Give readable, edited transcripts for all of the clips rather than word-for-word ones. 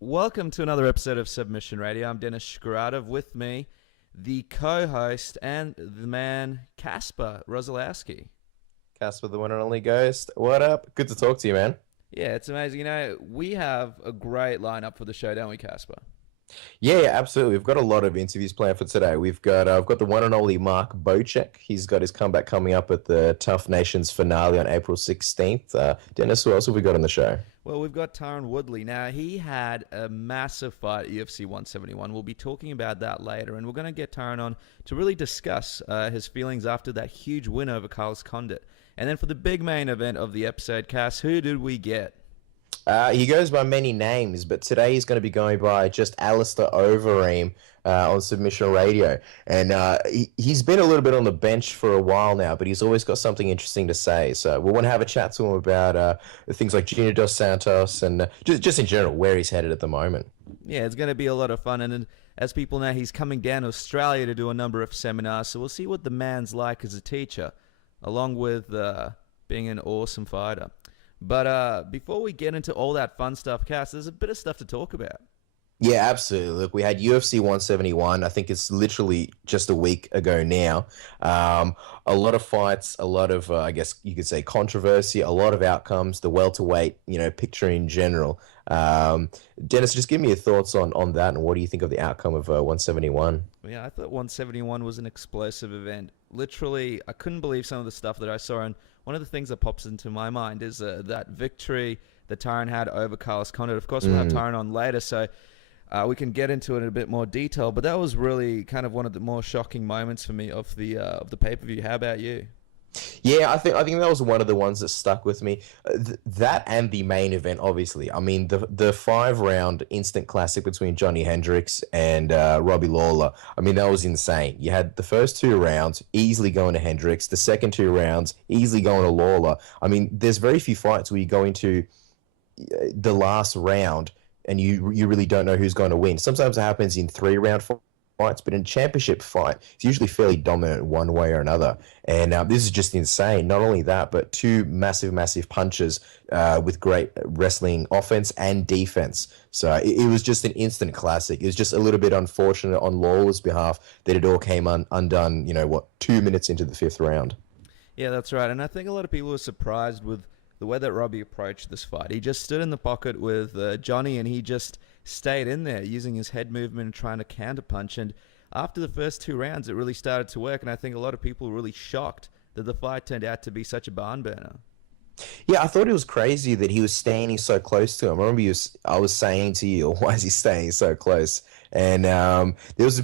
Welcome to another episode of Submission Radio. I'm Dennis Shkaratov. With me, the co-host and the man, Kasper Rosalowski. Casper, the one and only ghost. What up? Good to talk to you, man. Yeah, it's amazing. We have a great lineup for the show, don't we, Kasper? Yeah, absolutely. We've got a lot of interviews planned for today. I've got the one and only Mark Bocek. He's got his comeback coming up at the Tough Nations finale on April 16th. Dennis, who else have we got on the show? Well, we've got Tyron Woodley. Now, he had a massive fight at UFC 171. We'll be talking about that later, and we're going to get Tyron on to really discuss his feelings after that huge win over Carlos Condit. And then for the big main event of the episode, Cass, who did we get? He goes by many names, but today he's going to be going by just Alistair Overeem on Submission Radio. And he's been a little bit on the bench for a while now, but he's always got something interesting to say. So we want to have a chat to him about things like Junior Dos Santos and just in general, where he's headed at the moment. Yeah, it's going to be a lot of fun. And as people know, he's coming down to Australia to do a number of seminars. So we'll see what the man's like as a teacher, along with being an awesome fighter. But before we get into all that fun stuff, Cass, there's a bit of stuff to talk about. Yeah, absolutely. Look, we had UFC 171. I think it's literally just a week ago now. A lot of fights, a lot of, I guess you could say, controversy, a lot of outcomes, the welterweight, picture in general. Dennis, just give me your thoughts on that, and what do you think of the outcome of 171? Yeah, I thought 171 was an explosive event. Literally, I couldn't believe some of the stuff that I saw, and one of the things that pops into my mind is that victory that Tyron had over Carlos Condit. Of course, we'll have Tyron on later, so we can get into it in a bit more detail. But that was really kind of one of the more shocking moments for me of the pay-per-view. How about you? Yeah, I think that was one of the ones that stuck with me. That and the main event, obviously. I mean, the 5-round instant classic between Johny Hendricks and Robbie Lawler. I mean, that was insane. You had the first 2 rounds easily going to Hendricks, the second 2 rounds easily going to Lawler. I mean, there's very few fights where you go into the last round and you really don't know who's going to win. Sometimes it happens in 3-round fights, but in a championship fight, it's usually fairly dominant one way or another. And this is just insane. Not only that, but 2 massive punches with great wrestling offense and defense. So it was just an instant classic. It was just a little bit unfortunate on Lawler's behalf that it all came undone, 2 minutes into the 5th round. Yeah, that's right. And I think a lot of people were surprised with the way that Robbie approached this fight. He just stood in the pocket with Johny, and he just stayed in there using his head movement and trying to counterpunch. And after the first 2 rounds, it really started to work. And I think a lot of people were really shocked that the fight turned out to be such a barn burner. Yeah, I thought it was crazy that he was standing so close to him. I remember I was saying to you, why is he staying so close? And there was a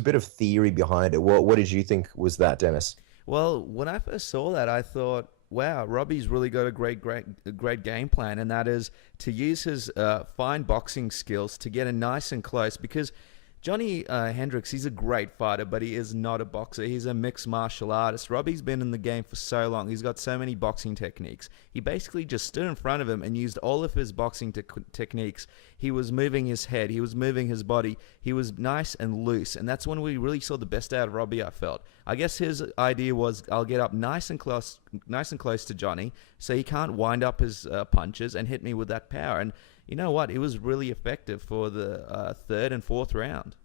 bit of theory behind it. What did you think was that, Dennis? Well, when I first saw that, I thought, wow, Robbie's really got a great game plan, and that is to use his fine boxing skills to get in nice and close, because Johny Hendricks, he's a great fighter, but he is not a boxer. He's a mixed martial artist. Robbie's been in the game for so long. He's got so many boxing techniques. He basically just stood in front of him and used all of his boxing techniques. He was moving his head. He was moving his body. He was nice and loose, and that's when we really saw the best out of Robbie, I felt. I guess his idea was, I'll get up nice and close to Johny, so he can't wind up his punches and hit me with that power. And you know what? It was really effective for the 3rd and 4th round.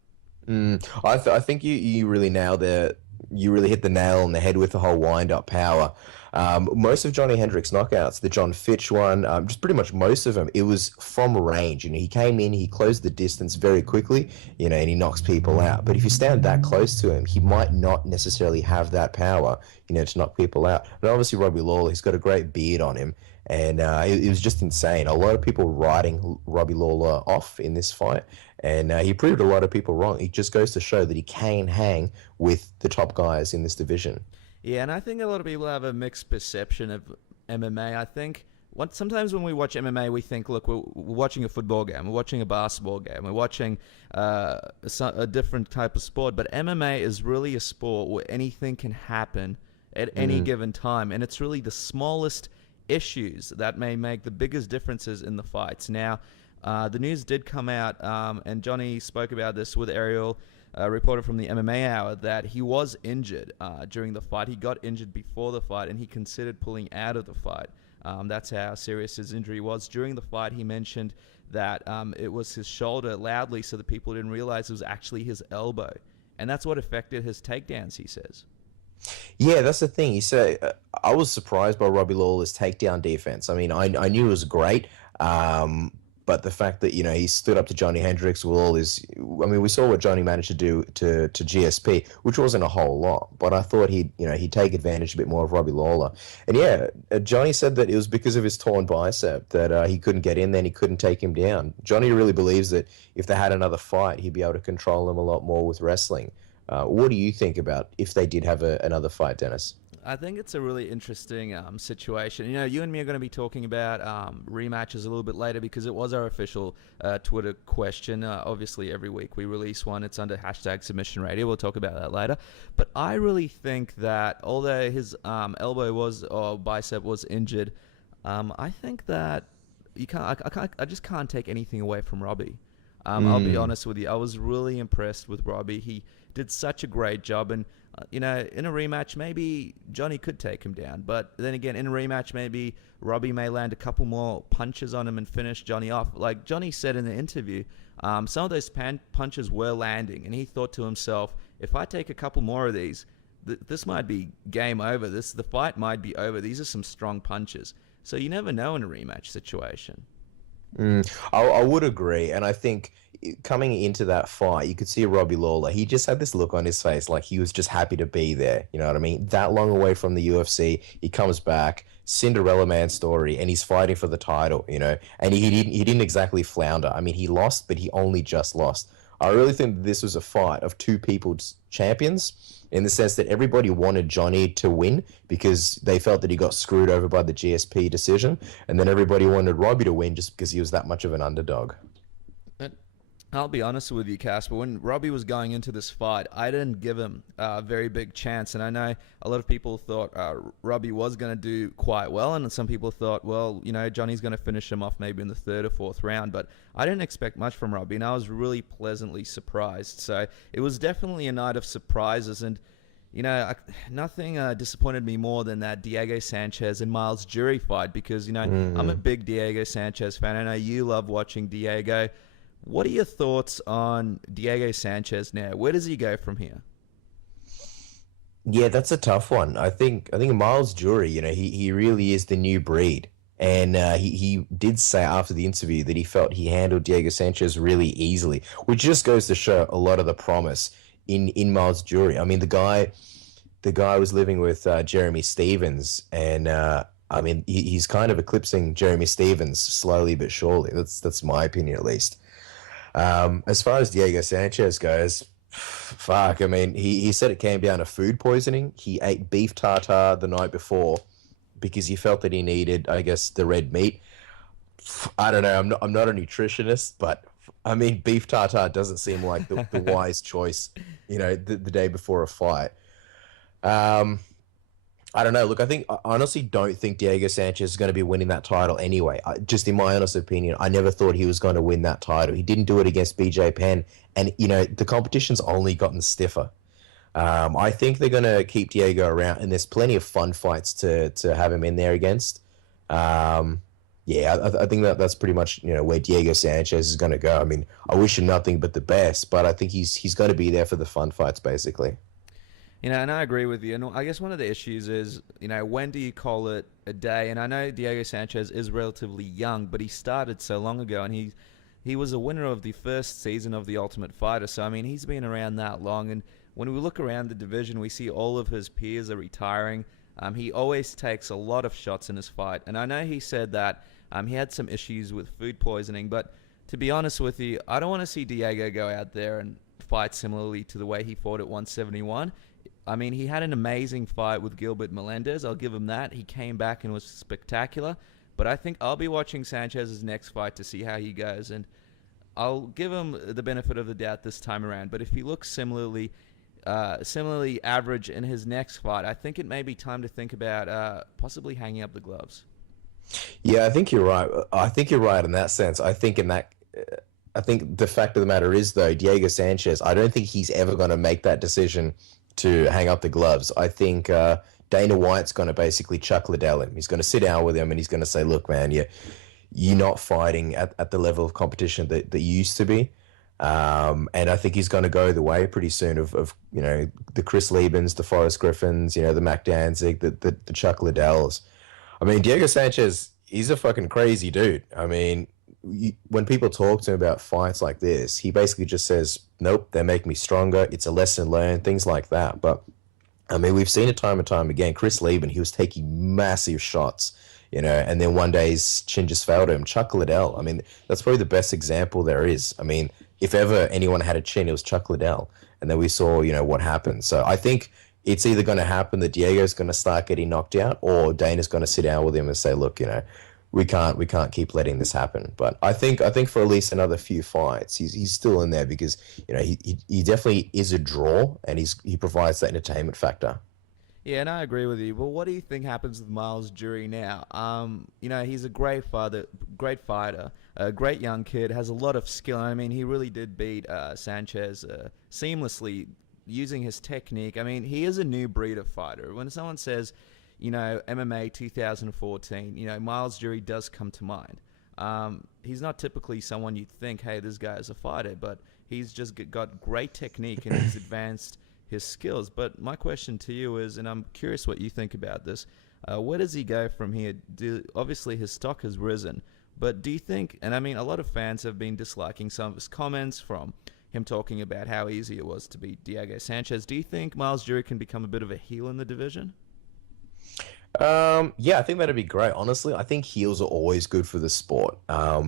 I think you really nailed it. You really hit the nail on the head with the whole wind-up power. Most of Johny Hendricks' knockouts, the John Fitch one, just pretty much most of them, it was from range. He came in, he closed the distance very quickly, and he knocks people out. But if you stand that close to him, he might not necessarily have that power, to knock people out. And obviously Robbie Lawler, he's got a great beard on him. And it was just insane. A lot of people writing Robbie Lawler off in this fight, and he proved a lot of people wrong. It just goes to show that he can hang with the top guys in this division. Yeah, and I think a lot of people have a mixed perception of MMA. I think sometimes when we watch MMA, we think, look, we're watching a football game, we're watching a basketball game, we're watching a different type of sport. But MMA is really a sport where anything can happen at any given time, and it's really the smallest issues that may make the biggest differences in the fights. Now, the news did come out, and Johny spoke about this with Ariel, a reporter from the MMA Hour, that he was injured during the fight. He got injured before the fight, and he considered pulling out of the fight. That's how serious his injury was. During the fight, he mentioned that it was his shoulder loudly so that people didn't realize it was actually his elbow. And that's what affected his takedowns, he says. Yeah, that's the thing. You say I was surprised by Robbie Lawler's takedown defense. I mean, I knew it was great, but the fact that he stood up to Johny Hendricks with all his, I mean, we saw what Johnny managed to do to GSP, which wasn't a whole lot, but I thought he'd take advantage a bit more of Robbie Lawler. And yeah, Johnny said that it was because of his torn bicep that he couldn't get in there and he couldn't take him down. Johnny really believes that if they had another fight, he'd be able to control him a lot more with wrestling. What do you think about if they did have another fight, Dennis? I think it's a really interesting situation. You and me are going to be talking about rematches a little bit later because it was our official Twitter question. Obviously, every week we release one. It's under #SubmissionRadio. We'll talk about that later. But I really think that although his elbow or bicep was injured, I think that I just can't take anything away from Robbie. I'll be honest with you. I was really impressed with Robbie. He did such a great job. And, in a rematch, maybe Johnny could take him down. But then again, in a rematch, maybe Robbie may land a couple more punches on him and finish Johnny off. Like Johnny said in the interview, some of those punches were landing. And he thought to himself, if I take a couple more of these, this might be game over. The fight might be over. These are some strong punches. So you never know in a rematch situation. I would agree, and I think coming into that fight, you could see Robbie Lawler. He just had this look on his face, like he was just happy to be there. You know what I mean? That long away from the UFC, he comes back, Cinderella Man story, and he's fighting for the title. And he didn't exactly flounder. I mean, he lost, but he only just lost. I really think this was a fight of two people's champions, in the sense that everybody wanted Johnny to win because they felt that he got screwed over by the GSP decision, and then everybody wanted Robbie to win just because he was that much of an underdog. I'll be honest with you, Casper. When Robbie was going into this fight, I didn't give him a very big chance. And I know a lot of people thought Robbie was going to do quite well. And some people thought, well, Johnny's going to finish him off maybe in the third or fourth round. But I didn't expect much from Robbie, and I was really pleasantly surprised. So it was definitely a night of surprises. And, nothing disappointed me more than that Diego Sanchez and Miles Jury fight because, I'm a big Diego Sanchez fan. I know you love watching Diego. What are your thoughts on Diego Sanchez now? Where does he go from here? Yeah, that's a tough one. I think Miles Jury, he really is the new breed. And he did say after the interview that he felt he handled Diego Sanchez really easily, which just goes to show a lot of the promise in Miles Jury. I mean, the guy was living with Jeremy Stevens, and he's kind of eclipsing Jeremy Stevens slowly but surely. That's my opinion, at least. As far as Diego Sanchez goes, fuck, I mean, he said it came down to food poisoning. He ate beef tartare the night before because he felt that he needed, I guess, the red meat. I don't know. I'm not a nutritionist, but I mean, beef tartare doesn't seem like the wise choice, the day before a fight. I don't know. Look, I honestly don't think Diego Sanchez is going to be winning that title anyway. Just in my honest opinion, I never thought he was going to win that title. He didn't do it against BJ Penn, and the competition's only gotten stiffer. I think they're going to keep Diego around, and there's plenty of fun fights to have him in there against. I think that's pretty much where Diego Sanchez is going to go. I mean, I wish him nothing but the best, but I think he's going to be there for the fun fights, basically. And I agree with you. And I guess one of the issues is, when do you call it a day? And I know Diego Sanchez is relatively young, but he started so long ago, and he was a winner of the first season of The Ultimate Fighter. So, I mean, he's been around that long. And when we look around the division, we see all of his peers are retiring. He always takes a lot of shots in his fight. And I know he said that he had some issues with food poisoning. But to be honest with you, I don't want to see Diego go out there and fight similarly to the way he fought at 171. I mean, he had an amazing fight with Gilbert Melendez. I'll give him that. He came back and was spectacular. But I think I'll be watching Sanchez's next fight to see how he goes. And I'll give him the benefit of the doubt this time around. But if he looks similarly average in his next fight, I think it may be time to think about possibly hanging up the gloves. Yeah, I think you're right. I think you're right in that sense. I think the fact of the matter is, though, Diego Sanchez, I don't think he's ever going to make that decision to hang up the gloves. I think Dana White's going to basically chuck Liddell him. He's going to sit down with him and he's going to say, look, man, you're not fighting at the level of competition that you used to be. And I think he's going to go the way pretty soon of the Chris Liebens, the Forrest Griffins, the Mac Danzig, the Chuck Liddells. I mean, Diego Sanchez, he's a fucking crazy dude. I mean, when people talk to him about fights like this, he basically just says, nope, they make me stronger. It's a lesson learned, things like that. But I mean, we've seen it time and time again. Chris Lieben, he was taking massive shots, and then one day his chin just failed him. Chuck Liddell, I mean, that's probably the best example there is. I mean, if ever anyone had a chin, it was Chuck Liddell. And then we saw, what happened. So I think it's either going to happen that Diego's going to start getting knocked out, or Dana's going to sit down with him and say, look, we can't keep letting this happen. But I think for at least another few fights, he's still in there because he definitely is a draw, and he provides that entertainment factor. Yeah, and I agree with you. Well, what do you think happens with Miles Jury now? He's a great fighter, a great young kid, has a lot of skill. I mean, he really did beat Sanchez seamlessly using his technique. I mean, he is a new breed of fighter. When someone says, MMA 2014, Miles Jury does come to mind. He's not typically someone you'd think, hey, this guy is a fighter, but he's just got great technique and he's advanced his skills. But my question to you is, and I'm curious what you think about this, where does he go from here? Obviously, his stock has risen, but do you think, and I mean, a lot of fans have been disliking some of his comments from him talking about how easy it was to beat Diego Sanchez. Do you think Miles Jury can become a bit of a heel in the division? Yeah, I think that'd be great. Honestly, I think heels are always good for the sport.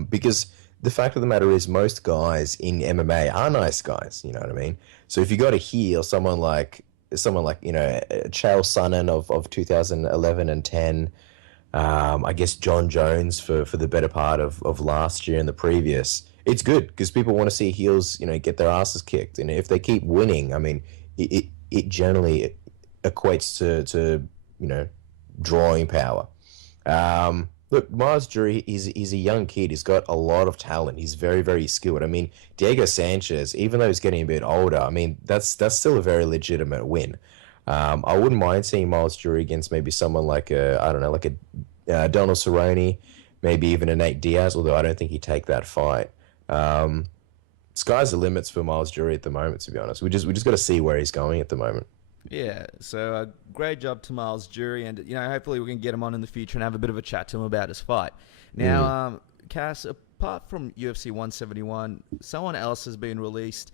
Because the fact of the matter is most guys in MMA are nice guys, you know what I mean? So if you got a heel, someone like Chael Sonnen of 2011 and 10, I guess John Jones for the better part of last year and the previous, it's good because people want to see heels, get their asses kicked. And if they keep winning, I mean, it generally equates to drawing power. Look, Miles Jury, he's a young kid. He's got a lot of talent. He's very, very skilled. I mean, Diego Sanchez, even though he's getting a bit older, I mean, that's still a very legitimate win. I wouldn't mind seeing Miles Jury against maybe someone like Donald Cerrone, maybe even a Nate Diaz, although I don't think he'd take that fight. Sky's the limits for Miles Jury at the moment, to be honest. We just got to see where he's going at the moment. Yeah, so great job to Miles Jury, and hopefully we can get him on in the future and have a bit of a chat to him about his fight. Now, Cass, apart from UFC 171, someone else has been released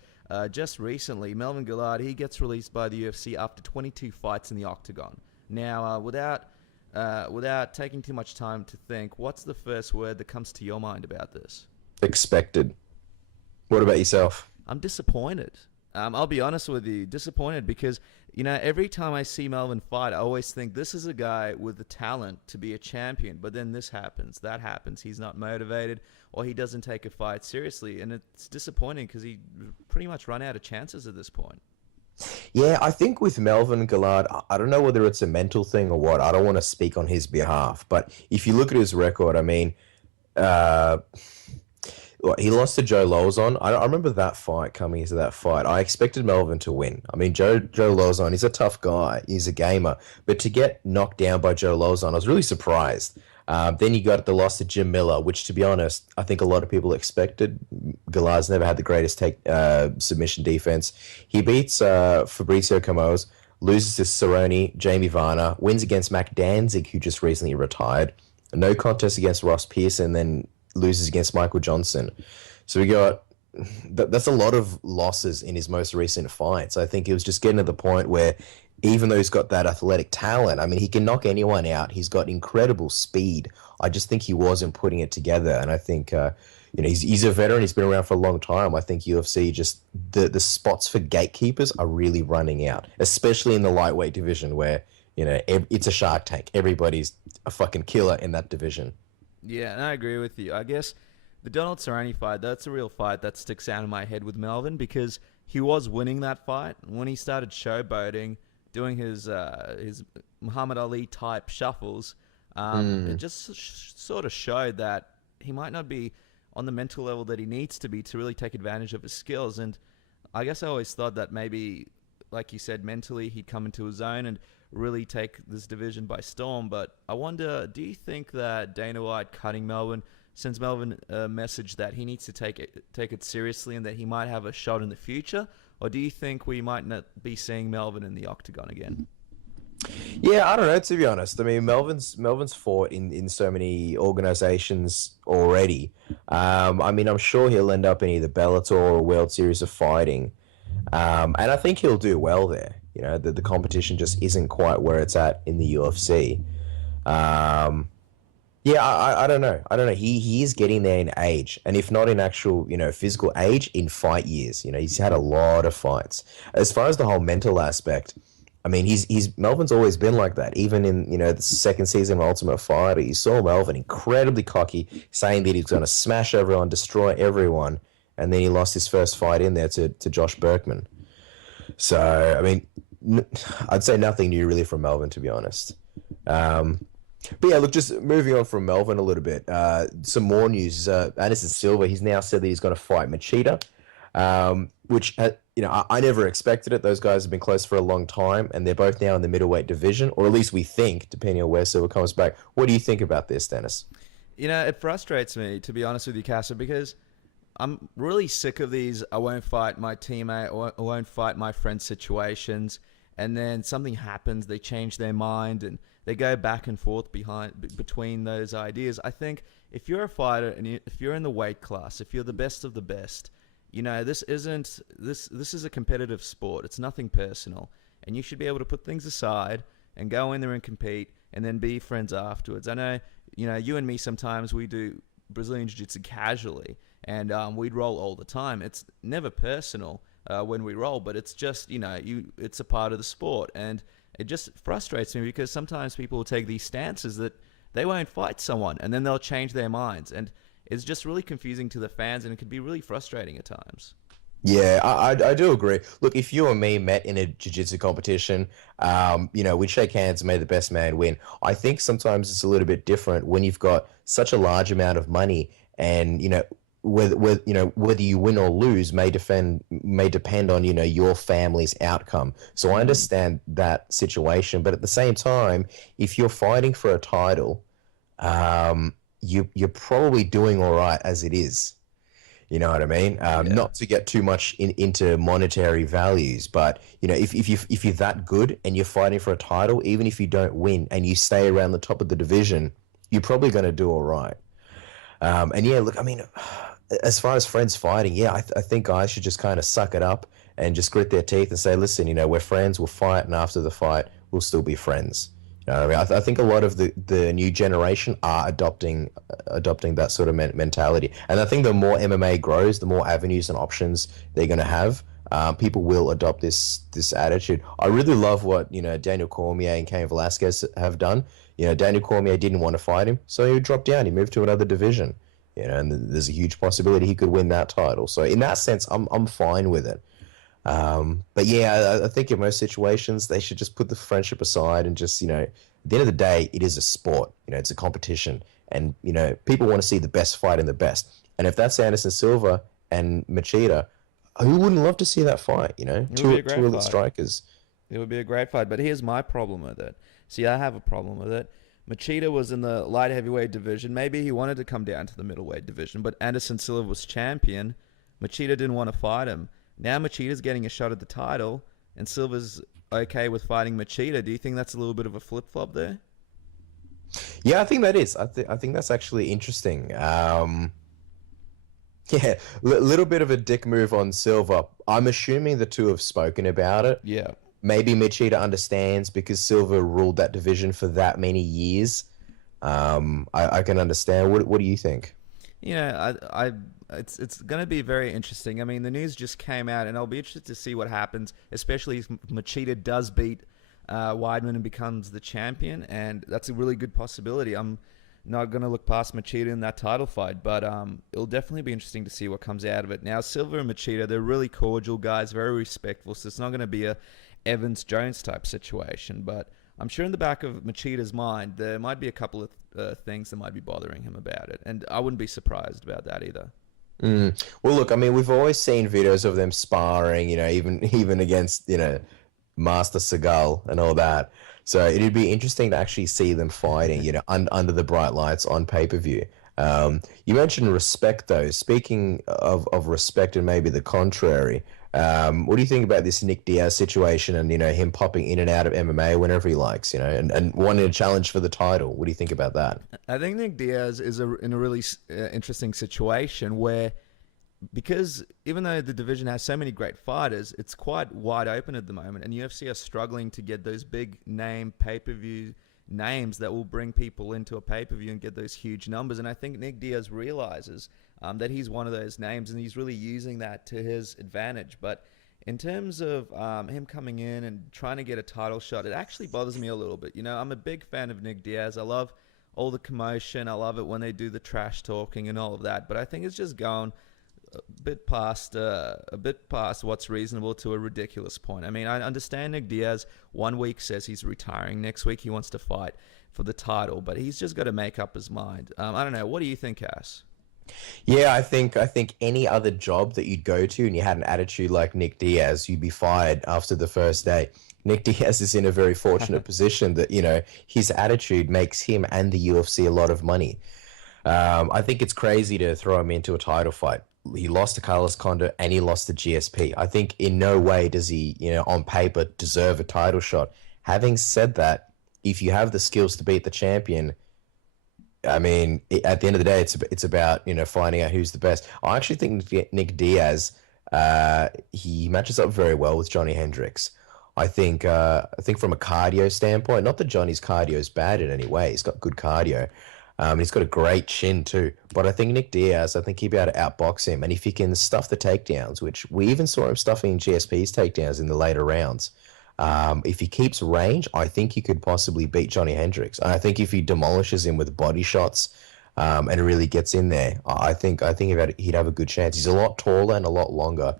just recently. Melvin Guillard, he gets released by the UFC after 22 fights in the octagon. Now, without taking too much time to think, what's the first word that comes to your mind about this? Expected. What about yourself? I'm disappointed. I'll be honest with you, disappointed because, every time I see Melvin fight, I always think this is a guy with the talent to be a champion. But then this happens, that happens. He's not motivated or he doesn't take a fight seriously. And it's disappointing because he pretty much run out of chances at this point. Yeah, I think with Melvin Guillard, I don't know whether it's a mental thing or what. I don't want to speak on his behalf. But if you look at his record, I mean, he lost to Joe Lozon. I remember that fight coming into that fight. I expected Melvin to win. I mean, Joe Lozon, he's a tough guy. He's a gamer. But to get knocked down by Joe Lozon, I was really surprised. Then you got the loss to Jim Miller, which, to be honest, I think a lot of people expected. Guillard's never had the greatest submission defense. He beats Fabricio Camões, loses to Cerrone, Jamie Varner, wins against Mac Danzig, who just recently retired. No contest against Ross Pearson, then loses against Michael Johnson. So we got that's a lot of losses in his most recent fights. I think he was just getting to the point where even though he's got that athletic talent, I mean, he can knock anyone out. He's got incredible speed. I just think he wasn't putting it together. And I think, he's a veteran. He's been around for a long time. I think UFC just, the spots for gatekeepers are really running out, especially in the lightweight division where, it's a shark tank. Everybody's a fucking killer in that division. Yeah, and I agree with you. I guess the Donald Cerrone fight, that's a real fight that sticks out in my head with Melvin because he was winning that fight. When he started showboating, doing his Muhammad Ali type shuffles, it just sort of showed that he might not be on the mental level that he needs to be to really take advantage of his skills. And I guess I always thought that maybe, like you said, mentally he'd come into his own and really take this division by storm. But I wonder, do you think that Dana White cutting Melvin since Melvin messaged that he needs to take it seriously and that he might have a shot in the future? Or do you think we might not be seeing Melvin in the octagon again? Yeah, I don't know, to be honest. I mean, Melvin's fought in so many organizations already. I mean, I'm sure he'll end up in either Bellator or World Series of Fighting. And I think he'll do well there. You know, the competition just isn't quite where it's at in the UFC. Yeah, I don't know. I don't know. He is getting there in age, and if not in actual, physical age, in fight years. You know, he's had a lot of fights. As far as the whole mental aspect, I mean, he's Melvin's always been like that. Even in the second season of Ultimate Fighter, you saw Melvin incredibly cocky, saying that he's going to smash everyone, destroy everyone, and then he lost his first fight in there to Josh Berkman. So, I mean, I'd say nothing new really from Melvin, to be honest. But yeah, look, just moving on from Melvin a little bit. Some more news. Anderson Silva, he's now said that he's going to fight Machida, which, I never expected it. Those guys have been close for a long time, and they're both now in the middleweight division, or at least we think, depending on where Silva comes back. What do you think about this, Dennis? It frustrates me, to be honest with you, Casa, because I'm really sick of these I won't fight my teammate or I won't fight my friend situations, and then something happens, they change their mind, and they go back and forth between those ideas. I think if you're a fighter and if you're in the weight class, if you're the best of the best, this is a competitive sport. It's nothing personal, and you should be able to put things aside and go in there and compete, and then be friends afterwards. I know, you and me sometimes we do Brazilian Jiu-Jitsu casually, and we'd roll all the time. It's never personal when we roll, but it's just it's a part of the sport, and it just frustrates me because sometimes people will take these stances that they won't fight someone, and then they'll change their minds, and it's just really confusing to the fans, and it can be really frustrating at times. Yeah, I do agree. Look, if you and me met in a jiu-jitsu competition, we'd shake hands and may the best man win. I think sometimes it's a little bit different when you've got such a large amount of money, and whether you win or lose may depend on your family's outcome. So I understand that situation, but at the same time, if you're fighting for a title, you're probably doing all right as it is. You know what I mean? Yeah. Not to get too much into monetary values, but if you're that good and you're fighting for a title, even if you don't win and you stay around the top of the division, you're probably going to do all right. And yeah, look, I mean, as far as friends fighting, yeah, I think guys should just kind of suck it up and just grit their teeth and say, listen, we're friends, we'll fight, and after the fight, we'll still be friends. You know what I mean? I think a lot of the new generation are adopting that sort of mentality. And I think the more MMA grows, the more avenues and options they're going to have. People will adopt this attitude. I really love what Daniel Cormier and Cain Velasquez have done. Daniel Cormier didn't want to fight him, so he dropped down. He moved to another division. And there's a huge possibility he could win that title. So in that sense, I'm fine with it. But yeah, I think in most situations they should just put the friendship aside and just, at the end of the day, it is a sport. It's a competition, and people want to see the best fight in the best. And if that's Anderson Silva and Machida, who wouldn't love to see that fight? Two elite strikers. It would be a great fight. But here's my problem with it. See, I have a problem with it. Machida was in the light heavyweight division. Maybe he wanted to come down to the middleweight division, but Anderson Silva was champion. Machida didn't want to fight him. Now Machida's getting a shot at the title, and Silva's okay with fighting Machida. Do you think that's a little bit of a flip-flop there? Yeah, I think that is. I think that's actually interesting. Yeah, little bit of a dick move on Silva. I'm assuming the two have spoken about it. Yeah. Maybe Machida understands because Silva ruled that division for that many years. I can understand. What do you think? It's going to be very interesting. I mean, the news just came out, and I'll be interested to see what happens, especially if Machida does beat Weidman and becomes the champion, and that's a really good possibility. I'm not going to look past Machida in that title fight, but it'll definitely be interesting to see what comes out of it. Now, Silva and Machida, they're really cordial guys, very respectful, so it's not going to be a Evans-Jones type situation, but I'm sure in the back of Machida's mind, there might be a couple of things that might be bothering him about it, and I wouldn't be surprised about that either. Well, look, I mean, we've always seen videos of them sparring, even against, Master Seagal and all that. So it'd be interesting to actually see them fighting, under the bright lights on pay-per-view. You mentioned respect, though. Speaking of respect and maybe the contrary, what do you think about this Nick Diaz situation and, him popping in and out of MMA whenever he likes, and wanting a challenge for the title? What do you think about that? I think Nick Diaz is in a really interesting situation where, because even though the division has so many great fighters, it's quite wide open at the moment, and UFC are struggling to get those big name pay-per-view names that will bring people into a pay-per-view and get those huge numbers. And I think Nick Diaz realizes that he's one of those names, and he's really using that to his advantage. But in terms of him coming in and trying to get a title shot, it actually bothers me a little bit. I'm a big fan of Nick Diaz. I love all the commotion. I love it when they do the trash talking and all of that. But I think it's just going a bit past what's reasonable to a ridiculous point. I mean, I understand Nick Diaz 1 week says he's retiring, next week he wants to fight for the title, but he's just got to make up his mind. I don't know. What do you think, Cass? Yeah, I think any other job that you'd go to and you had an attitude like Nick Diaz, you'd be fired after the first day. Nick Diaz is in a very fortunate position that, his attitude makes him and the UFC a lot of money. I think it's crazy to throw him into a title fight. He lost to Carlos Condit and he lost to GSP. I think in no way does he, on paper, deserve a title shot. Having said that, if you have the skills to beat the champion, I mean, at the end of the day, it's about, finding out who's the best. I actually think Nick Diaz, he matches up very well with Johny Hendricks. I think from a cardio standpoint, not that Johnny's cardio is bad in any way. He's got good cardio. He's got a great chin too. But I think Nick Diaz, he'd be able to outbox him. And if he can stuff the takedowns, which we even saw him stuffing GSP's takedowns in the later rounds, if he keeps range, I think he could possibly beat Johny Hendricks. And I think if he demolishes him with body shots and really gets in there, I think he'd have a good chance. He's a lot taller and a lot longer.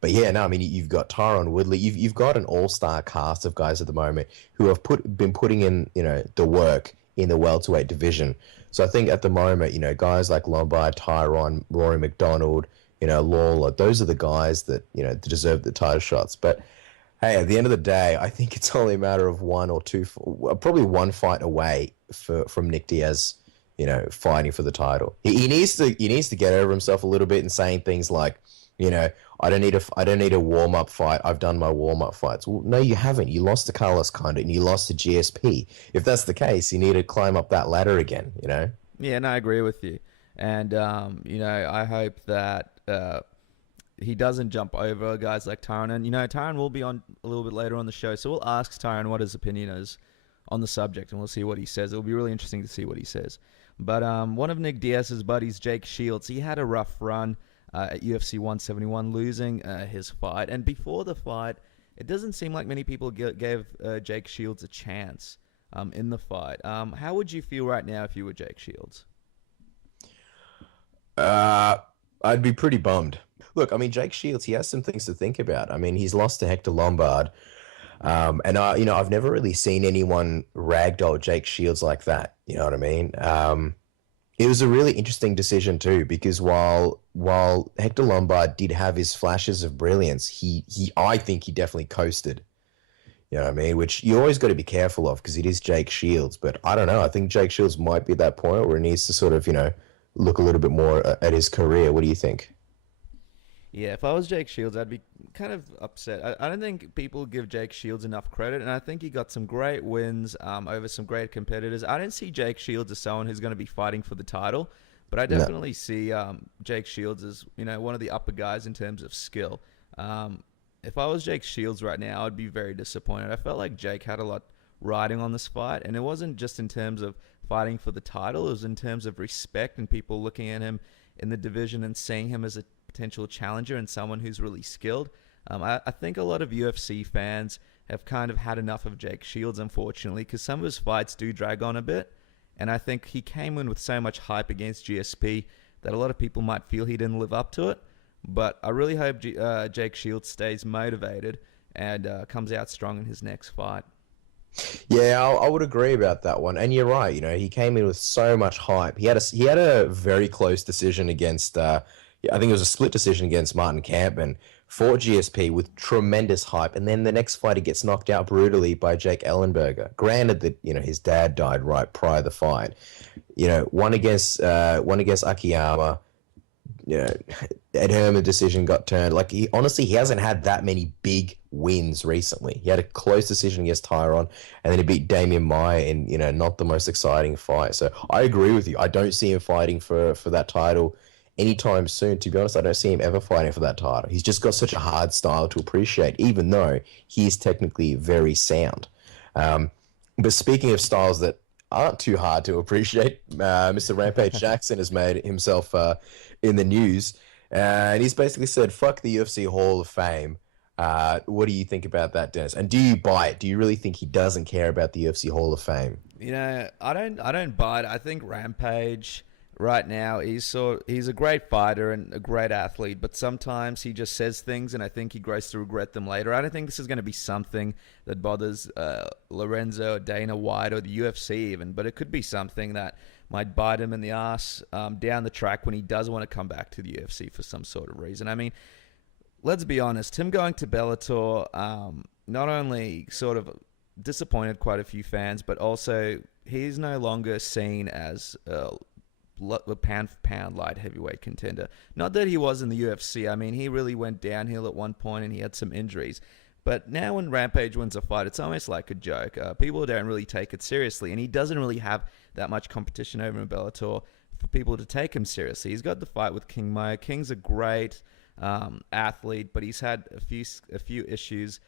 But yeah, no, I mean, you've got Tyron Woodley. You've got an all-star cast of guys at the moment who have been putting in, the work in the welterweight division. So I think at the moment, guys like Lombard, Tyron, Rory McDonald, Lawler, those are the guys that, deserve the title shots. But hey, at the end of the day, I think it's only a matter of one or two, probably one fight away from Nick Diaz, fighting for the title. He needs to get over himself a little bit and saying things like, I don't need a warm-up fight. I've done my warm-up fights. Well, no, you haven't. You lost to Carlos Condit and you lost to GSP. If that's the case, you need to climb up that ladder again, Yeah, and I agree with you. And, I hope that he doesn't jump over guys like Tyron. And, Tyron will be on a little bit later on the show, so we'll ask Tyron what his opinion is on the subject, and we'll see what he says. It'll be really interesting to see what he says. But one of Nick Diaz's buddies, Jake Shields, he had a rough run at UFC 171, losing his fight. And before the fight, it doesn't seem like many people gave Jake Shields a chance in the fight. How would you feel right now if you were Jake Shields? I'd be pretty bummed. Look, I mean, Jake Shields, he has some things to think about. I mean, he's lost to Hector Lombard. And I've never really seen anyone ragdoll Jake Shields like that. You know what I mean? It was a really interesting decision too, because while Hector Lombard did have his flashes of brilliance, I think he definitely coasted. You know what I mean? Which you always got to be careful of because it is Jake Shields. But I don't know. I think Jake Shields might be at that point where he needs to sort of, look a little bit more at his career. What do you think? Yeah, if I was Jake Shields, I'd be kind of upset. I don't think people give Jake Shields enough credit, and I think he got some great wins over some great competitors. I don't see Jake Shields as someone who's going to be fighting for the title, but I definitely see Jake Shields as one of the upper guys in terms of skill. If I was Jake Shields right now, I'd be very disappointed. I felt like Jake had a lot riding on this fight, and it wasn't just in terms of fighting for the title. It was in terms of respect and people looking at him in the division and seeing him as a potential challenger and someone who's really skilled. I think a lot of UFC fans have kind of had enough of Jake Shields, unfortunately, because some of his fights do drag on a bit. And I think he came in with so much hype against GSP that a lot of people might feel he didn't live up to it. But I really hope Jake Shields stays motivated and comes out strong in his next fight. Yeah, I would agree about that one. And you're right. He came in with so much hype. He had a very close decision against. I think it was a split decision against Martin Kampmann, fought GSP with tremendous hype, and then the next fight he gets knocked out brutally by Jake Ellenberger. Granted that his dad died right prior to the fight. one against Akiyama. Ed Herman decision got turned. Like, he hasn't had that many big wins recently. He had a close decision against Tyron, and then he beat Damian Maia in, not the most exciting fight. So I agree with you. I don't see him fighting for that title anytime soon. To be honest, I don't see him ever fighting for that title. He's just got such a hard style to appreciate, even though he is technically very sound. But speaking of styles that aren't too hard to appreciate, Mr. Rampage Jackson has made himself in the news, and he's basically said, "Fuck the UFC Hall of Fame." What do you think about that, Dennis? And do you buy it? Do you really think he doesn't care about the UFC Hall of Fame? I don't buy it. I think Rampage right now, he's a great fighter and a great athlete, but sometimes he just says things, and I think he grows to regret them later. I don't think this is going to be something that bothers Lorenzo, Dana White, or the UFC even, but it could be something that might bite him in the ass down the track when he does want to come back to the UFC for some sort of reason. I mean, let's be honest, him going to Bellator not only sort of disappointed quite a few fans, but also he's no longer seen as a pound-for-pound light heavyweight contender. Not that he was in the UFC. I mean, he really went downhill at one point and he had some injuries. But now when Rampage wins a fight, it's almost like a joke. People don't really take it seriously, and he doesn't really have that much competition over in Bellator for people to take him seriously. He's got the fight with King Mo. King's a great athlete, but he's had a few issues.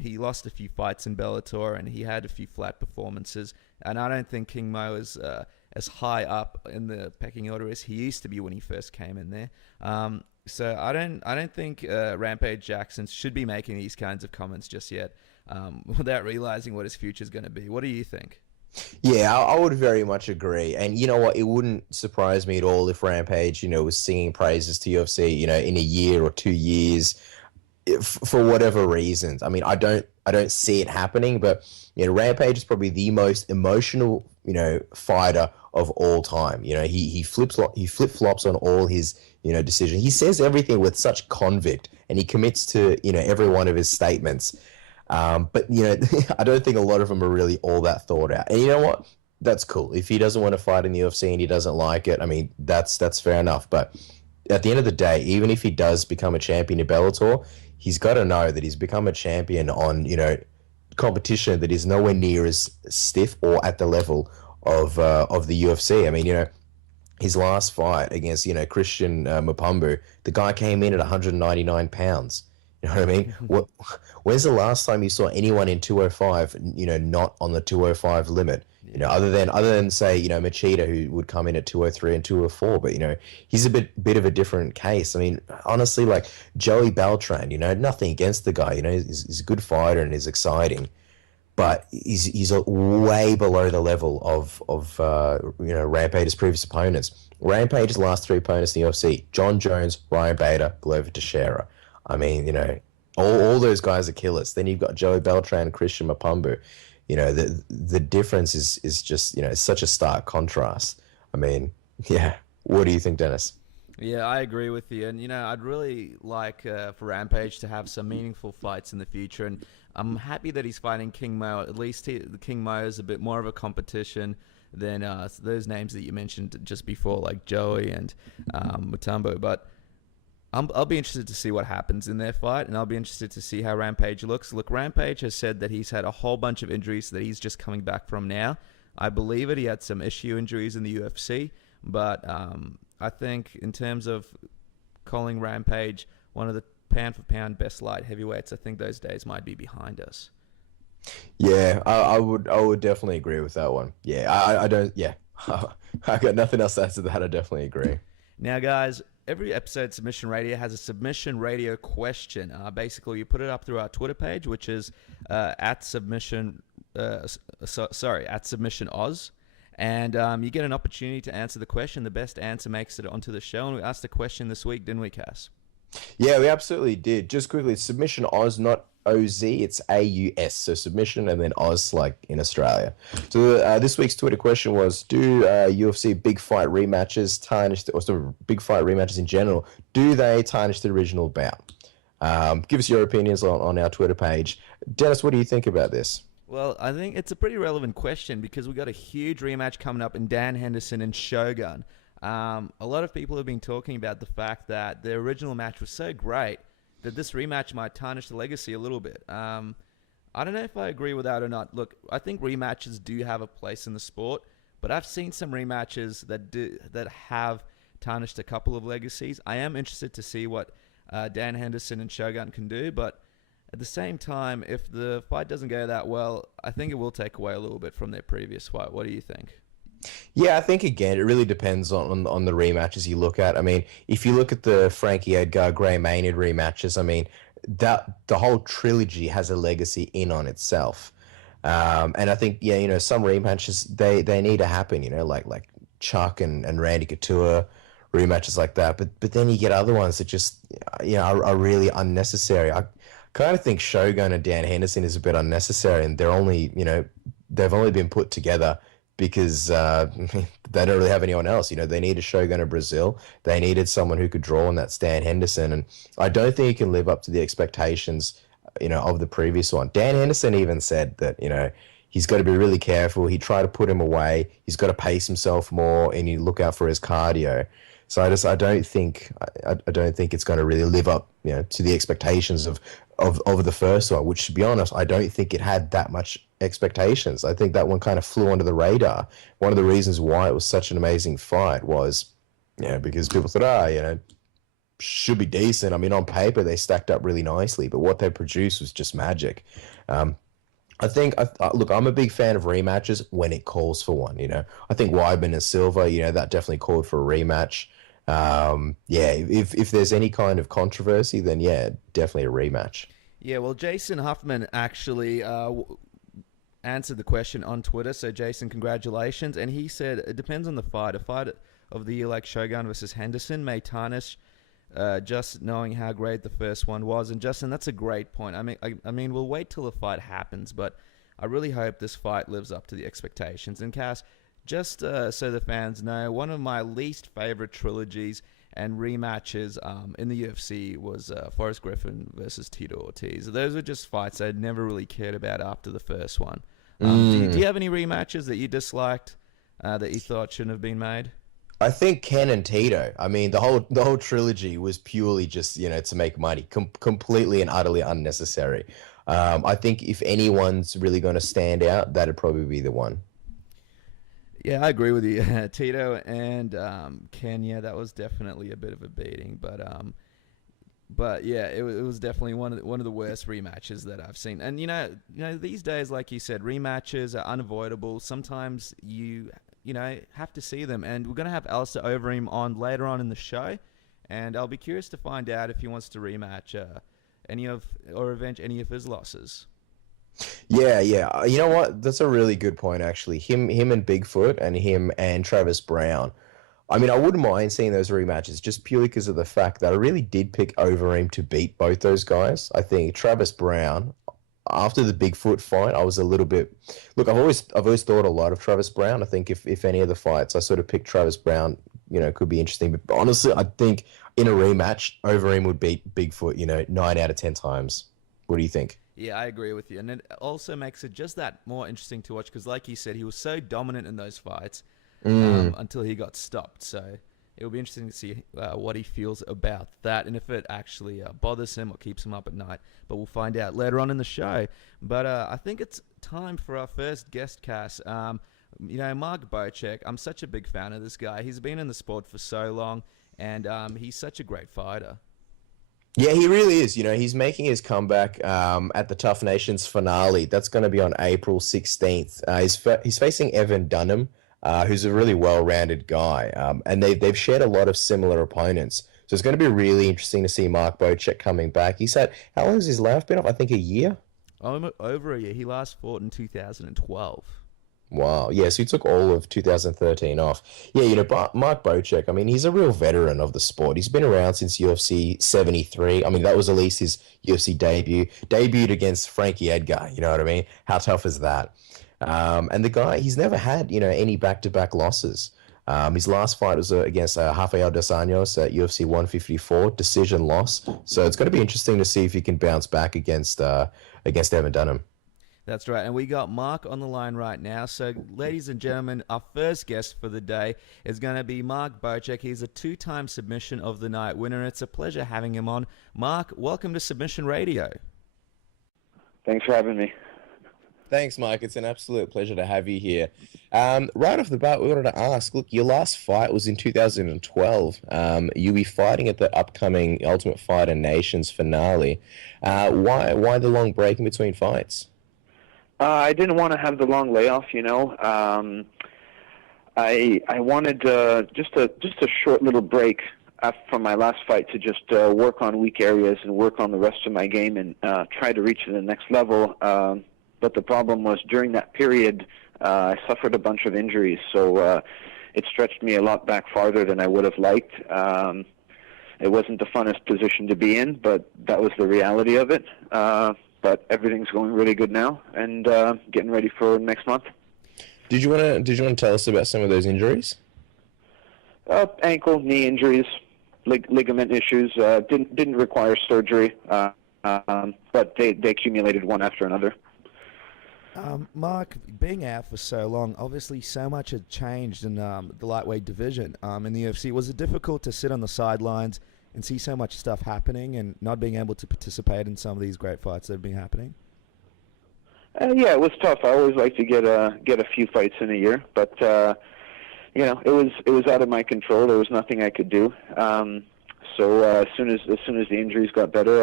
He lost a few fights in Bellator, and he had a few flat performances. And I don't think King Mo is as high up in the pecking order as he used to be when he first came in there. So I don't think Rampage Jackson should be making these kinds of comments just yet, without realizing what his future is going to be. What do you think? Yeah, I would very much agree. And you know what? It wouldn't surprise me at all if Rampage, was singing praises to UFC, in a year or 2 years, for whatever reasons. I mean, I don't see it happening, but Rampage is probably the most emotional, fighter of all time. He flip-flops on all his, decisions. He says everything with such convict, and he commits to, every one of his statements. But I don't think a lot of them are really all that thought out. And you know what? That's cool. If he doesn't want to fight in the UFC and he doesn't like it, I mean, that's fair enough. But at the end of the day, even if he does become a champion in Bellator, he's got to know that he's become a champion on, competition that is nowhere near as stiff or at the level of the UFC. I mean, his last fight against, Christian Mapumbu, the guy came in at 199 pounds. You know what I mean? When's the last time you saw anyone in 205, not on the 205 limit? Other than say, Machida, who would come in at 203 and 204, but he's a bit of a different case. I mean, honestly, like Joey Beltran, nothing against the guy, he's a good fighter and is exciting, but he's way below the level of Rampage's previous opponents. Rampage's last three opponents in the UFC: John Jones, Ryan Bader, Glover Teixeira. I mean, all those guys are killers. Then you've got Joey Beltran, Christian Mapumbu. The difference is just, it's such a stark contrast. I mean, yeah. What do you think, Dennis? Yeah, I agree with you. And, I'd really like for Rampage to have some meaningful fights in the future. And I'm happy that he's fighting King Mo. At least the King Mo is a bit more of a competition than those names that you mentioned just before, like Joey and Mutombo. But I'll be interested to see what happens in their fight, and I'll be interested to see how Rampage looks. Look, Rampage has said that he's had a whole bunch of injuries that he's just coming back from now. I believe it. He had some issue injuries in the UFC, but I think in terms of calling Rampage one of the pound-for-pound best light heavyweights, I think those days might be behind us. Yeah, I would definitely agree with that one. Yeah, I don't. Yeah, I got nothing else to add to that. I definitely agree. Now, guys, every episode Submission Radio has a Submission Radio question. Basically, you put it up through our Twitter page, which is at Submission Oz, and you get an opportunity to answer the question. The best answer makes it onto the show, and we asked the question this week, didn't we, Cass? Yeah, we absolutely did. Just quickly, Submission Oz, not OZ, it's AUS. So Submission and then Oz, like in Australia. So this week's Twitter question was, do UFC big fight rematches tarnish, or big fight rematches in general, do they tarnish the original bout? Give us your opinions on our Twitter page. Dennis, what do you think about this? Well, I think it's a pretty relevant question because we got a huge rematch coming up in Dan Henderson and Shogun. A lot of people have been talking about the fact that the original match was so great that this rematch might tarnish the legacy a little bit. I don't know if I agree with that or not. Look, I think rematches do have a place in the sport, but I've seen some rematches that have tarnished a couple of legacies. I am interested to see what Dan Henderson and Shogun can do, but at the same time, if the fight doesn't go that well, I think it will take away a little bit from their previous fight. What do you think? Yeah, I think again it really depends on the rematches you look at. I mean, if you look at the Frankie Edgar Gray Maynard rematches, I mean that the whole trilogy has a legacy in on itself. And I think some rematches they need to happen. Like Chuck and Randy Couture rematches like that. But then you get other ones that just are really unnecessary. I kind of think Shogun and Dan Henderson is a bit unnecessary, and they've only been put together because they don't really have anyone else. They needed Shogun of Brazil. They needed someone who could draw on that Stan Henderson. And I don't think he can live up to the expectations, of the previous one. Dan Henderson even said that, he's got to be really careful. He tried to put him away. He's got to pace himself more and you look out for his cardio. So I don't think it's going to really live up, to the expectations of the first one, which, to be honest, I don't think it had that much expectations. I think that one kind of flew under the radar. One of the reasons why it was such an amazing fight was, because people thought, should be decent. I mean, on paper, they stacked up really nicely, but what they produced was just magic. Look, I'm a big fan of rematches when it calls for one, I think Weidman and Silva, that definitely called for a rematch. If there's any kind of controversy, then definitely a rematch. Yeah, well, Jason Huffman actually answered the question on Twitter. So, Jason, congratulations. And he said it depends on the fight. A fight of the year like Shogun versus Henderson may tarnish just knowing how great the first one was. And, Justin, that's a great point. I mean, we'll wait till the fight happens, but I really hope this fight lives up to the expectations. And, Cass, just so the fans know, one of my least favorite trilogies and rematches in the UFC was Forrest Griffin versus Tito Ortiz. Those were just fights I'd never really cared about after the first one. Do you have any rematches that you disliked that you thought shouldn't have been made? I think Ken and Tito. I mean, the whole trilogy was purely just to make money, completely and utterly unnecessary. I think if anyone's really going to stand out, that'd probably be the one. Yeah, I agree with you. Tito and Ken, that was definitely a bit of a beating, but yeah, it was definitely one of the worst rematches that I've seen. And these days, like you said, rematches are unavoidable. Sometimes you have to see them, and we're gonna have Alistair Overeem on later on in the show, and I'll be curious to find out if he wants to rematch or avenge any of his losses. Yeah. You know what? That's a really good point, actually. Him and Bigfoot and him and Travis Browne. I mean, I wouldn't mind seeing those rematches just purely because of the fact that I really did pick Overeem to beat both those guys. I think Travis Browne, after the Bigfoot fight, I was a little bit... Look, I've always thought a lot of Travis Browne. I think if any of the fights, I sort of picked Travis Browne, could be interesting. But honestly, I think in a rematch, Overeem would beat Bigfoot, 9 out of 10 times. What do you think? Yeah, I agree with you. And it also makes it just that more interesting to watch because, like you said, he was so dominant in those fights until he got stopped. So it'll be interesting to see what he feels about that and if it actually bothers him or keeps him up at night. But we'll find out later on in the show. But I think it's time for our first guest, Cass. Mark Bocek, I'm such a big fan of this guy. He's been in the sport for so long, and he's such a great fighter. Yeah, he really is. He's making his comeback at the Tough Nations finale. That's going to be on April 16th. He's facing Evan Dunham, who's a really well-rounded guy. And they've shared a lot of similar opponents. So it's going to be really interesting to see Mark Bocek coming back. He's had, how long has his layoff been off? I think a year? Over a year. He last fought in 2012. Wow. Yeah, so he took all of 2013 off. Yeah, Mark Bocek, I mean, he's a real veteran of the sport. He's been around since UFC 73. I mean, that was at least his UFC debut. Debuted against Frankie Edgar, you know what I mean? How tough is that? And the guy, he's never had, any back-to-back losses. His last fight was against Rafael dos Anjos at UFC 154, decision loss. So it's going to be interesting to see if he can bounce back against Evan Dunham. That's right. And we got Mark on the line right now. So, ladies and gentlemen, our first guest for the day is going to be Mark Bocek. He's a two-time Submission of the Night winner. It's a pleasure having him on. Mark, welcome to Submission Radio. Thanks for having me. Thanks, Mike. It's an absolute pleasure to have you here. Right off the bat, we wanted to ask, look, your last fight was in 2012. You'll be fighting at the upcoming Ultimate Fighter Nations finale. Why the long break in between fights? I didn't want to have the long layoff, you know. I wanted just a short little break from my last fight to just work on weak areas and work on the rest of my game and try to reach the next level. But the problem was during that period, I suffered a bunch of injuries, so it stretched me a lot back farther than I would have liked. It wasn't the funnest position to be in, but that was the reality of it. But everything's going really good now, and getting ready for next month. Did you want to tell us about some of those injuries? Ankle, knee injuries, ligament issues. Didn't require surgery, but they accumulated one after another. Mark, being out for so long, obviously so much had changed in the lightweight division in the UFC. Was it difficult to sit on the sidelines and see so much stuff happening and not being able to participate in some of these great fights that have been happening? Yeah, it was tough. I always like to get a few fights in a year, but you know, it was out of my control. There was nothing I could do. So as soon as the injuries got better,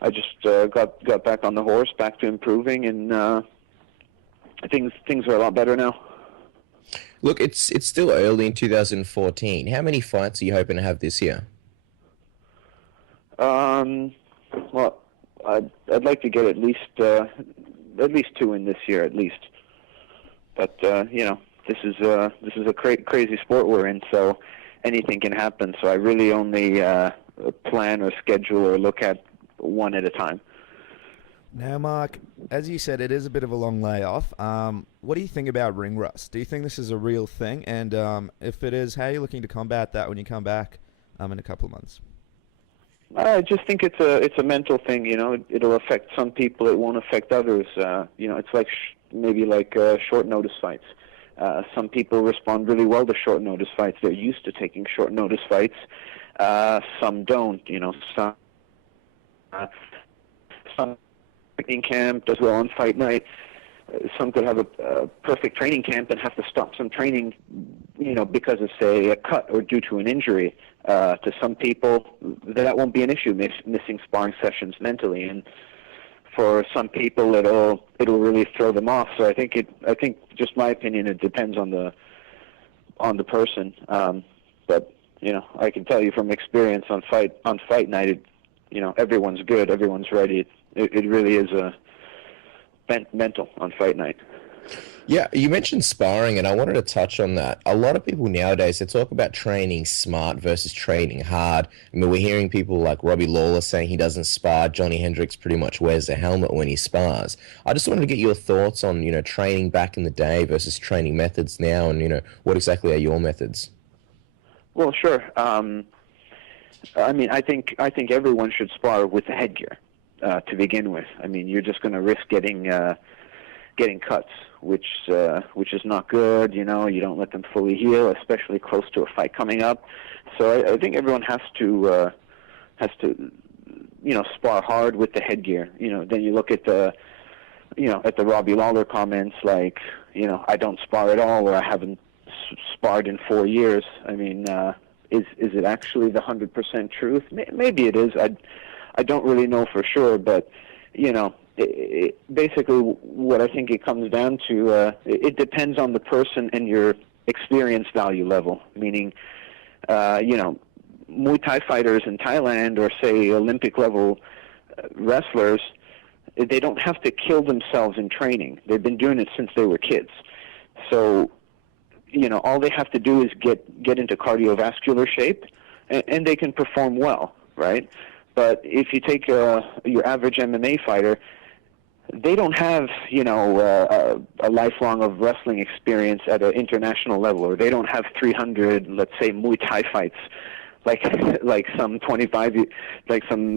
I just got back on the horse, back to improving, and things are a lot better now. Look, it's still early in 2014. How many fights are you hoping to have this year? Well, I'd like to get at least 2 in this year, at least. But you know, this is a crazy sport we're in, so anything can happen. So I really only plan or schedule or look at one at a time. Now, Mark, as you said, it is a bit of a long layoff. What do you think about ring rust? Do you think this is a real thing? And if it is, how are you looking to combat that when you come back in a couple of months? I just think it's a mental thing. You know, it'll affect some people. It won't affect others. You know, it's like maybe short notice fights. Some people respond really well to short notice fights. They're used to taking short notice fights. Some don't. You know, some training camp does well on fight night. Some could have a perfect training camp and have to stop some training, you know, because of, say, a cut or due to an injury. To some people, that won't be an issue, missing sparring sessions mentally, and for some people, it'll really throw them off. So I think just my opinion, it depends on the person. But you know, I can tell you from experience on fight night, you know, everyone's good, everyone's ready. It really is mental on fight night. Yeah, you mentioned sparring, and I wanted to touch on that. A lot of people nowadays, they talk about training smart versus training hard. I mean, we're hearing people like Robbie Lawler saying he doesn't spar. Johny Hendricks pretty much wears a helmet when he spars. I just wanted to get your thoughts on, you know, training back in the day versus training methods now, and, you know, what exactly are your methods? Well, sure. I mean, I think everyone should spar with the headgear to begin with. I mean, you're just going to risk getting cuts, which is not good. You know, you don't let them fully heal, especially close to a fight coming up. So I think everyone has to you know, spar hard with the headgear. You know, then you look at the Robbie Lawler comments like, you know, I don't spar at all, or I haven't sparred in 4 years. I mean, is it actually the 100% truth? Maybe it is. I don't really know for sure, but you know, basically what I think it comes down to, it depends on the person and your experience value level. Meaning, you know, Muay Thai fighters in Thailand, or say Olympic level wrestlers, they don't have to kill themselves in training. They've been doing it since they were kids. So, you know, all they have to do is get into cardiovascular shape, and they can perform well, right? But if you take your average MMA fighter, they don't have, you know, a lifelong of wrestling experience at an international level, or they don't have 300, let's say, Muay Thai fights like some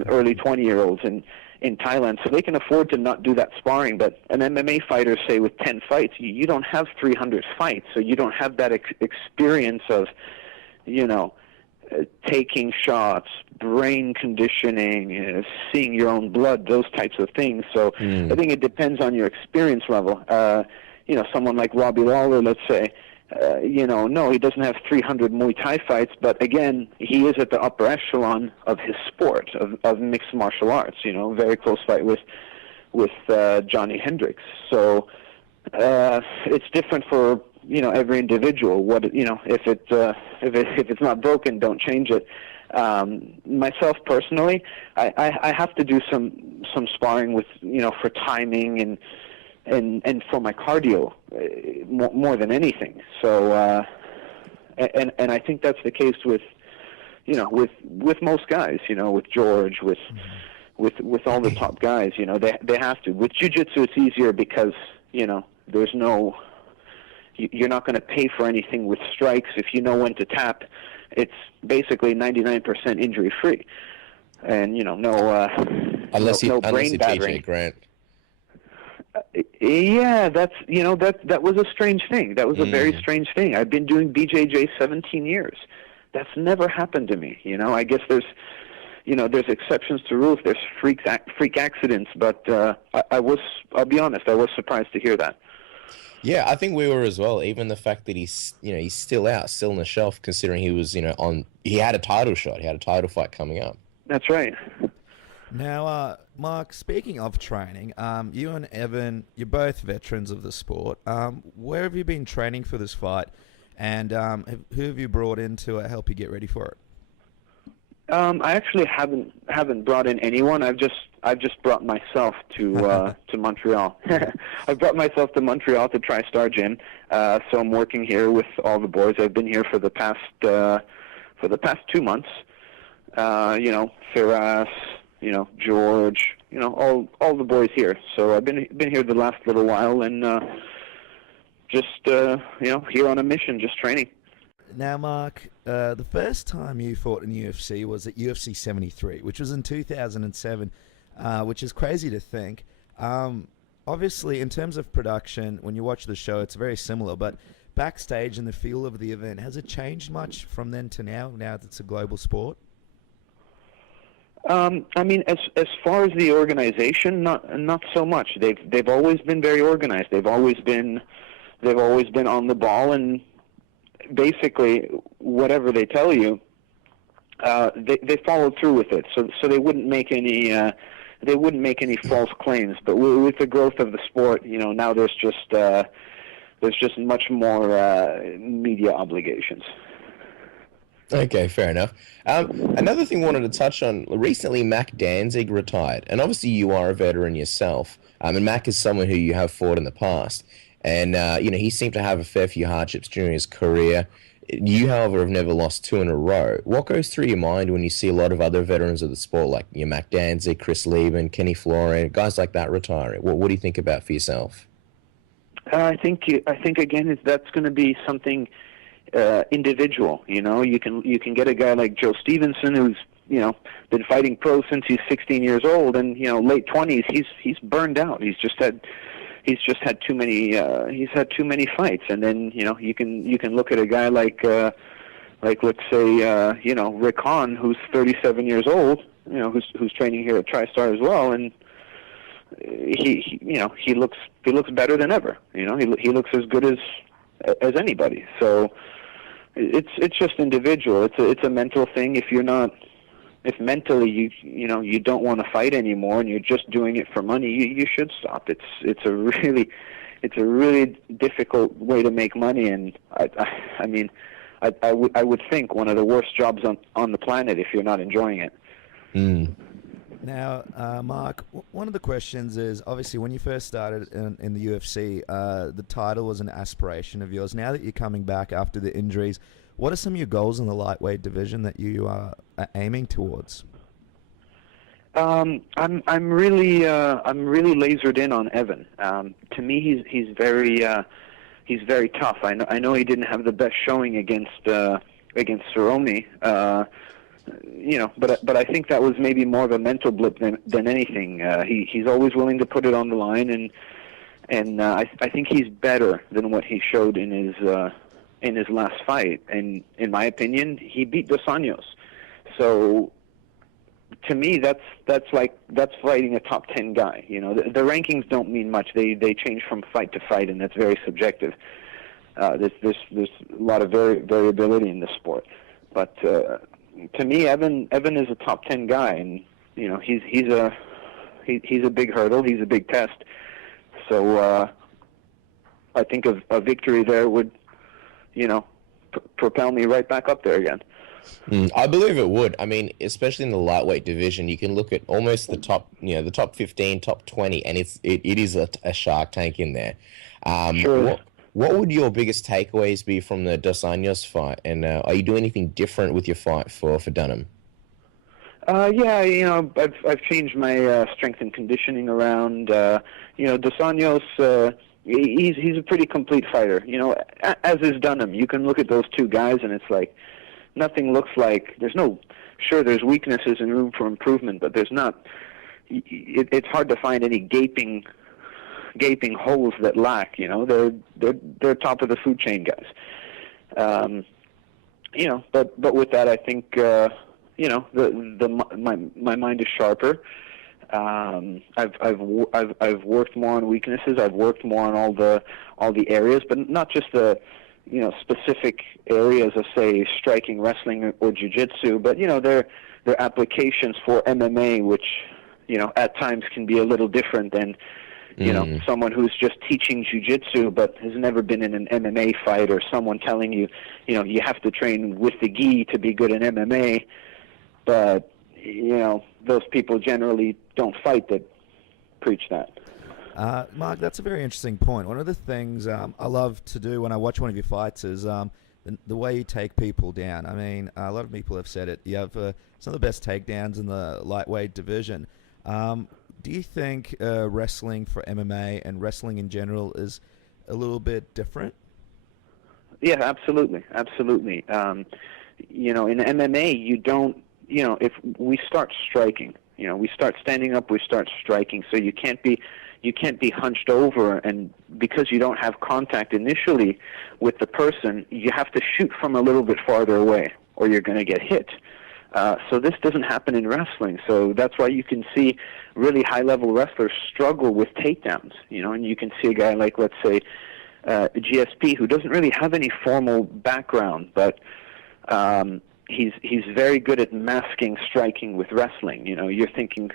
early 20-year-olds. And in Thailand, so they can afford to not do that sparring. But an MMA fighter, say with 10 fights, you don't have 300 fights, so you don't have that experience of, taking shots, brain conditioning, seeing your own blood, those types of things. So I think it depends on your experience level. Someone like Robbie Lawler, let's say, no, he doesn't have 300 Muay Thai fights, but again, he is at the upper echelon of his sport, of mixed martial arts, very close fight with Johny Hendricks. So it's different for every individual. What if it's not broken, don't change it. Myself personally, I have to do some sparring with for timing and for my cardio more than anything. So and I think that's the case with with most guys. With George, with all the top guys. They have to. With jiu-jitsu, it's easier because there's no. You're not going to pay for anything with strikes. If you know when to tap, it's basically 99% injury free, and unless no you brain battering. TJ Grant. Yeah, that was a strange thing. That was a very strange thing. I've been doing BJJ 17 years. That's never happened to me. I guess there's exceptions to rules. There's freak accidents, but I'll be honest, I was surprised to hear that. Yeah, I think we were as well. Even the fact that he's still out, still on the shelf, considering he was, he had a title shot. He had a title fight coming up. That's right. Now, Mark, speaking of training, you and Evan, you're both veterans of the sport. Where have you been training for this fight, and who have you brought in to help you get ready for it? I actually haven't brought in anyone. I've just brought myself to Montreal. I've brought myself to Montreal to TriStar Gym. So I'm working here with all the boys. I've been here for the past 2 months. Firas, George, all the boys here. So I've been here the last little while, and just here on a mission, just training. Now, Mark, the first time you fought in UFC was at UFC 73, which was in 2007, which is crazy to think. Obviously, in terms of production, when you watch the show, it's very similar, but backstage and the feel of the event, has it changed much from then to now that it's a global sport? I mean, as far as the organization, not so much. They've always been very organized. They've always been on the ball, and basically whatever they tell you, they followed through with it. So they wouldn't make any false claims. But with the growth of the sport, now there's just much more media obligations. Okay, fair enough. Another thing I wanted to touch on, recently Mac Danzig retired, and obviously you are a veteran yourself, and Mac is someone who you have fought in the past, and he seemed to have a fair few hardships during his career. You, however, have never lost 2 in a row. What goes through your mind when you see a lot of other veterans of the sport, like Mac Danzig, Chris Lieben, Kenny Florian, guys like that retiring? What do you think about for yourself? I think again, that's going to be something individual. You can get a guy like Joe Stevenson, who's been fighting pro since he's 16 years old, and late 20s. He's burned out. He's just had too many. He's had too many fights, and then you can look at a guy like let's say Rick Hahn, who's 37 years old, who's training here at TriStar as well, and he looks better than ever. He looks as good as anybody. So it's just individual. It's a mental thing. If mentally you don't want to fight anymore and you're just doing it for money, you should stop. It's a really difficult way to make money, and I would think one of the worst jobs on the planet if you're not enjoying it. Now, Mark, one of the questions is, obviously, when you first started in the UFC, the title was an aspiration of yours. Now that you're coming back after the injuries, what are some of your goals in the lightweight division that you are aiming towards? I'm really lasered in on Evan. To me, he's very tough. I know he didn't have the best showing against Cerrone. but I think that was maybe more of a mental blip than anything. He's always willing to put it on the line, and I think he's better than what he showed in his last fight. And in my opinion, he beat Dos Anjos. So to me, that's fighting a top 10 guy. The rankings don't mean much. They change from fight to fight, and that's very subjective. There's a lot of variability in this sport, but to me, Evan is a top 10 guy, and he's a big hurdle. He's a big test. So I think a victory there would, propel me right back up there again. I believe it would. I mean, especially in the lightweight division, you can look at almost the top, the top 15, top 20, and it is a shark tank in there. Sure. What would your biggest takeaways be from the Dos Anjos fight, and are you doing anything different with your fight for Dunham? Yeah, I've changed my strength and conditioning around. Dos Anjos, he's a pretty complete fighter. As is Dunham. You can look at those two guys, and it's like nothing looks like. There's weaknesses and room for improvement, but there's not. It's hard to find any gaping holes that lack. They're top of the food chain guys. But with that, I think my mind is sharper. I've worked more on weaknesses. I've worked more on all the areas, but not just the specific areas of, say, striking, wrestling, or jiu-jitsu, but their applications for MMA, which at times can be a little different than someone who's just teaching jiu-jitsu but has never been in an MMA fight, or someone telling you you have to train with the gi to be good in MMA, but those people generally don't fight that preach that. Mark, that's a very interesting point. One of the things I love to do when I watch one of your fights is the way you take people down. I mean, a lot of people have said it. You have some of the best takedowns in the lightweight division. Do you think wrestling for MMA and wrestling in general is a little bit different? Yeah, absolutely. In MMA, you don't, if we start striking, we start standing up, we start striking, so you can't be hunched over, and because you don't have contact initially with the person, you have to shoot from a little bit farther away, or you're going to get hit. So this doesn't happen in wrestling. So that's why you can see really high-level wrestlers struggle with takedowns. And you can see a guy like, let's say, GSP, who doesn't really have any formal background, but he's very good at masking striking with wrestling. You're thinking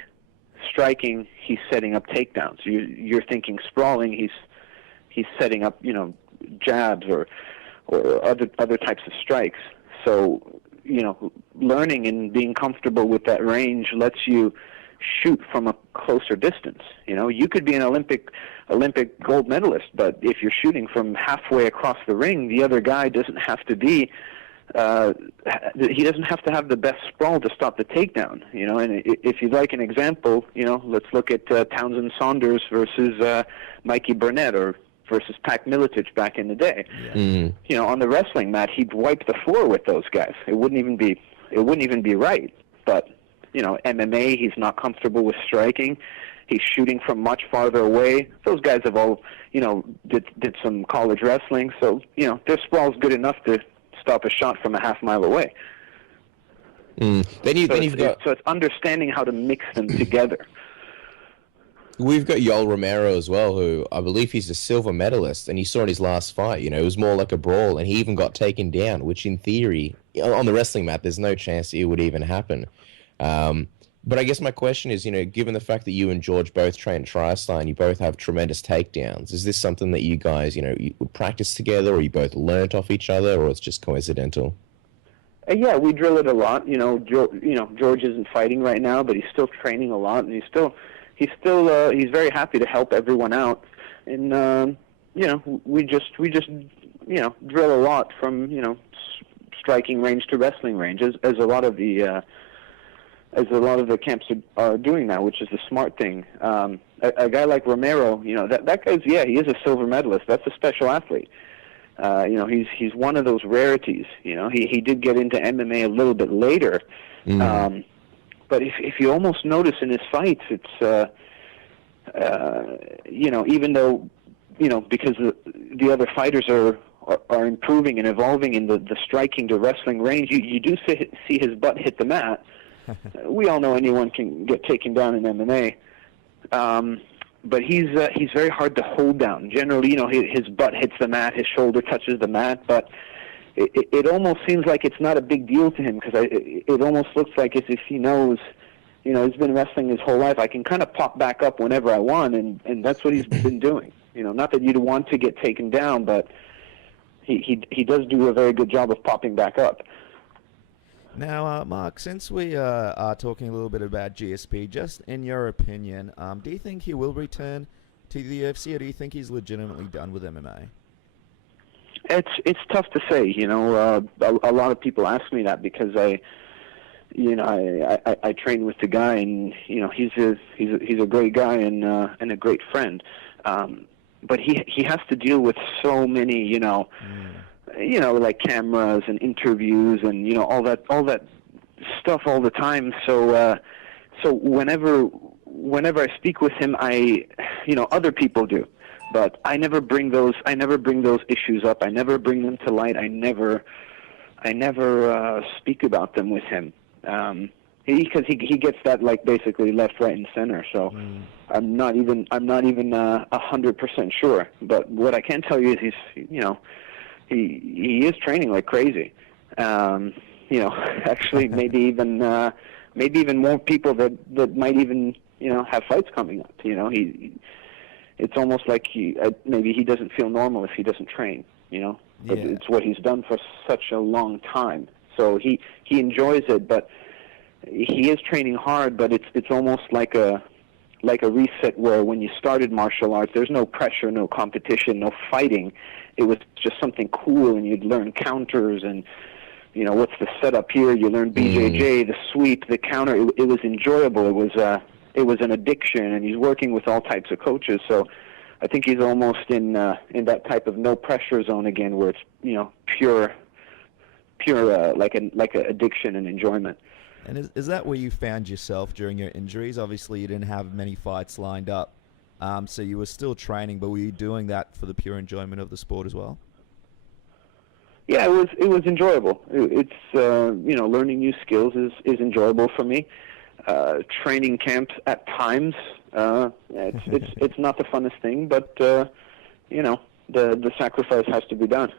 striking, he's setting up takedowns. You're thinking sprawling, he's setting up jabs or other types of strikes. So learning and being comfortable with that range lets you shoot from a closer distance. You could be an Olympic gold medalist, but if you're shooting from halfway across the ring, the other guy doesn't have to be. He doesn't have to have the best sprawl to stop the takedown. And if you'd like an example, let's look at Townsend Saunders versus Mikey Barnett, or versus Pac Miletich back in the day. Yeah. On the wrestling mat, he'd wipe the floor with those guys. It wouldn't even be right. But MMA, he's not comfortable with striking. He's shooting from much farther away. Those guys have all did some college wrestling, so their sprawl's good enough to stop a shot from a half mile away. Then it's understanding how to mix them together. We've got Yoel Romero as well, who I believe he's a silver medalist, and you saw in his last fight, it was more like a brawl, and he even got taken down, which in theory, on the wrestling mat, there's no chance it would even happen. But I guess my question is, given the fact that you and George both train at TriStar and you both have tremendous takedowns, is this something that you guys, you would practice together, or you both learnt off each other, or it's just coincidental? Yeah, we drill it a lot. George isn't fighting right now, but he's still training a lot, and he's very happy to help everyone out. And we just drill a lot from striking range to wrestling range, as a lot of the camps are doing now, which is the smart thing. A guy like Romero, that guy's, he is a silver medalist. That's a special athlete. He's one of those rarities. He did get into MMA a little bit later, But if you almost notice in his fights, it's even though because the other fighters are improving and evolving in the striking to wrestling range, you do see his butt hit the mat. We all know anyone can get taken down in MMA. But he's very hard to hold down. Generally, his butt hits the mat, his shoulder touches the mat, but it almost seems like it's not a big deal to him, because it almost looks like as if he knows, he's been wrestling his whole life. I can kind of pop back up whenever I want, and that's what he's been doing. Not that you'd want to get taken down, but he does do a very good job of popping back up. Now, Mark, since we are talking a little bit about GSP, just in your opinion, do you think he will return to the UFC, or do you think he's legitimately done with MMA? It's tough to say. A lot of people ask me that, because I train with the guy, and he's a great guy and a great friend. But he has to deal with so many, like cameras and interviews and all that stuff all the time. So whenever I speak with him, other people do, but I never bring those issues up. I never bring them to light. I never speak about them with him. Because he gets that basically left, right, and center. So I'm not even 100% sure. But what I can tell you is he is training like crazy. Actually maybe even more people that might even have fights coming up. It's almost like maybe he doesn't feel normal if he doesn't train. But it's what he's done for such a long time. So he enjoys it, but he is training hard, but it's almost like a reset, where when you started martial arts, there's no pressure, no competition, no fighting. It was just something cool, and you'd learn counters and what's the setup here. You learn BJJ, the sweep, the counter. It was enjoyable. It was an addiction, and he's working with all types of coaches. So I think he's almost in that type of no pressure zone again, where it's pure like an addiction and enjoyment. And is that where you found yourself during your injuries? Obviously, you didn't have many fights lined up, so you were still training, but were you doing that for the pure enjoyment of the sport as well? Yeah, it was enjoyable. It's learning new skills is enjoyable for me. Training camps at times, it's not the funnest thing, but the sacrifice has to be done.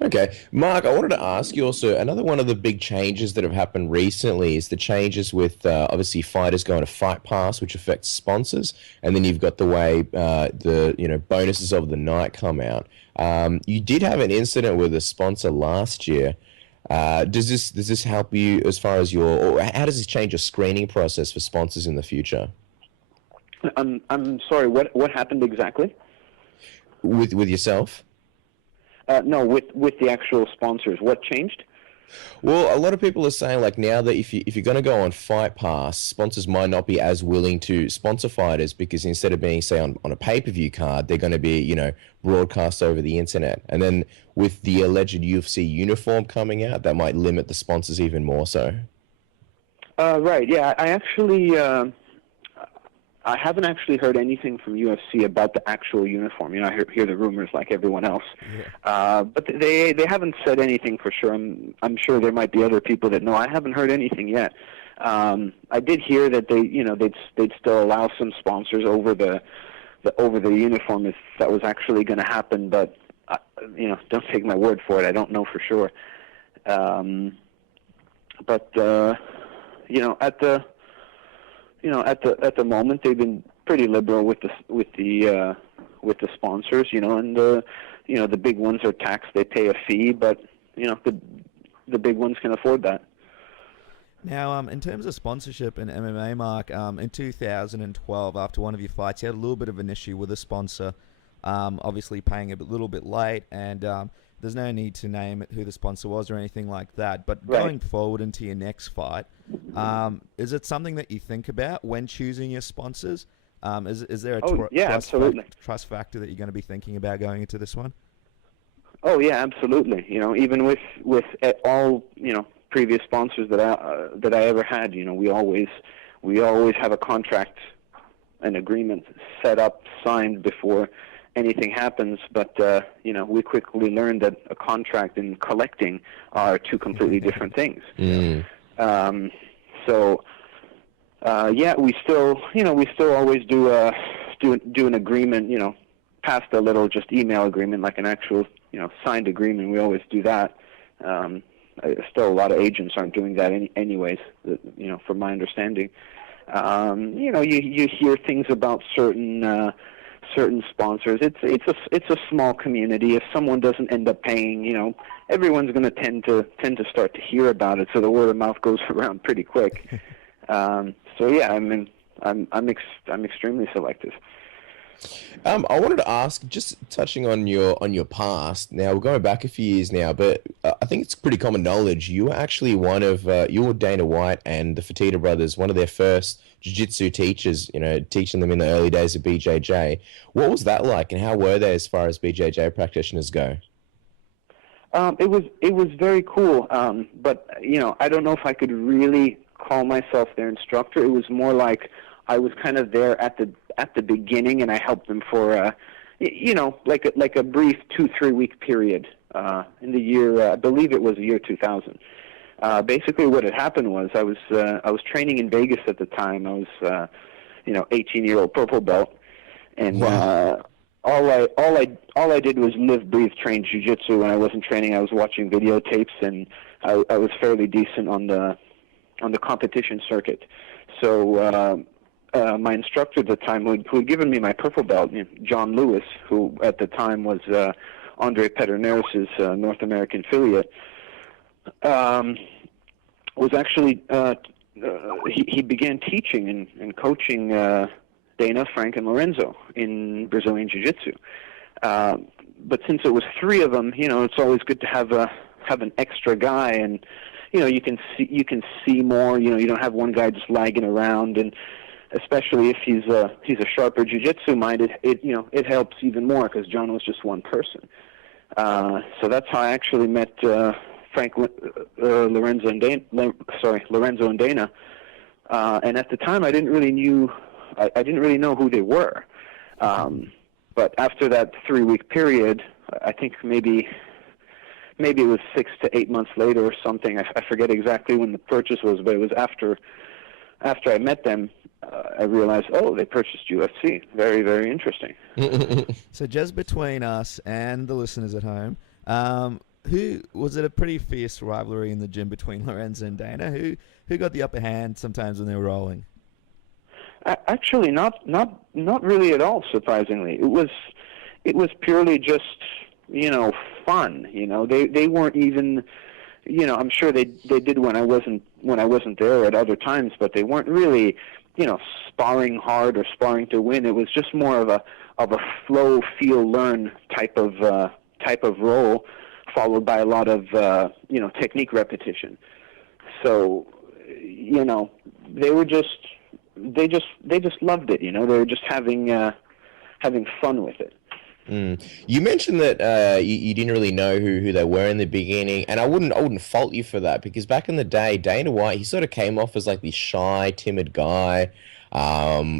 Okay, Mark, I wanted to ask you also, another one of the big changes that have happened recently is the changes with obviously fighters going to Fight Pass, which affects sponsors, and then you've got the way the bonuses of the night come out. You did have an incident with a sponsor last year. Does this help you as far as or how does this change your screening process for sponsors in the future? I'm sorry. What happened exactly? With yourself? No, with the actual sponsors. What changed? Well, a lot of people are saying now that if you're going to go on Fight Pass, sponsors might not be as willing to sponsor fighters, because instead of being, say, on a pay-per-view card, they're going to be, broadcast over the internet. And then with the alleged UFC uniform coming out, that might limit the sponsors even more so. Right. Yeah. I actually I haven't actually heard anything from UFC about the actual uniform. I hear the rumors like everyone else, but they haven't said anything for sure. I'm sure there might be other people that know. I haven't heard anything yet. I did hear that they'd still allow some sponsors over the uniform if that was actually going to happen. But don't take my word for it. I don't know for sure. At the moment, they've been pretty liberal with the sponsors, and the big ones are taxed; they pay a fee, but the big ones can afford that. Now, in terms of sponsorship in MMA, Mark, in 2012, after one of your fights, you had a little bit of an issue with a sponsor, obviously paying a little bit late, and there's no need to name who the sponsor was or anything like that. But going forward into your next fight, is it something that you think about when choosing your sponsors? Is there a trust factor that you're going to be thinking about going into this one? Oh yeah, absolutely. Even with all previous sponsors that I ever had. You know, we always have a contract, an agreement set up, signed before anything happens. But you know, we quickly learned that a contract and collecting are two completely different things. So yeah, we still always do an agreement. You know, past a little just email agreement, like an actual, you know, signed agreement. We always do that. Still, a lot of agents aren't doing that anyways. You know, from my understanding, you know, you hear things about certain sponsors. It's a small community. If someone doesn't end up paying, you know, everyone's going to tend to start to hear about it. So the word of mouth goes around pretty quick. So yeah, I mean, I'm extremely selective. I wanted to ask, just touching on your past. Now we're going back a few years now, but I think it's pretty common knowledge. You were actually one of you were Dana White and the Fertitta brothers, one of their first jiu-jitsu teachers. You know, teaching them in the early days of BJJ. What was that like, and how were they as far as BJJ practitioners go? It was very cool, but you know, I don't know if I could really call myself their instructor. It was more like I was kind of there at the beginning, and I helped them for you know, like a brief 2-3 week period in the year, I believe it was the year 2000. Basically, what had happened was I was training in Vegas at the time. I was you know, 18-year-old purple belt, and Wow. all I did was live, breathe, train jiu-jitsu. When I wasn't training, I was watching videotapes, and I was fairly decent on the competition circuit. So my instructor at the time, who had given me my purple belt, you know, John Lewis, who at the time was Andre Pederneiras' North American affiliate, was actually he began teaching and coaching Dana, Frank, and Lorenzo in Brazilian Jiu-Jitsu. But since it was three of them, you know, it's always good to have an extra guy, and you know, you can see more. You know, you don't have one guy just lagging around, and especially if he's a sharper jiu-jitsu minded, it helps even more because John was just one person. So that's how I actually met Frank, Lorenzo and Dana. And at the time, I didn't really know who they were. But after that 3-week period, I think maybe it was 6 to 8 months later or something. I forget exactly when the purchase was, but it was after I met them. I realized, oh, they purchased UFC. Very, very interesting. So just between us and the listeners at home, who was it a pretty fierce rivalry in the gym between Lorenzo and Dana? Who got the upper hand sometimes when they were rolling? Actually, not really at all. Surprisingly, it was purely just, you know, fun. You know, they weren't even, you know, I'm sure they did when I wasn't there at other times, but they weren't really, you know, sparring hard or sparring to win. It was just more of a flow, feel, learn type of role, followed by a lot of you know, technique repetition. So, you know, they just loved it. You know, they were just having fun with it. You mentioned that you didn't really know who they were in the beginning, and I wouldn't fault you for that, because back in the day, Dana White, he sort of came off as like this shy, timid guy.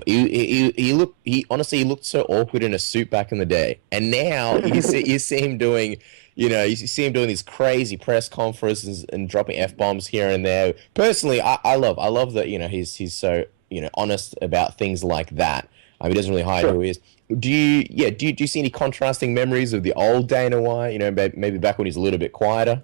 He honestly looked so awkward in a suit back in the day, and now you see him doing, you know, you see him doing these crazy press conferences and dropping F-bombs here and there. Personally, I love that, you know, he's so, you know, honest about things like that. He doesn't really hide who he is. Do you see any contrasting memories of the old Dana White? You know, maybe back when he's a little bit quieter.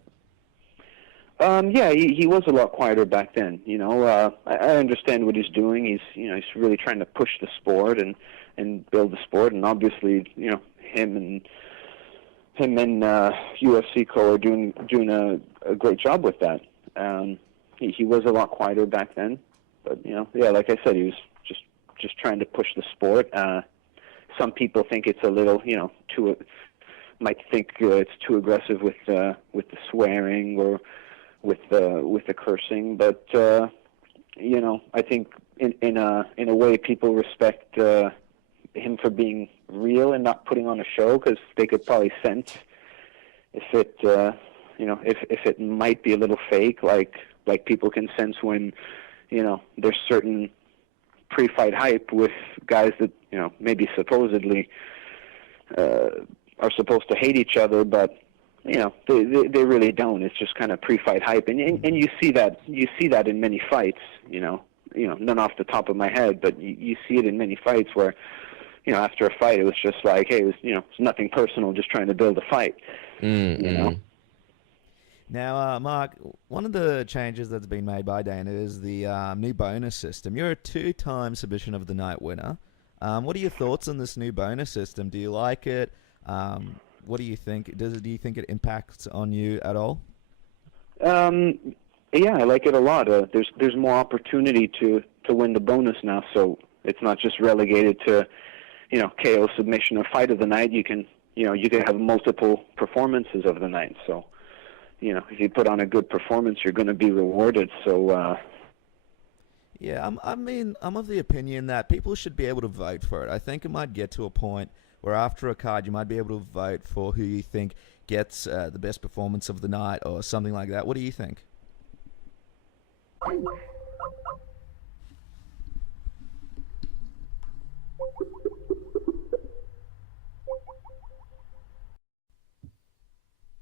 Yeah, he was a lot quieter back then. You know, I understand what he's doing. He's really trying to push the sport and build the sport, and obviously, you know, him and UFC Co are doing a great job with that. He was a lot quieter back then, but you know, yeah, like I said, he was just trying to push the sport. Some people think it's a little, you know, might think it's too aggressive with the swearing or with the cursing, but you know, I think in a way people respect him for being real and not putting on a show, because they could probably sense if if it might be a little fake, like people can sense when, there's certain pre-fight hype with guys that, maybe supposedly are supposed to hate each other, but they really don't. It's just kind of pre-fight hype, and you see that in many fights. None off the top of my head, but you see it in many fights where, after a fight, it was just like, hey, it's nothing personal, just trying to build a fight. Now, Mark, one of the changes that's been made by Dana is the new bonus system. You're a 2-time Submission of the Night winner. What are your thoughts on this new bonus system? Do you like it? What do you think? Do you think it impacts on you at all? Yeah, I like it a lot. There's more opportunity to win the bonus now, so it's not just relegated to KO, submission, or fight of the night. You can have multiple performances of the night. So if you put on a good performance, you're going to be rewarded. So yeah, I'm of the opinion that people should be able to vote for it. I think it might get to a point where after a card, you might be able to vote for who you think gets the best performance of the night or something like that. What do you think?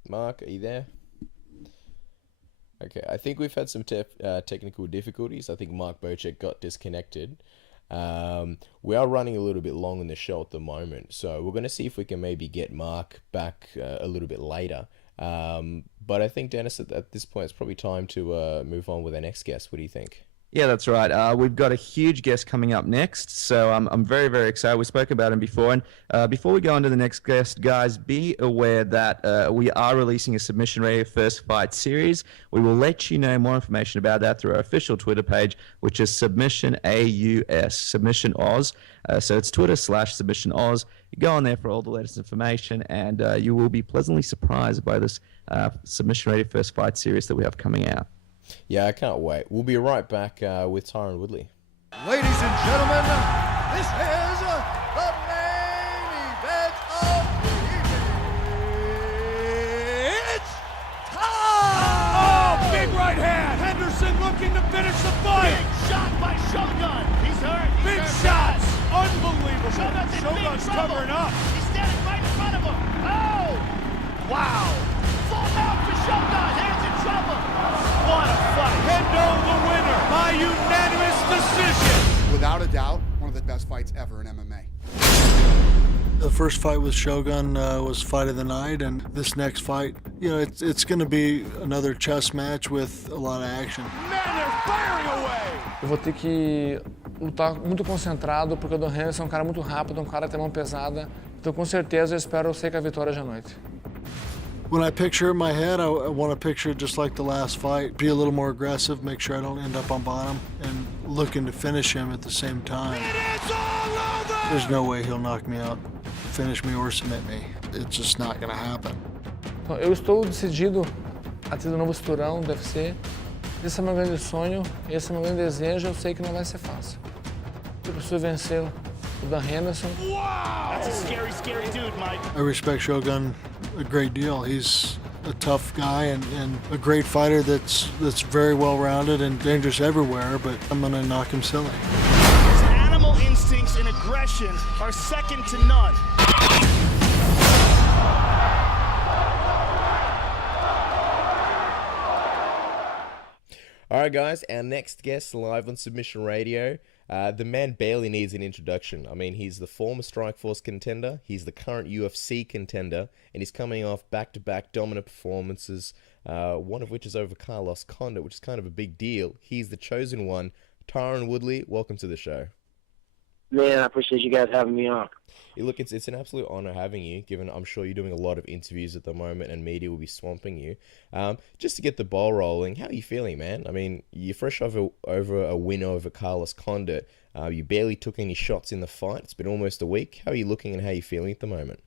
Mark, are you there? Okay, I think we've had some technical difficulties. I think Mark Bocek got disconnected. We are running a little bit long in the show at the moment, so we're going to see if we can maybe get Mark back a little bit later. But I think, Dennis, at this point, it's probably time to move on with our next guest. What do you think? Yeah, that's right. We've got a huge guest coming up next, so I'm very, very excited. We spoke about him before, and before we go on to the next guest, guys, be aware that we are releasing a Submission Radio First Fight series. We will let you know more information about that through our official Twitter page, which is Submission AUS, Submission Oz. So it's Twitter/Submission Oz. You go on there for all the latest information, and you will be pleasantly surprised by this Submission Radio First Fight series that we have coming out. Yeah, I can't wait. We'll be right back with Tyron Woodley. Ladies and gentlemen, this is the main event of the evening. It's time! Oh, big right hand. Henderson looking to finish the fight. Big shot by Shogun. He's hurt. Big shots. Unbelievable. Shogun's covering up. He's standing right in front of him. Oh! Wow. Full mount for Shogun. Hands in trouble. What a fight. Hendo the winner by unanimous decision. Without a doubt, one of the best fights ever in MMA. The first fight with Shogun was fight of the night, and this next fight, it's going to be another chess match with a lot of action. Man, they're firing away. Eu vou ter que lutar muito concentrado, porque o Johny Hendricks é um cara muito rápido, um cara que tem mão pesada. Então, com certeza, eu espero ser com a vitória hoje à noite. When I picture it in my head, I want to picture it just like the last fight. Be a little more aggressive, make sure I don't end up on bottom, and looking to finish him at the same time. It's all over. There's no way he'll knock me out, finish me, or submit me. It's just not going to happen. Então, eu estou decidido a ter um novo cinturão do UFC. Esse é meu grande sonho, esse é meu grande desejo. Eu sei que não vai ser fácil. Eu preciso vencer o Johny Hendricks. Wow. That's a scary, scary dude, Mike. I respect Shogun a great deal. He's a tough guy and a great fighter that's very well-rounded and dangerous everywhere, but I'm going to knock him silly. His animal instincts and aggression are second to none. All right, guys, our next guest live on Submission Radio. The man barely needs an introduction. I mean, he's the former Strikeforce contender, he's the current UFC contender, and he's coming off back-to-back dominant performances, one of which is over Carlos Condit, which is kind of a big deal. He's the chosen one. Tyron Woodley, welcome to the show. Man, I appreciate you guys having me on. Hey, look, it's an absolute honor having you, given I'm sure you're doing a lot of interviews at the moment and media will be swamping you. Just to get the ball rolling, how are you feeling, man? I mean, you're fresh over a win over Carlos Condit. You barely took any shots in the fight. It's been almost a week. How are you looking and how are you feeling at the moment?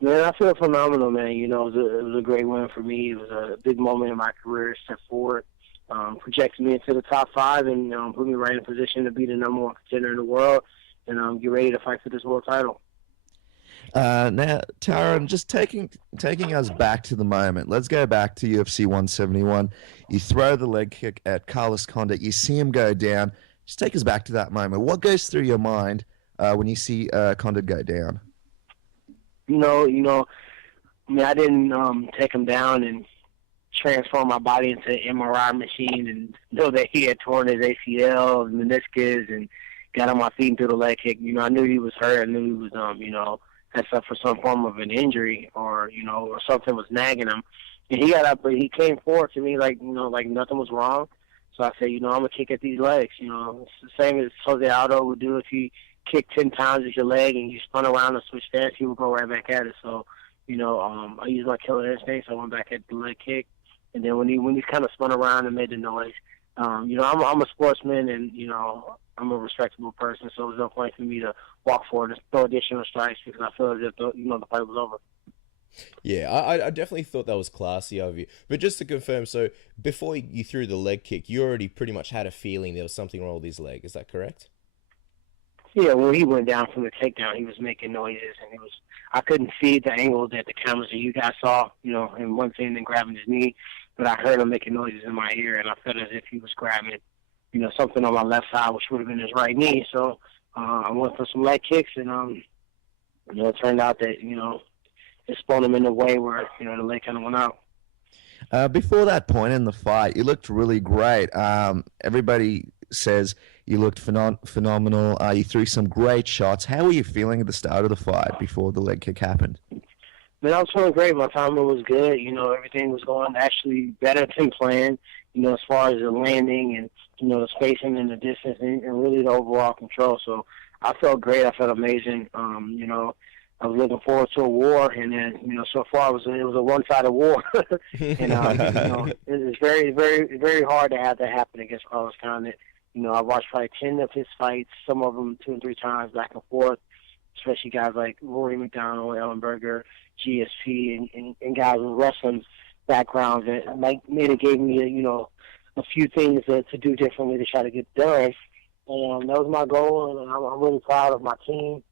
Man, I feel phenomenal, man. It was a great win for me. It was a big moment in my career, step forward. Projected me into the top 5 and put me right in position to be the #1 contender in the world and get ready to fight for this world title. Now, Tyron, just taking us back to the moment. Let's go back to UFC 171. You throw the leg kick at Carlos Condit. You see him go down. Just take us back to that moment. What goes through your mind when you see Condit go down? I mean, I didn't take him down and transform my body into an MRI machine and know that he had torn his ACL, meniscus, and got on my feet and threw the leg kick. I knew he was hurt. I knew he was, had suffered some form of an injury or something was nagging him. And he got up, but he came forward to me like nothing was wrong. So I said, I'm going to kick at these legs. It's the same as Jose Aldo would do if he kicked 10 times at your leg and you spun around and switched stance, he would go right back at it. So, I used my killer instinct, so I went back at the leg kick. And then when he kind of spun around and made the noise, I'm a sportsman and, I'm a respectable person, so there's no point for me to walk forward and throw additional strikes because I feel as if the fight was over. Yeah, I definitely thought that was classy of you. But just to confirm, so before you threw the leg kick, you already pretty much had a feeling there was something wrong with his leg. Is that correct? Yeah, when he went down from the takedown, he was making noises, and I couldn't see the angle that the cameras that you guys saw, and one thing then grabbing his knee, but I heard him making noises in my ear, and I felt as if he was grabbing, something on my left side, which would have been his right knee. So I went for some leg kicks, and it turned out that it spun him in a way where the leg kind of went out. Before that point in the fight, you looked really great. Everybody says you looked phenomenal. You threw some great shots. How were you feeling at the start of the fight before the leg kick happened? Man, I was feeling great. My timing was good. Everything was going actually better than planned, as far as the landing and, the spacing and the distance and really the overall control. So I felt great. I felt amazing. I was looking forward to a war, and then, so far it was a one-sided war. And, it's very, very, very hard to have that happen against Carlos Condit. I watched probably 10 of his fights, some of them 2 and 3 times back and forth, especially guys like Rory McDonald, Ellenberger, GSP, and guys with wrestling backgrounds that maybe gave me, a few things to do differently to try to get done. And that was my goal, and I'm really proud of my team,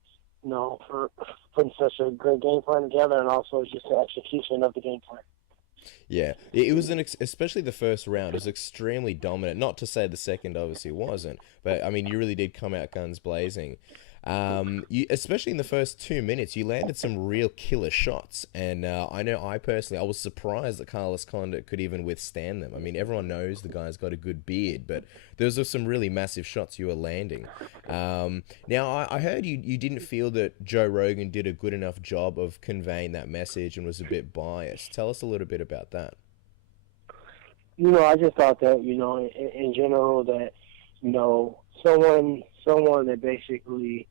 for putting such a great game plan together, and also just the execution of the game plan. Yeah, it was especially the first round. It was extremely dominant. Not to say the second obviously wasn't, but I mean you really did come out guns blazing. Especially in the first 2 minutes, you landed some real killer shots, and I know I was surprised that Carlos Condit could even withstand them. I mean, everyone knows the guy's got a good beard, but those are some really massive shots you were landing. Now, I heard you didn't feel that Joe Rogan did a good enough job of conveying that message and was a bit biased. Tell us a little bit about that. I just thought that, in general that, someone that basically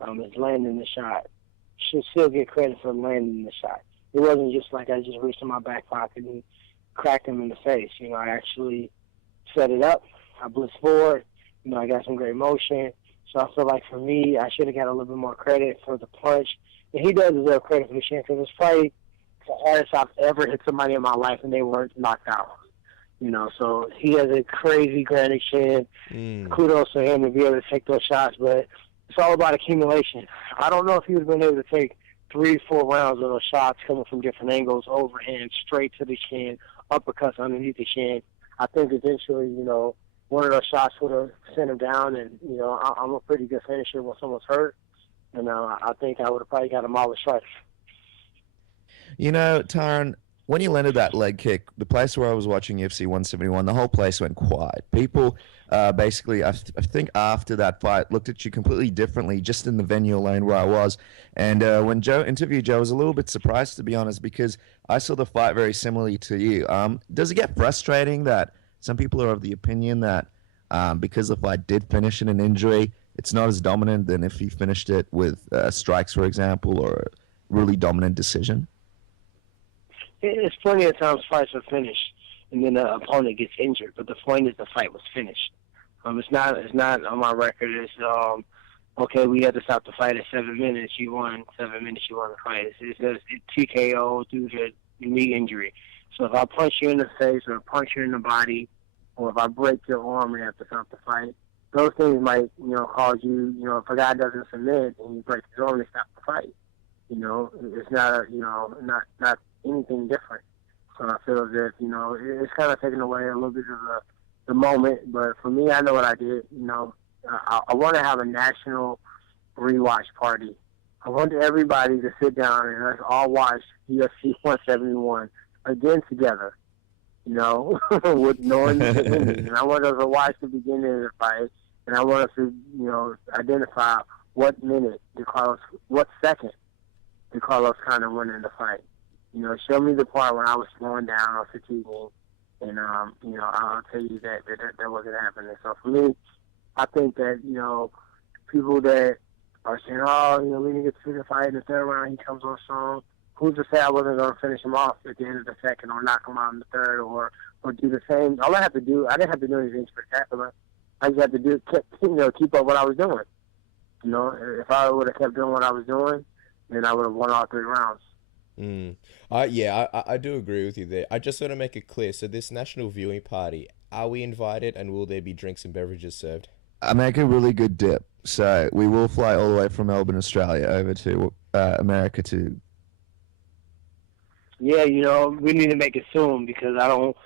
is landing the shot should still get credit for landing the shot. It wasn't just like I just reached in my back pocket and cracked him in the face. I actually set it up. I blitzed forward. I got some great motion. So I feel like for me, I should have got a little bit more credit for the punch. And he does deserve credit for the chin because it's probably the hardest I've ever hit somebody in my life and they weren't knocked out. So he has a crazy granite chin. Kudos to him to be able to take those shots, but it's all about accumulation. I don't know if he would have been able to take 3-4 rounds of those shots coming from different angles, overhand, straight to the chin, uppercuts underneath the chin. I think eventually, one of those shots would have sent him down, and, I'm a pretty good finisher when someone's hurt, and I think I would have probably got him all the strikes. Tyron, when you landed that leg kick, the place where I was watching UFC 171, the whole place went quiet. People basically, I think after that fight, looked at you completely differently just in the venue alone where I was. And when Joe interviewed you, I was a little bit surprised, to be honest, because I saw the fight very similarly to you. Does it get frustrating that some people are of the opinion that because the fight did finish in an injury, it's not as dominant than if you finished it with strikes, for example, or a really dominant decision? It's plenty of times fights are finished and then the opponent gets injured, but the point is the fight was finished. It's not on my record. It's okay, we had to stop the fight at 7 minutes. You won 7 minutes. You won the fight. It's TKO due to knee injury. So if I punch you in the face or punch you in the body, or if I break your arm and have to stop the fight, those things might cause you. If a guy doesn't submit and you break his arm, they stop the fight. You know, it's not not anything different. So I feel as if, you know, it's kind of taking away a little bit of the moment. But for me, I know what I did. You know, I want to have a national rewatch party. I want everybody to sit down and let's all watch UFC 171 again together. You know, with knowing the ending. And I want us to watch the beginning of the fight, and I want us to, you know, identify what minute what second did Carlos kind of win in the fight. You know, show me the part when I was slowing down or fatiguing, and you know, I'll tell you that wasn't happening. So for me, I think that, you know, people that are saying, oh, you know, we didn't get to see the fight in the third round, he comes on strong. Who's to say I wasn't going to finish him off at the end of the second, or knock him out in the third, or do the same? All I have to do, I didn't have to do anything spectacular. I just had to keep up what I was doing. You know, if I would have kept doing what I was doing, then I would have won all 3 rounds. Yeah, I do agree with you there. I just want to make it clear. So this national viewing party, are we invited, and will there be drinks and beverages served? I make a really good dip, so we will fly all the way from Melbourne, Australia, over to America to. Yeah, you know, we need to make it soon, because I don't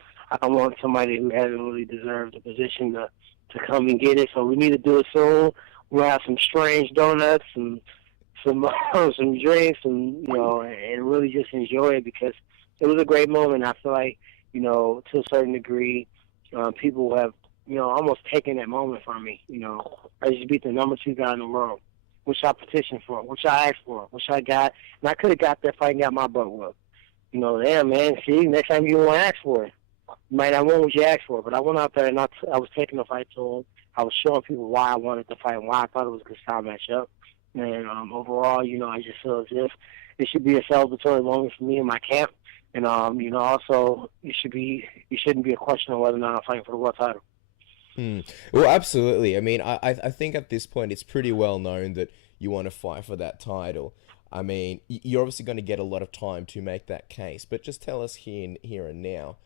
want somebody who hasn't really deserved the position to come and get it. So we need to do it soon. We'll have some strange donuts and some drinks, and, you know, and really just enjoy it, because it was a great moment. I feel like, you know, to a certain degree, people have, you know, almost taken that moment from me. You know, I just beat the number 2 guy in the world, which I petitioned for, which I asked for, which I got, and I could have got that fight and got my butt whooped. You know, damn, man, see, next time you won't ask for it. You might not want what you asked for, but I went out there and I was taking the fight to him. I was showing people why I wanted the fight and why I thought it was a good style matchup. And overall, you know, I just feel as if it should be a celebratory moment for me in my camp. And, you know, also, it shouldn't be a question of whether or not I'm fighting for the world title. Well, absolutely. I mean, I think at this point it's pretty well known that you want to fight for that title. I mean, you're obviously going to get a lot of time to make that case, but just tell us here and now,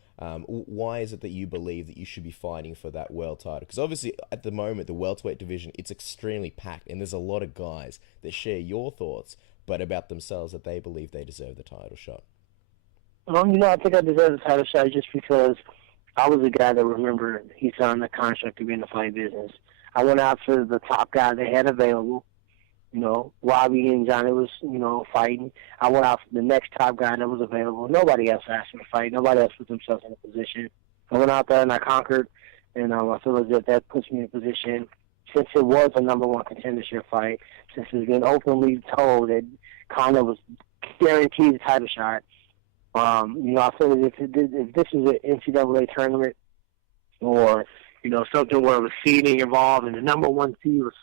why is it that you believe that you should be fighting for that world title? Because obviously at the moment, the welterweight division, it's extremely packed, and there's a lot of guys that share your thoughts, but about themselves, that they believe they deserve the title shot. You know, I think I deserve the title shot just because I was a guy that remembered he signed the contract to be in the fight business. I went after the top guy they had available. You know, Robbie and Johnny was, you know, fighting. I went out for the next top guy that was available. Nobody else asked me to fight. Nobody else put themselves in a position. I went out there and I conquered, and I feel as if that puts me in a position, since it was a number 1 contendership fight, since it's been openly told that Condit was guaranteed a title shot. You know, I feel as if this is an NCAA tournament, or, you know, something where it was seeding involved and the number 1 seed was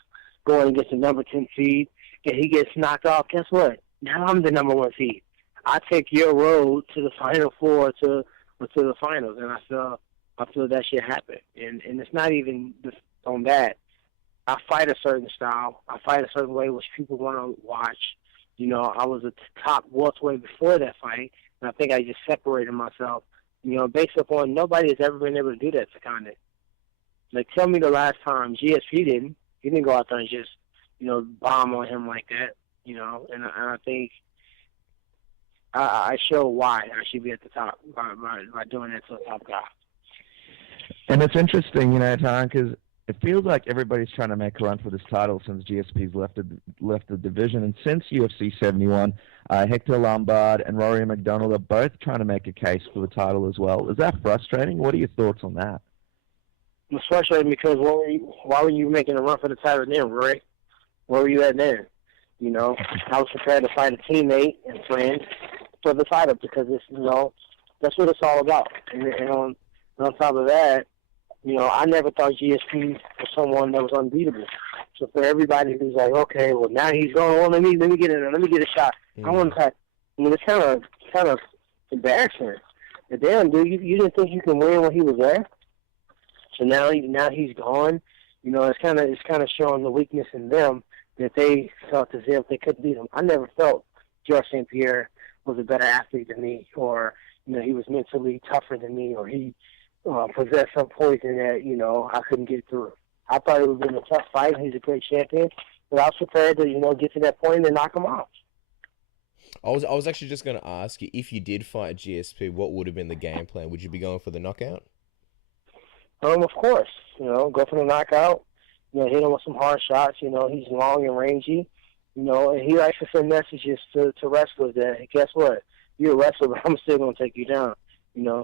going against the number 10 seed, and he gets knocked off, guess what? Now I'm the number 1 seed. I take your road to the Final Four, to the finals, and I feel that should happen. And it's not even just on that. I fight a certain style. I fight a certain way which people want to watch. You know, I was a top welterweight before that fight, and I think I just separated myself, you know, based upon nobody has ever been able to do that to Condit. Like, tell me the last time. GSP didn't. He didn't go out there and just, you know, bomb on him like that, you know. And I think I show why I should be at the top by doing that to the top guy. And it's interesting, you know, Tyron, because it feels like everybody's trying to make a run for this title since GSP's left the division. And since UFC 71, Hector, Lombard, and Rory McDonald are both trying to make a case for the title as well. Is that frustrating? What are your thoughts on that? It's frustrating because why were you making a run for the title then, Rory? Where were you at then? You know, I was prepared to fight a teammate and friend for the title because it's, you know, that's what it's all about. And on top of that, you know, I never thought GSP was someone that was unbeatable. So for everybody who's like, okay, well now he's going, well let me get in there, let me get a shot. I want to. I mean, it's kind of embarrassing. But damn, dude, you didn't think you could win when he was there. So now he's gone. You know, it's kind of showing the weakness in them that they felt as if they couldn't beat him. I never felt George St. Pierre was a better athlete than me, or, you know, he was mentally tougher than me, or he possessed some poison that, you know, I couldn't get through. I thought it would have been a tough fight. He's a great champion, but I was prepared to, you know, get to that point and knock him out. I was actually just going to ask you, if you did fight GSP, what would have been the game plan? Would you be going for the knockout? Of course. Go for the knockout. Hit him with some hard shots. He's long and rangy. And he likes to send messages to wrestlers that, hey, guess what? You're a wrestler, but I'm still going to take you down.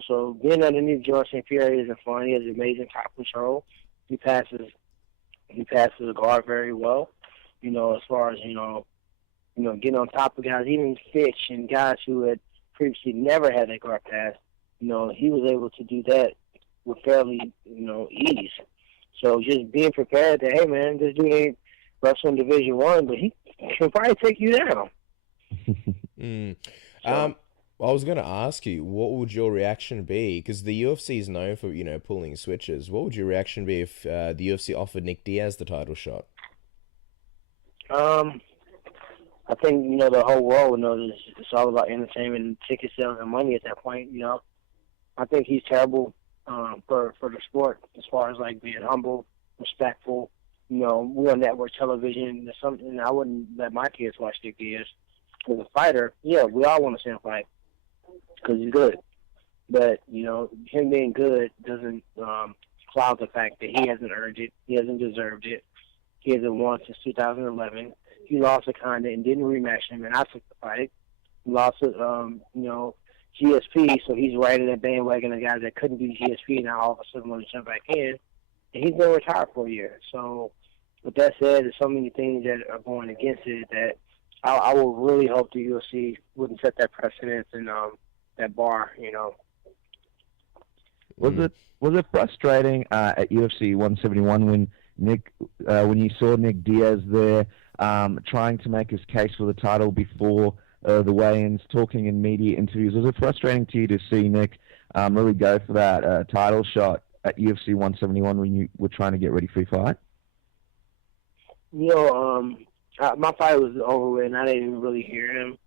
So being underneath George St. Pierre isn't fun. He has amazing top control. He passes the guard very well. As far as, getting on top of guys, even Fitch and guys who had previously never had that guard pass, he was able to do that with fairly, ease. So just being prepared that, hey, man, this dude ain't wrestling Division I, but he can probably take you down. I was going to ask you, what would your reaction be? Because the UFC is known for, pulling switches. What would your reaction be if the UFC offered Nick Diaz the title shot? I think, the whole world knows it's all about entertainment and ticket sales and money at that point, I think he's terrible for the sport as far as, like, being humble, respectful. We're on network television. There's something I wouldn't let my kids watch Nick Diaz. As a fighter, yeah, we all want to see him fight because he's good. But, him being good doesn't cloud the fact that he hasn't earned it. He hasn't deserved it. He hasn't won since 2011. He lost to Condit and didn't rematch him, and I took the fight. He lost to, GSP, so he's riding that bandwagon of guys that couldn't be GSP, now all of a sudden want to jump back in. And he's been retired for a year. So, with that said, there's so many things that are going against it that I will really hope the UFC wouldn't set that precedent and that bar, Was it frustrating at UFC 171 when you saw Nick Diaz there trying to make his case for the title before the weigh-ins, talking in media interviews? Was it frustrating to you to see Nick really go for that title shot at UFC 171 when you were trying to get ready for your fight? My fight was over with, and I didn't even really hear him.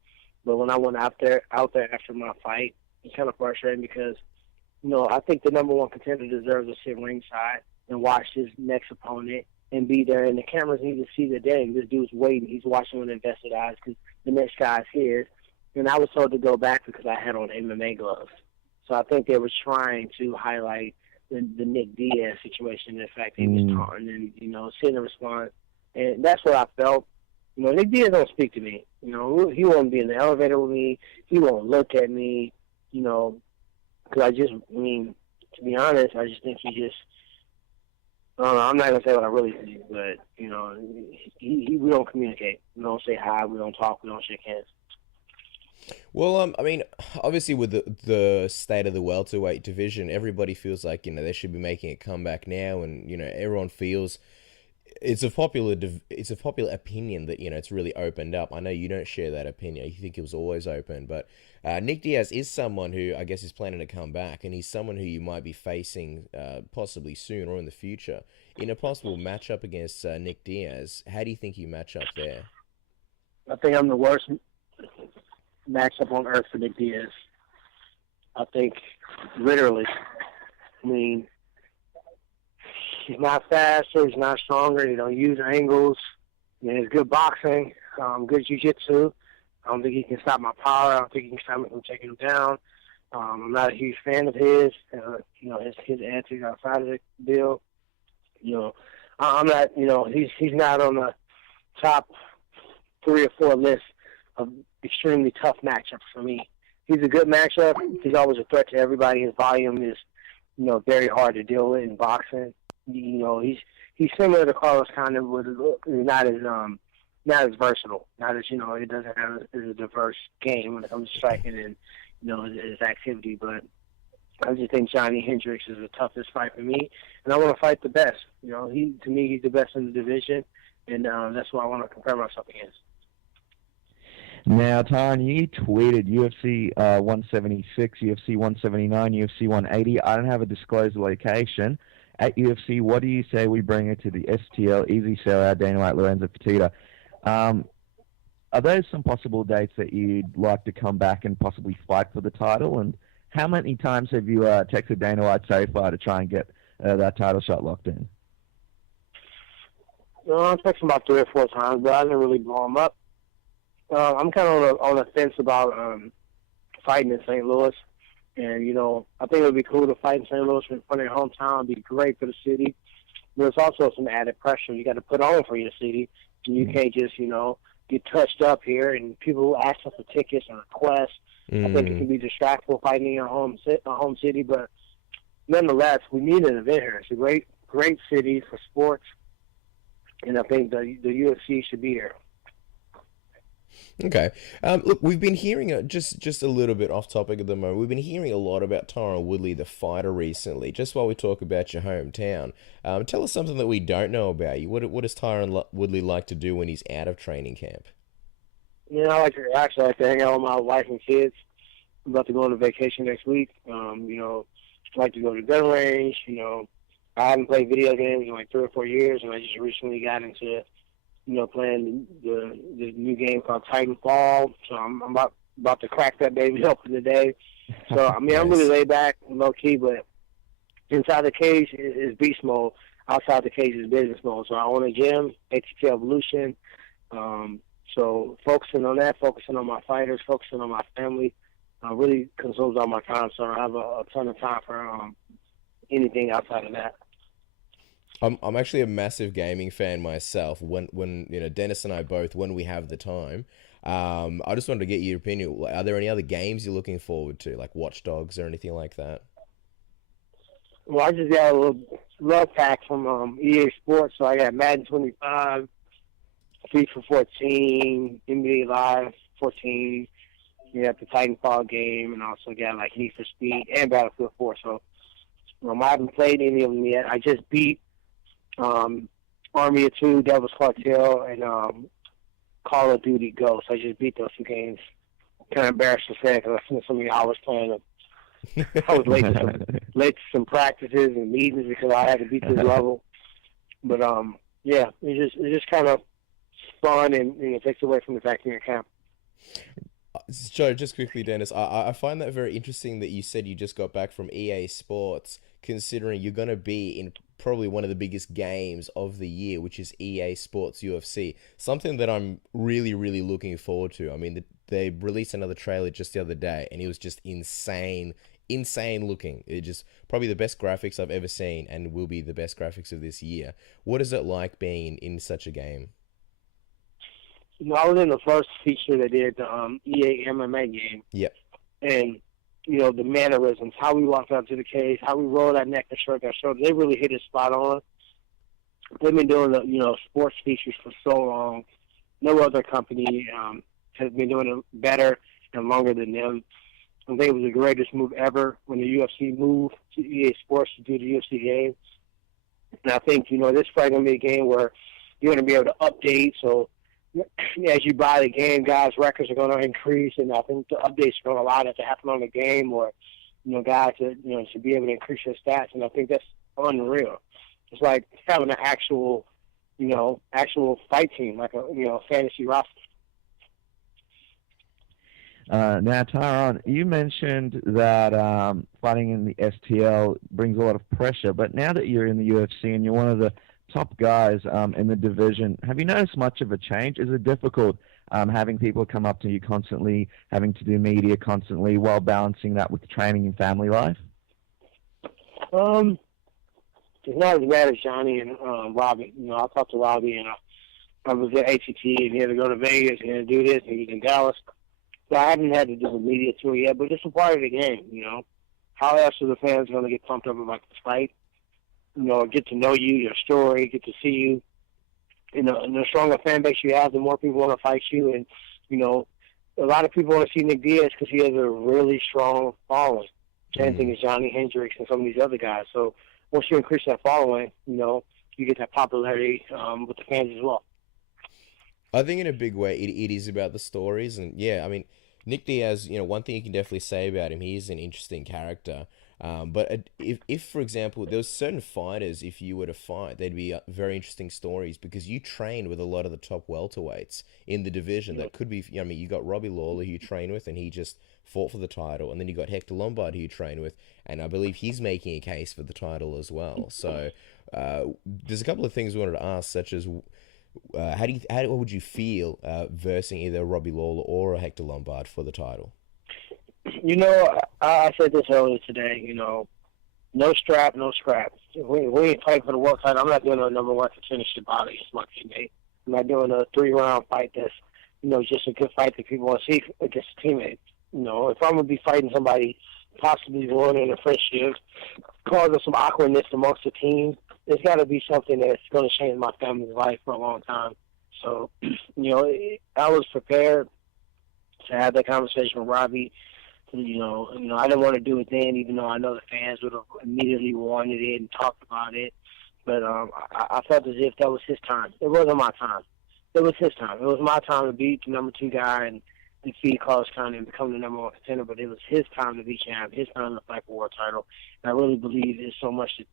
But when I went out there after my fight, it's kind of frustrating because, I think the number one contender deserves to sit ringside and watch his next opponent and be there. And the cameras need to see the day. This dude's waiting. He's watching with invested eyes because the next guy's here. And I was told to go back because I had on MMA gloves. So I think they were trying to highlight the Nick Diaz situation, the fact that he was taunting and, seeing the response. And that's what I felt. Nick Diaz don't speak to me. He won't be in the elevator with me. He won't look at me, because to be honest, I just think he I don't know, I'm not going to say what I really think, but, we don't communicate. We don't say hi. We don't talk. We don't shake hands. Well, obviously with the state of the welterweight division, everybody feels like, they should be making a comeback now, and, everyone feels it's a popular opinion that, it's really opened up. I know you don't share that opinion. You think it was always open, but Nick Diaz is someone who I guess is planning to come back, and he's someone who you might be facing possibly soon or in the future. In a possible matchup against Nick Diaz, how do you think you match up there? I think I'm the worst matchup on earth for Nick Diaz. I think, literally, he's not faster, he's not stronger, he don't use angles, he's good boxing, good jiu-jitsu. I don't think he can stop my power. I don't think he can stop me from taking him down. I'm not a huge fan of his, his antics outside of the deal. I'm not, he's not on the top 3 or 4 list of extremely tough matchups for me. He's a good matchup. He's always a threat to everybody. His volume is, very hard to deal with in boxing. He's similar to Carlos Condit, but not as versatile. Not as, it doesn't have a diverse game when it comes to striking and, his activity. But I just think Johny Hendricks is the toughest fight for me, and I want to fight the best. To me, he's the best in the division, and that's what I want to compare myself against. Now, Tyron, you tweeted UFC 176, UFC 179, UFC 180. I don't have a disclosed location. At UFC, what do you say we bring it to the STL Easy Sellout Dana White Lorenzo Fertitta? Are those some possible dates that you'd like to come back and possibly fight for the title? And how many times have you texted Dana White so far to try and get that title shot locked in? I texted him about 3 or 4 times, but I didn't really blow him up. I'm kind of on the fence about fighting in St. Louis. And, I think it would be cool to fight in St. Louis in front of your hometown. It'd be great for the city. There's also some added pressure you got to put on for your city. And you can't just, get touched up here. And people ask us for tickets and requests. I think it can be distractful fighting in your home city. But nonetheless, we need an event here. It's a great city for sports. And I think the UFC should be here. Okay. Look, we've been hearing, just a little bit off topic at the moment, we've been hearing a lot about Tyron Woodley, the fighter, recently. Just while we talk about your hometown, tell us something that we don't know about you. What does Tyron Woodley like to do when he's out of training camp? I like to hang out with my wife and kids. I'm about to go on a vacation next week. I like to go to the gun range. I haven't played video games in like 3 or 4 years, and I just recently got into playing the new game called Titanfall. So I'm about to crack that baby open today. So, I'm really laid back, low-key, but inside the cage is beast mode. Outside the cage is business mode. So I own a gym, ATT Evolution. So focusing on that, focusing on my fighters, focusing on my family, really consumes all my time. So I have a ton of time for anything outside of that. I'm actually a massive gaming fan myself. When Dennis and I both, when we have the time, I just wanted to get your opinion. Are there any other games you're looking forward to, like Watch Dogs or anything like that? Well, I just got a little love pack from EA Sports, so I got Madden 25, FIFA 14, NBA Live 14. You got the Titanfall game, and also got like Need for Speed and Battlefield 4. So I haven't played any of them yet. I just beat Army of Two, Devil's Cartel, and Call of Duty Ghost. I just beat those 2 games. Kind of embarrassed to say because I spent so many hours playing them. I was late to some practices and meetings because I had to beat this level. But it's just kind of fun and it takes away from the fact that you're in camp. So just quickly, Dennis, I find that very interesting that you said you just got back from EA Sports, considering you're going to be in probably one of the biggest games of the year, which is EA Sports UFC. Something that I'm really, really looking forward to. I mean, they released another trailer just the other day, and it was just insane looking. It just probably the best graphics I've ever seen, and will be the best graphics of this year. What is it like being in such a game? I was in the first feature they did, the EA MMA game. Yep. And, the mannerisms, how we walked out to the cage, how we roll that neck and shrug our shoulders, they really hit it spot on. They've been doing the, sports features for so long. No other company has been doing it better and longer than them. I think it was the greatest move ever when the UFC moved to EA Sports to do the UFC game. And I think, this is probably going to be a game where you're going to be able to update. So as you buy the game, guys' records are going to increase. And I think the updates are going to allow that to happen on the game or, guys to be able to increase their stats. And I think that's unreal. It's like having an actual fight team, like a fantasy roster. Now, Tyron, you mentioned that fighting in the STL brings a lot of pressure, but now that you're in the UFC and you're one of the top guys in the division, have you noticed much of a change? Is it difficult having people come up to you constantly, having to do media constantly while balancing that with training and family life? It's not as bad as Johnny and Robbie. I talked to Robbie, and I was at ATT, and he had to go to Vegas, and he had to do this, and he was in Dallas. So I haven't had to do a media tour yet, but it's a part of the game, How else are the fans going to get pumped up about this fight? Get to know you, your story, get to see you. And the stronger fan base you have, the more people want to fight you. And, a lot of people want to see Nick Diaz because he has a really strong following. Same thing as Johny Hendricks and some of these other guys. So once you increase that following, you get that popularity with the fans as well. I think in a big way it is about the stories. And, yeah, I mean, Nick Diaz, one thing you can definitely say about him, he is an interesting character. But if, for example, there was certain fighters, if you were to fight, they'd be very interesting stories because you trained with a lot of the top welterweights in the division. That could be, you got Robbie Lawler who you train with, and he just fought for the title. And then you got Hector Lombard who you train with, and I believe he's making a case for the title as well. So there's a couple of things we wanted to ask, such as How would you feel versing either Robbie Lawler or a Hector Lombard for the title? You know, I said this earlier today. You know, no strap, no scrap. We ain't fighting for the world title. I'm not doing a number one contender body against my teammate. I'm not doing a 3-round fight that's, you know, just a good fight that people want to see against a teammate. You know, if I'm going to be fighting somebody, possibly ruining a friendship, causing some awkwardness amongst the team, there's got to be something that's going to change my family's life for a long time. So, you know, I was prepared to have that conversation with Robbie. You know, I didn't want to do it then, even though I know the fans would have immediately wanted it and talked about it. But I felt as if that was his time. It wasn't my time. It was his time. It was my time to be the number 2 guy and defeat Carlos Condit and become the number 1 contender. But it was his time to be champ, his time to fight for world title. And I really believe there's so much it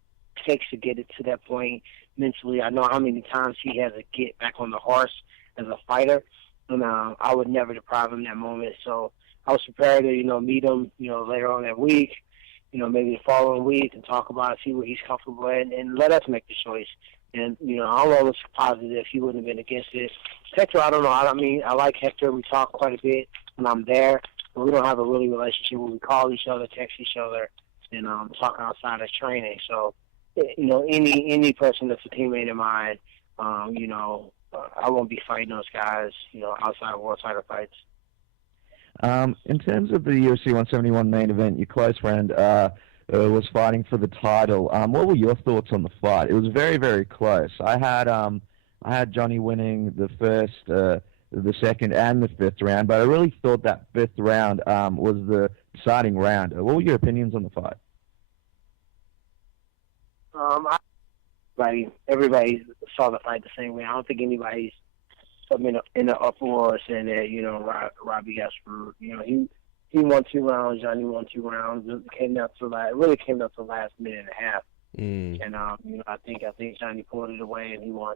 takes to get it to that point mentally. I know how many times he had to get back on the horse as a fighter, and I would never deprive him that moment. So I was prepared to, you know, meet him, you know, later on that week, you know, maybe the following week and talk about it, see what he's comfortable in, and let us make the choice. And, you know, I'm almost positive he wouldn't have been against it. Hector, I don't know. I mean, I like Hector. We talk quite a bit when I'm there, but we don't have a really relationship where we call each other, text each other, and talk outside of training. So, you know, any person that's a teammate of mine, you know, I won't be fighting those guys, you know, outside of world title fights. In terms of the UFC 171 main event, your close friend was fighting for the title. What were your thoughts on the fight? It was very, very close. I had Johnny winning the first, the second, and the 5th round, but I really thought that 5th round was the deciding round. What were your opinions on the fight? Everybody saw the fight the same way. I don't think anybody's in the uproar saying that, you know, Robbie got screwed. You know, he won 2 rounds, Johnny won 2 rounds. It came down to it really came down to the last minute and a half. And you know, I think Johnny pulled it away and he won.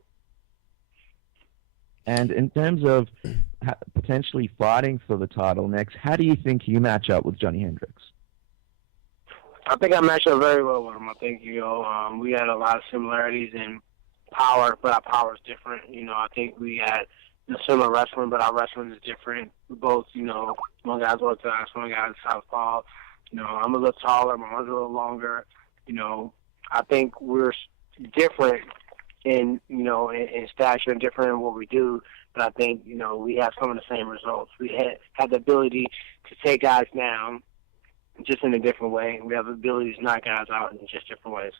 And in terms of potentially fighting for the title next, how do you think you match up with Johny Hendricks? I think I matched up very well with him. I think, you know, we had a lot of similarities in power, but our power is different. You know, I think we had similar wrestling, but our wrestling is different. We both, you know, one guy's orthodox, one guy's southpaw. You know, I'm a little taller, my arms a little longer. You know, I think we're different in, you know, in stature and different in what we do, but I think, you know, we have some of the same results. We had the ability to take guys down just in a different way. We have the ability to knock guys out in just different ways.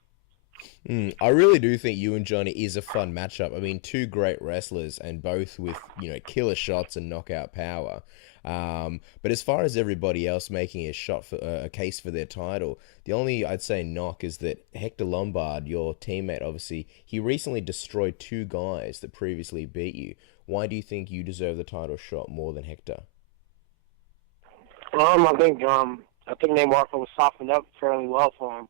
I really do think you and Johnny is a fun matchup. I mean, 2 great wrestlers and both with, you know, killer shots and knockout power. But as far as everybody else making a shot for a case for their title, the only, I'd say, knock is that Hector Lombard, your teammate, obviously, he recently destroyed 2 guys that previously beat you. Why do you think you deserve the title shot more than Hector? I think Nate Marco was softened up fairly well for him.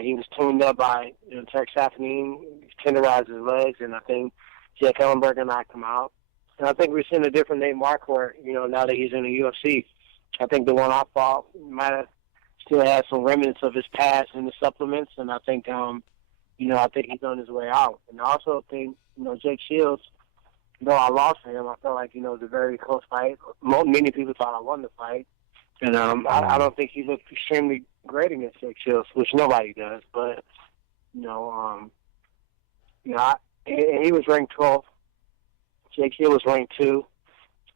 He was tuned up by, you know, Turk Safin, tenderized his legs, and I think Jack Ellenberger knocked him out. And I think we're seeing a different Nate Marquardt, you know, now that he's in the UFC. I think the one I fought might have still had some remnants of his past in the supplements, and I think, you know, I think he's on his way out. And I also think, you know, Jake Shields, though I lost to him, I felt like, you know, it was a very close fight. Many people thought I won the fight. And I don't think he looked extremely great against Jake Shields, which nobody does. But, you know, and he was ranked 12th. Jake Shields was ranked 2.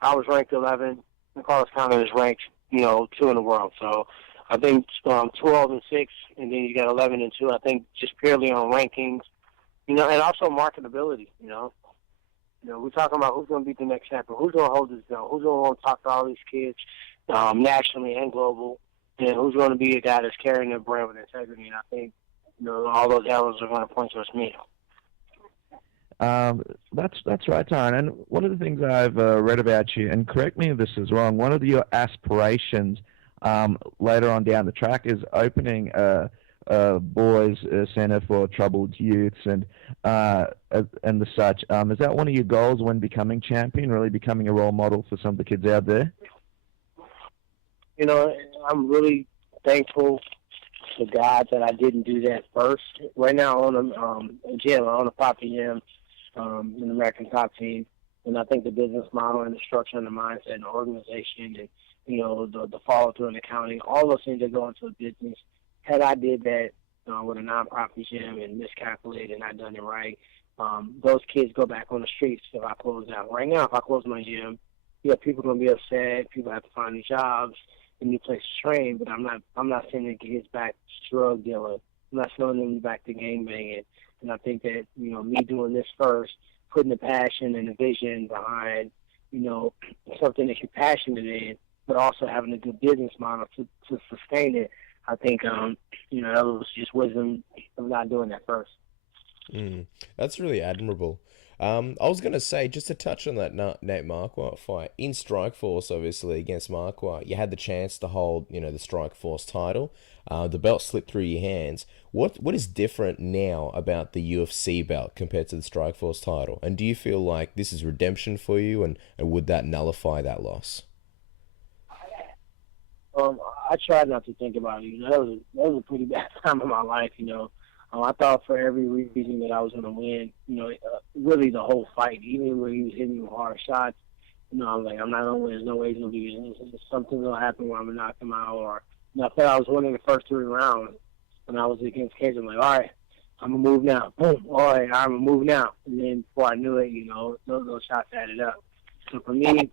I was ranked 11. And Carlos Condit is ranked, you know, 2 in the world. So I think 12 and 6, and then you got 11 and 2. I think just purely on rankings, you know, and also marketability, you know. You know, we're talking about who's going to be the next champion, who's going to hold this down, who's going to want to talk to all these kids nationally and global, and who's going to be a guy that's carrying their brand with integrity. And I think, you know, all those arrows are going to point towards me. That's right, Tyron. And one of the things I've read about you, and correct me if this is wrong, one of your aspirations later on down the track is opening a boys center for troubled youths and the such. Is that one of your goals when becoming champion, really becoming a role model for some of the kids out there? You know, I'm really thankful to God that I didn't do that first. Right now, I own a gym. I own a Papa Gym in the American Top Team. And I think the business model and the structure and the mindset and the organization and, you know, the follow-through and accounting, all those things that go into a business. Had I did that with a nonprofit gym and miscalculated and not done it right, those kids go back on the streets if I close down. Right now, if I close my gym, yeah, people are going to be upset. People have to find new jobs and new places to train, but I'm not sending kids back to drug dealing. I'm not sending them back to gang banging. And I think that, you know, me doing this first, putting the passion and the vision behind, you know, something that you're passionate in, but also having a good business model to sustain it. I think, you know, that was just wisdom of not doing that first. That's really admirable. I was going to say, just to touch on that Nate Marquardt fight, in Strikeforce, obviously, against Marquardt, you had the chance to hold, you know, the Strikeforce title. The belt slipped through your hands. What is different now about the UFC belt compared to the Strikeforce title? And do you feel like this is redemption for you, and would that nullify that loss? I tried not to think about it. You know, that was a pretty bad time in my life, you know. I thought for every reason that I was going to win, you know, really the whole fight, even when he was hitting me with hard shots, you know, I'm like, I'm not going to win. There's no way he's going to lose. Something's going to happen where I'm going to knock him out. Or, you know, I thought I was winning the first 3 rounds when I was against Cage. I'm like, all right, I'm going to move now. Boom. All right, I'm going to move now. And then before I knew it, you know, those shots added up. So for me,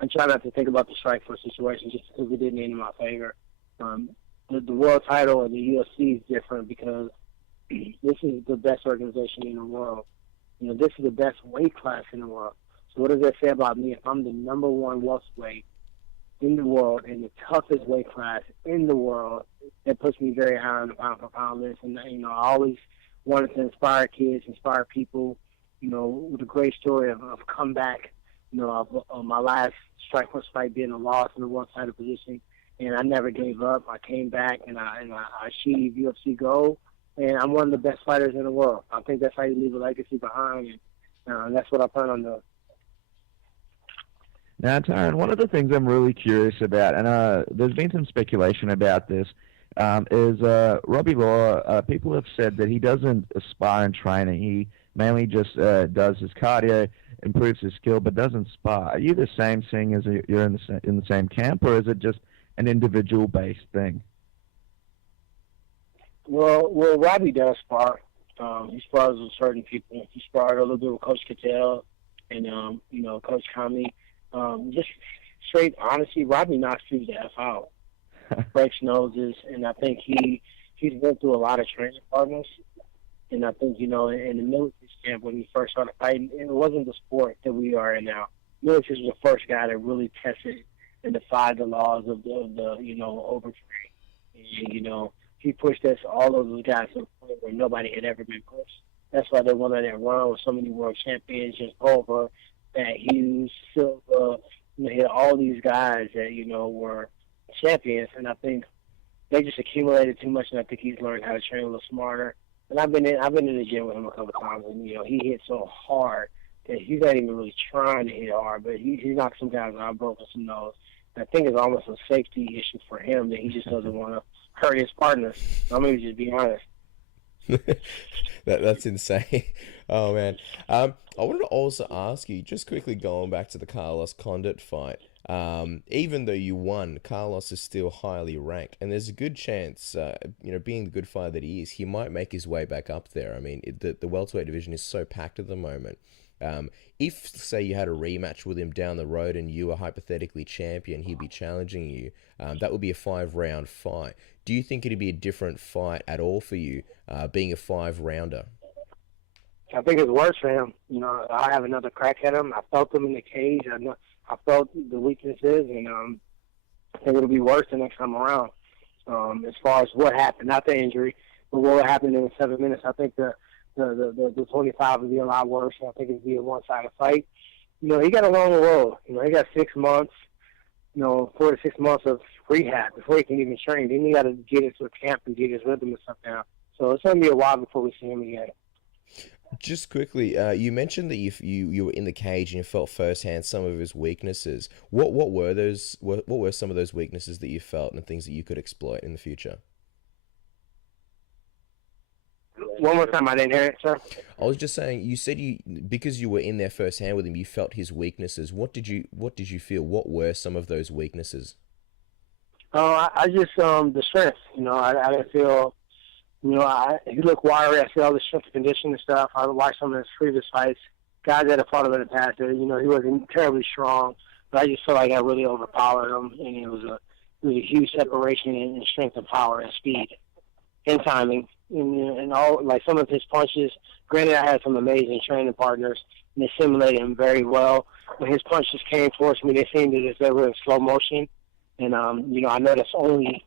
I try not to think about the Strikeforce situation just because it didn't end in my favor. The world title and the UFC is different because this is the best organization in the world. You know, this is the best weight class in the world. So what does that say about me? If I'm the number one welterweight in the world and the toughest weight class in the world, that puts me very high on the pound-for-pound list. And, you know, I always wanted to inspire kids, inspire people, you know, with a great story of comeback, you know, of my last Strikeforce fight being a loss in the world title position. And I never gave up. I came back and I achieved UFC gold. And I'm one of the best fighters in the world. I think that's how you leave a legacy behind. And that's what I plan on doing. Now, Tyron, one of the things I'm really curious about, and there's been some speculation about this, is Robbie Lawler. People have said that he doesn't spar in training. He mainly just does his cardio, improves his skill, but doesn't spar. Are you the same thing as you're in the same camp, or is it just an individual-based thing? Well, Robbie does spar. He spars with certain people. He sparred a little bit with Coach Cattell and, you know, Coach Conley. Just straight honesty, Robbie knocks people the F out. Breaks noses, and I think he's been through a lot of training partners. And I think, you know, in the military camp when he first started fighting, it wasn't the sport that we are in now. Military was the first guy that really tested and defied the laws of the you know, overtraining. And, you know, he pushed us, all of those guys, to the point where nobody had ever been pushed. That's why they won that run with so many world champions, just over that Hughes, Silva, you know, he had all these guys that, you know, were champions. And I think they just accumulated too much, and I think he's learned how to train a little smarter. And I've been in the gym with him a couple of times, and, you know, he hit so hard that he's not even really trying to hit hard, but he knocked some guys out, broken some nose. And I think it's almost a safety issue for him that he just doesn't want to hurt his partners. I'm going to just be honest. That's insane. Oh, man. I wanted to also ask you, just quickly going back to the Carlos Condit fight, even though you won, Carlos is still highly ranked, and there's a good chance, you know, being the good fighter that he is, he might make his way back up there. I mean, the welterweight division is so packed at the moment. If, say, you had a rematch with him down the road and you were hypothetically champion, he'd be challenging you, that would be a 5-round fight. Do you think it'd be a different fight at all for you, being a 5-rounder? I think it's worse for him. You know, I have another crack at him. I felt him in the cage. I felt the weaknesses, and I think it'll be worse the next time around. As far as what happened, not the injury, but what happened in the 7 minutes, I think the 25 would be a lot worse. I think it'd be a one-sided fight. You know, he got a long road. You know, he got 6 months, you know, 4 to 6 months of rehab before he can even train. Then he got to get into a camp and get his rhythm and stuff down. So it's going to be a while before we see him again. Just quickly, you mentioned that you were in the cage and you felt firsthand some of his weaknesses. What were those? What were some of those weaknesses that you felt and things that you could exploit in the future? One more time, I didn't hear it, sir. I was just saying, you said because you were in there firsthand with him, you felt his weaknesses. What did you feel? What were some of those weaknesses? I just the strength. I didn't feel. He looked wiry. I see all the strength and conditioning stuff. I watched some of his previous fights. Guys that have fought him in the past, he wasn't terribly strong, but I just felt like I really overpowered him, and it was a huge separation in strength and power and speed and timing. And all, like, some of his punches, granted I had some amazing training partners, and they simulated him very well. When his punches came towards me, they seemed as if they were in slow motion. And, I know that's only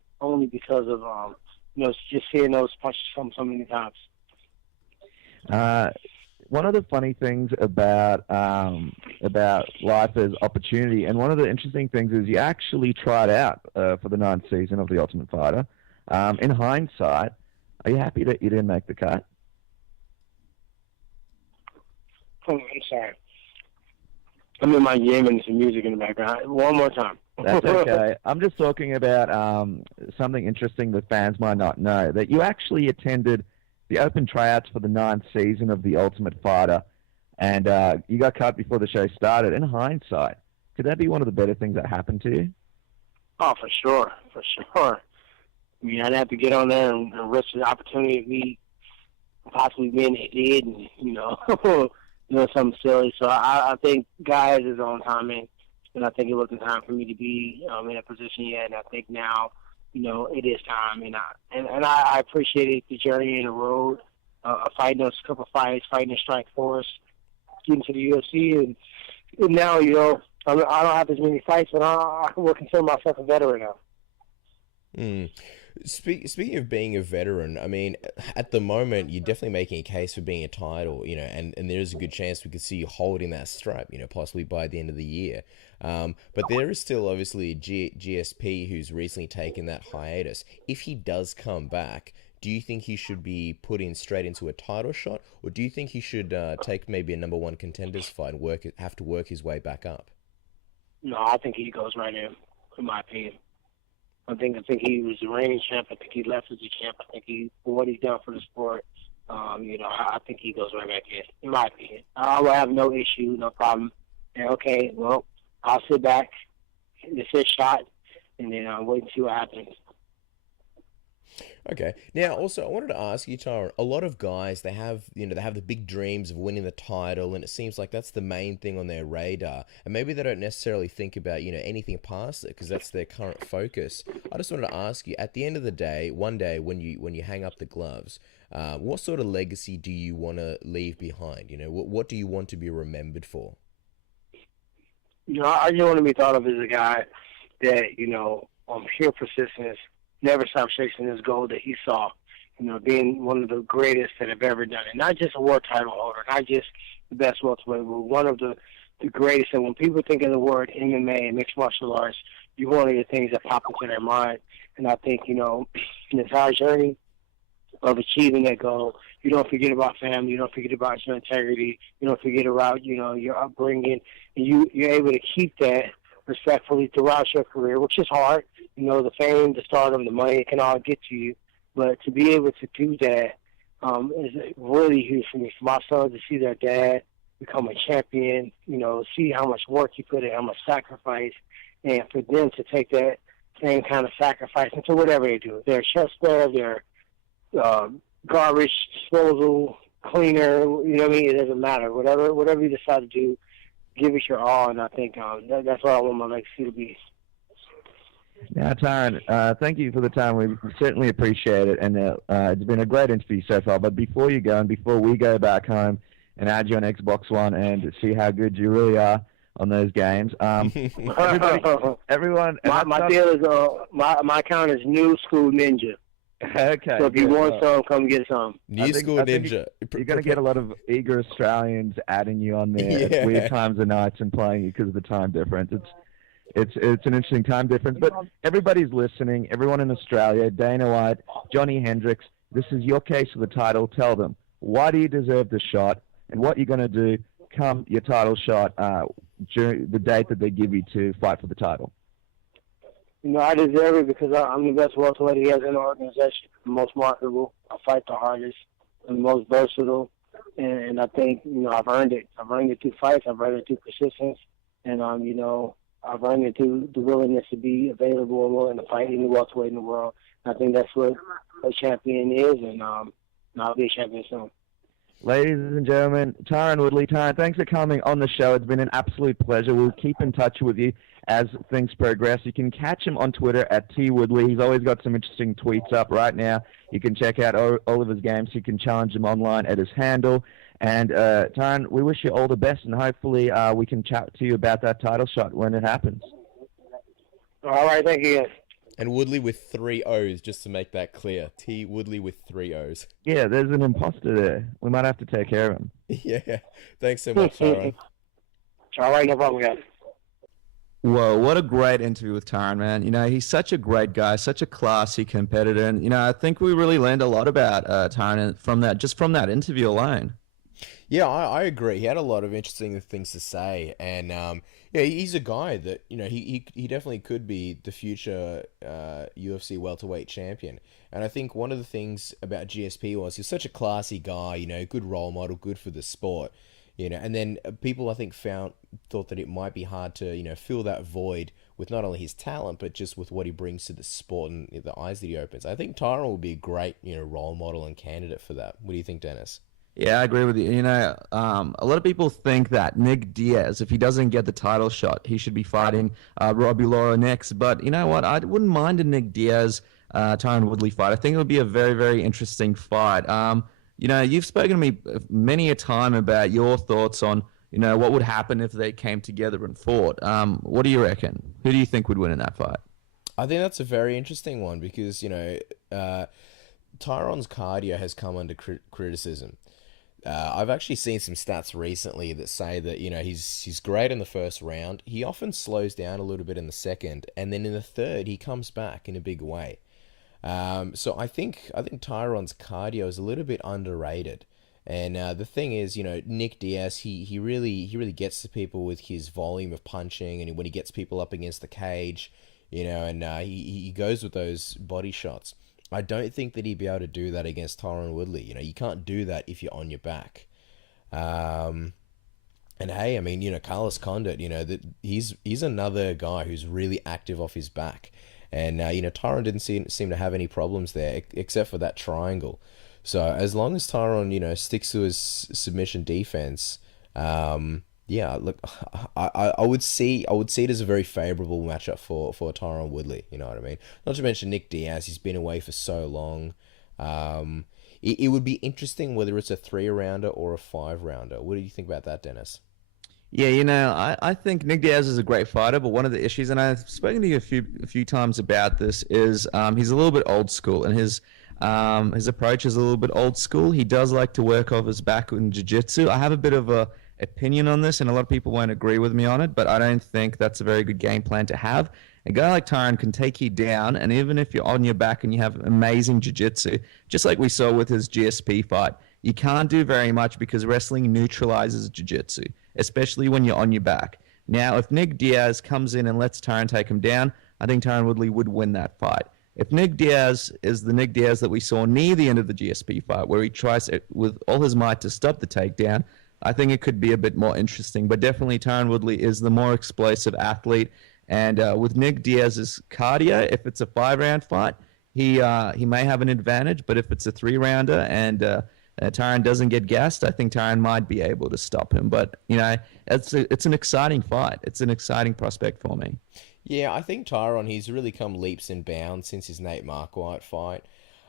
because of, just seeing those punches come so many times. One of the funny things about life is opportunity, and one of the interesting things is you actually tried out for the 9th season of The Ultimate Fighter. In hindsight, are you happy that you didn't make the cut? Oh, I'm sorry. I'm in my gym and some music in the background. One more time. That's okay. I'm just talking about something interesting that fans might not know, that you actually attended the open tryouts for the 9th season of The Ultimate Fighter, and you got cut before the show started. In hindsight, could that be one of the better things that happened to you? Oh, for sure. I mean, I'd have to get on there and risk the opportunity of me possibly being an idiot and, doing something silly. So I think God has his own timing, and I think it wasn't time for me to be in a position yet. And I think now, it is time. And I appreciated the journey and the road of fighting those couple fights, fighting the Strike Force, getting to the UFC. And now, I don't have as many fights, but I will consider myself a veteran now. Speaking of being a veteran, I mean, at the moment, you're definitely making a case for being a title, and there is a good chance we could see you holding that stripe, possibly by the end of the year. But there is still obviously GSP who's recently taken that hiatus. If he does come back, do you think he should be put in straight into a title shot, or do you think he should take maybe a #1 contenders fight and have to work his way back up? No, I think he goes right in my opinion. I think he was the reigning champ. I think he left as a champ. I think for what he's done for the sport, I think he goes right back in my opinion. I will have no issue, no problem. And okay, well, I'll sit back, this is shot, and then I'll wait and see what happens. Okay. Now, also, I wanted to ask you, Tyron, a lot of guys, they have the big dreams of winning the title, and it seems like that's the main thing on their radar. And maybe they don't necessarily think about, anything past it, because that's their current focus. I just wanted to ask you, at the end of the day, one day when you hang up the gloves, what sort of legacy do you want to leave behind? What do you want to be remembered for? I just want to be thought of as a guy that, on pure persistence, never stopped chasing his goal that he saw, being one of the greatest that have ever done it. Not just a world title holder, not just the best welterweight, but one of the greatest. And when people think of the word MMA and mixed martial arts, you're one of the things that pop into their mind. And I think, in the entire journey of achieving that goal, you don't forget about family, you don't forget about your integrity, you don't forget about, your upbringing, and you're able to keep that respectfully throughout your career, which is hard. The fame, the stardom, the money, it can all get to you. But to be able to do that is really huge for me. For my sons to see their dad become a champion, see how much work he put in, how much sacrifice, and for them to take that same kind of sacrifice into whatever they do. They're chef spare, they're garbage disposal, cleaner, it doesn't matter. Whatever you decide to do, give it your all, and I think that's what I want my legacy to be. Now, Tyron, thank you for the time. We certainly appreciate it, and it's been a great interview so far. But before you go, and before we go back home and add you on Xbox One and see how good you really are on those games, everyone. My deal is my account is New School Ninja. Okay. So if you want some, come get some. New School Ninja. You're going to get a lot of eager Australians adding you on there at weird times of nights and playing you because of the time difference. It's an interesting time difference, but everybody's listening. Everyone in Australia, Dana White, Johny Hendricks, this is your case for the title. Tell them, why do you deserve the shot, and what you're going to do come your title shot during the date that they give you to fight for the title. I deserve it because I'm the best welterweight he has in the organization, the most marketable. I fight the hardest. the most versatile, and I think, you know, I've earned it. I've earned it through fights. I've earned it through persistence, and you know, I've earned it through the willingness to be available and willing to fight any welterweight in the world. And I think that's what a champion is, and I'll be a champion soon. Ladies and gentlemen, Tyron Woodley. Tyron, thanks for coming on the show. It's been an absolute pleasure. We'll keep in touch with you as things progress. You can catch him on Twitter at @TWoodley. He's always got some interesting tweets up right now. You can check out all of his games. You can challenge him online at his handle. And Tyron, we wish you all the best, and hopefully we can chat to you about that title shot when it happens. All right, thank you, guys. And Woodley with 3 O's, just to make that clear. T. Woodley with 3 O's. Yeah, there's an imposter there. We might have to take care of him. Yeah. Thanks so much, Tyron. All right, no problem, guys. Whoa, what a great interview with Tyron, man. You know, he's such a great guy, such a classy competitor. And, you know, I think we really learned a lot about Tyron from that interview alone. Yeah, I agree. He had a lot of interesting things to say. And, yeah, he's a guy that, you know, he definitely could be the future UFC welterweight champion. And I think one of the things about GSP was he's such a classy guy, you know, good role model, good for the sport. You know, and then people, I think, thought that it might be hard to, you know, fill that void with not only his talent, but just with what he brings to the sport and the eyes that he opens. I think Tyron will be a great, you know, role model and candidate for that. What do you think, Dennis? Yeah, I agree with you. You know, a lot of people think that Nick Diaz, if he doesn't get the title shot, he should be fighting Robbie Lawler next. But you know what? I wouldn't mind a Nick Diaz, Tyron Woodley fight. I think it would be a very, very interesting fight. You know, you've spoken to me many a time about your thoughts on, you know, what would happen if they came together and fought. What do you reckon? Who do you think would win in that fight? I think that's a very interesting one because, you know, Tyron's cardio has come under criticism. I've actually seen some stats recently that say that, you know, he's great in the first round. He often slows down a little bit in the second, and then in the third, he comes back in a big way. So I think Tyron's cardio is a little bit underrated. And the thing is, you know, Nick Diaz, he really gets to people with his volume of punching, and when he gets people up against the cage, you know, and he goes with those body shots. I don't think that he'd be able to do that against Tyron Woodley. You know, you can't do that if you're on your back. And hey, I mean, you know, Carlos Condit, you know, that he's another guy who's really active off his back. And, you know, Tyron didn't seem to have any problems there, except for that triangle. So as long as Tyron, you know, sticks to his submission defense, yeah, look, I would see it as a very favorable matchup for Tyron Woodley. You know what I mean? Not to mention Nick Diaz, he's been away for so long. It would be interesting whether it's a 3-rounder or a 5-rounder. What do you think about that, Dennis? Yeah, you know, I think Nick Diaz is a great fighter, but one of the issues, and I've spoken to you a few times about this, is he's a little bit old school, and his approach is a little bit old school. He does like to work off his back in jiu-jitsu. I have a bit of a opinion on this, and a lot of people won't agree with me on it, but I don't think that's a very good game plan to have. A guy like Tyron can take you down, and even if you're on your back and you have amazing jiu-jitsu, just like we saw with his GSP fight, you can't do very much because wrestling neutralizes jiu-jitsu, especially when you're on your back. Now, if Nick Diaz comes in and lets Tyron take him down, I think Tyron Woodley would win that fight. If Nick Diaz is the Nick Diaz that we saw near the end of the GSP fight, where he tries with all his might to stop the takedown, I think it could be a bit more interesting. But definitely Tyron Woodley is the more explosive athlete. And with Nick Diaz's cardio, if it's a 5-round fight, he may have an advantage. But if it's a 3-rounder and Tyron doesn't get gassed, I think Tyron might be able to stop him. But, you know, it's an exciting fight. It's an exciting prospect for me. Yeah, I think Tyron, he's really come leaps and bounds since his Nate Marquardt fight.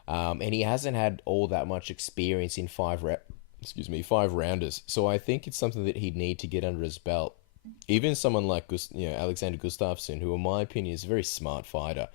And he hasn't had all that much experience in 5-rounders. So I think it's something that he'd need to get under his belt. Even someone like, you know, Alexander Gustafsson, who in my opinion is a very smart fighter.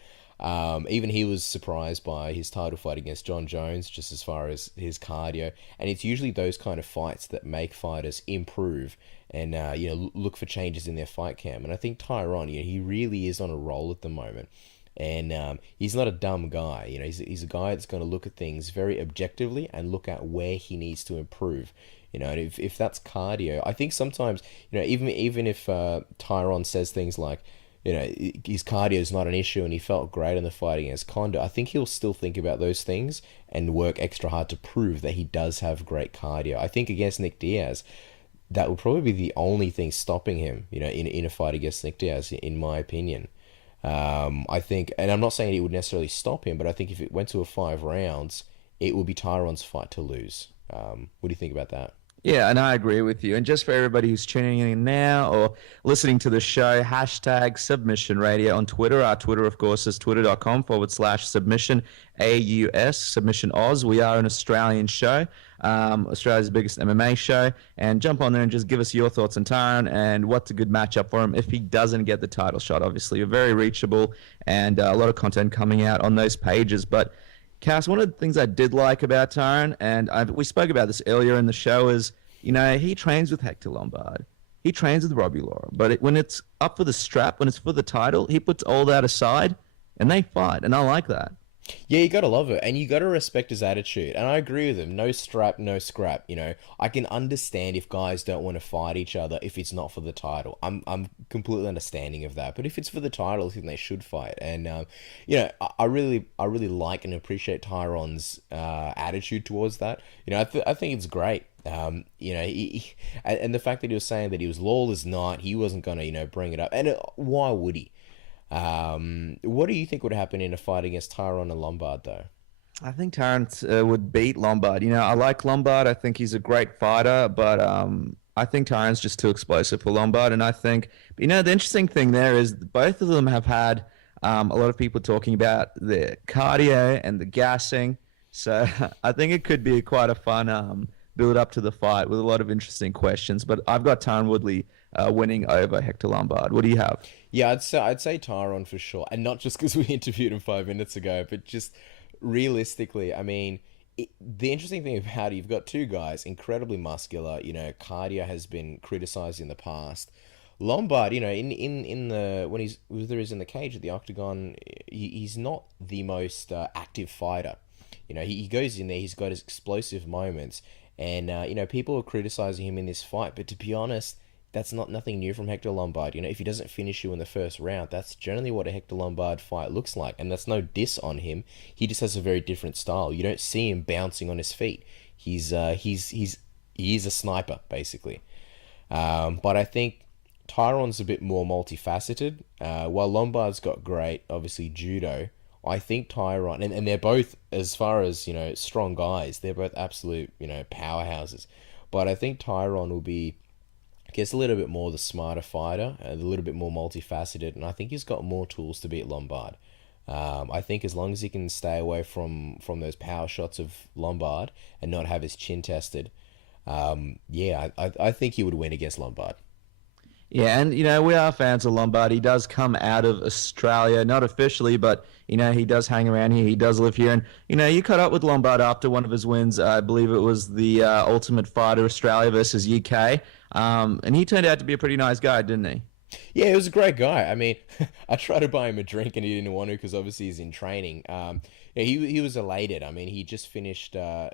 Even he was surprised by his title fight against John Jones, just as far as his cardio. And it's usually those kind of fights that make fighters improve and, you know, look for changes in their fight camp. And I think Tyron, you know, he really is on a roll at the moment. And he's not a dumb guy. You know, he's a guy that's going to look at things very objectively and look at where he needs to improve. You know, and if that's cardio, I think sometimes, you know, even if Tyron says things like, his cardio is not an issue and he felt great in the fight against Condit, I think he'll still think about those things and work extra hard to prove that he does have great cardio. I think against Nick Diaz, that would probably be the only thing stopping him, in a fight against Nick Diaz, in my opinion. I think, and I'm not saying it would necessarily stop him, but I think if it went to a 5 rounds, it would be Tyron's fight to lose. What do you think about that? Yeah, and I agree with you. And just for everybody who's tuning in now or listening to the show, hashtag Submission Radio on Twitter. Our Twitter, of course, is twitter.com/submission AUS, Submission Oz. We are an Australian show, Australia's biggest MMA show. And jump on there and just give us your thoughts on Tyron and what's a good matchup for him if he doesn't get the title shot. Obviously, you're very reachable and a lot of content coming out on those pages. But Cass, one of the things I did like about Tyron, and we spoke about this earlier in the show, is, he trains with Hector Lombard. He trains with Robbie Lawler. But when it's up for the strap, when it's for the title, he puts all that aside, and they fight. And I like that. Yeah, you gotta love it, and you gotta respect his attitude. And I agree with him. No strap, no scrap. I can understand if guys don't want to fight each other if it's not for the title. I'm completely understanding of that. But if it's for the title, I think they should fight. And I really like and appreciate Tyron's attitude towards that. I think it's great. And the fact that he was saying that he was Lawler's not, he wasn't gonna bring it up. And why would he? What do you think would happen in a fight against Tyron and Lombard, though? I think Tyron would beat Lombard. I like Lombard. I think he's a great fighter, but I think Tyron's just too explosive for Lombard. And I think, the interesting thing there is both of them have had a lot of people talking about the cardio and the gassing. So I think it could be quite a fun build up to the fight with a lot of interesting questions. But I've got Tyron Woodley winning over Hector Lombard. What do you have? Yeah, I'd say Tyron for sure, and not just because we interviewed him 5 minutes ago, but just realistically. I mean, the interesting thing about it, you've got two guys incredibly muscular. Cardio has been criticized in the past. Lombard, in the when he's in the cage at the octagon, he's not the most active fighter. He goes in there, he's got his explosive moments, and people are criticizing him in this fight, but to be honest, that's nothing new from Hector Lombard. If he doesn't finish you in the first round, that's generally what a Hector Lombard fight looks like. And that's no diss on him. He just has a very different style. You don't see him bouncing on his feet. He is a sniper, basically. But I think Tyron's a bit more multifaceted. While Lombard's got great, obviously, judo, I think Tyron, and they're both, as far as, strong guys, they're both absolute, powerhouses. But I think Tyron will be, I guess, a little bit more the smarter fighter, a little bit more multifaceted, and I think he's got more tools to beat Lombard. I think as long as he can stay away from those power shots of Lombard and not have his chin tested, I think he would win against Lombard. Yeah, and, we are fans of Lombard. He does come out of Australia, not officially, but, he does hang around here. He does live here. And, you caught up with Lombard after one of his wins. I believe it was the Ultimate Fighter Australia versus UK. And he turned out to be a pretty nice guy, didn't he? Yeah, he was a great guy. I mean, I tried to buy him a drink and he didn't want to because obviously he's in training. He was elated. I mean, he just finished off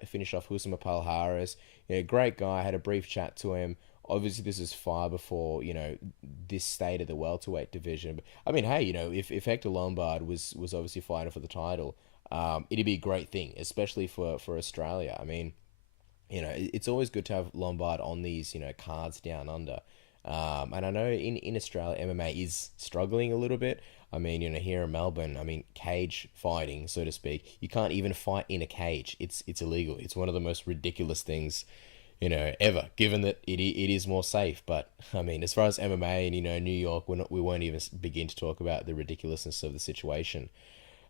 Husam Palhares. Great guy. Had a brief chat to him. Obviously, this is far before, this state of the welterweight division. But, I mean, hey, if Hector Lombard was obviously fighting for the title, it'd be a great thing, especially for Australia. I mean, it's always good to have Lombard on these, cards down under. And I know in Australia, MMA is struggling a little bit. I mean, here in Melbourne, cage fighting, so to speak, you can't even fight in a cage. It's illegal. It's one of the most ridiculous things, ever, given that it is more safe. But, as far as MMA and, New York, we won't even begin to talk about the ridiculousness of the situation.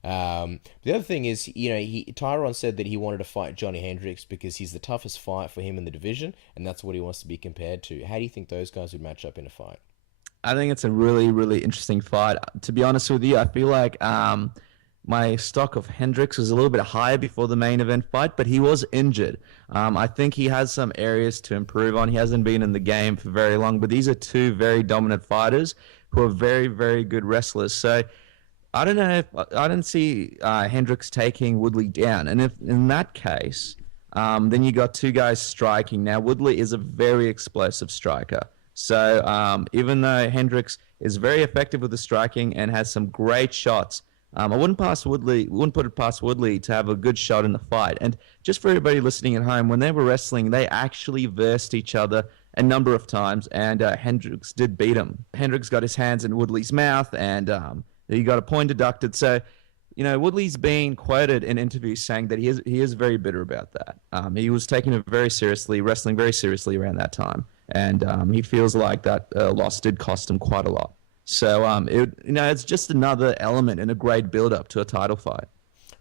The other thing is, Tyron said that he wanted to fight Johny Hendricks because he's the toughest fight for him in the division, and that's what he wants to be compared to. How do you think those guys would match up in a fight? I think it's a really, really interesting fight. To be honest with you, I feel like my stock of Hendricks was a little bit higher before the main event fight, but he was injured. I think he has some areas to improve on. He hasn't been in the game for very long, but these are two very dominant fighters who are very, very good wrestlers. So I don't know if I don't see Hendricks taking Woodley down. And if in that case, then you got two guys striking. Now, Woodley is a very explosive striker. So even though Hendricks is very effective with the striking and has some great shots, I wouldn't put it past Woodley to have a good shot in the fight. And just for everybody listening at home, when they were wrestling, they actually versed each other a number of times, and Hendricks did beat him. Hendricks got his hands in Woodley's mouth, and he got a point deducted. So, Woodley's been quoted in interviews saying that he is very bitter about that. He was taking it very seriously, wrestling very seriously around that time, and he feels like that loss did cost him quite a lot. So it's just another element in a great build-up to a title fight.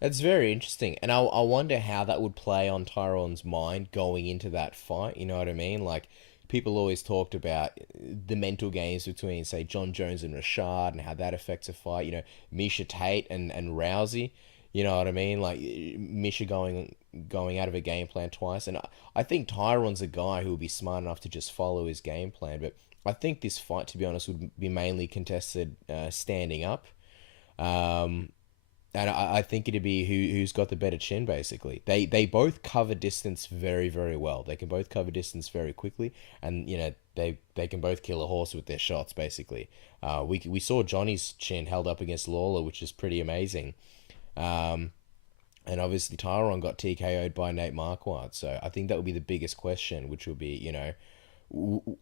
It's very interesting, and I wonder how that would play on Tyron's mind going into that fight. You know what I mean? Like, people always talked about the mental games between, say, John Jones and Rashad, and how that affects a fight. Misha Tate and Rousey. You know what I mean? Like, Misha going out of a game plan twice, and I think Tyron's a guy who will be smart enough to just follow his game plan, but I think this fight, to be honest, would be mainly contested standing up. And I think it'd be who's got the better chin, basically. They both cover distance very, very well. They can both cover distance very quickly, and they can both kill a horse with their shots, basically. We saw Johnny's chin held up against Lawler, which is pretty amazing. And obviously Tyron got TKO'd by Nate Marquardt, so I think that would be the biggest question, which would be,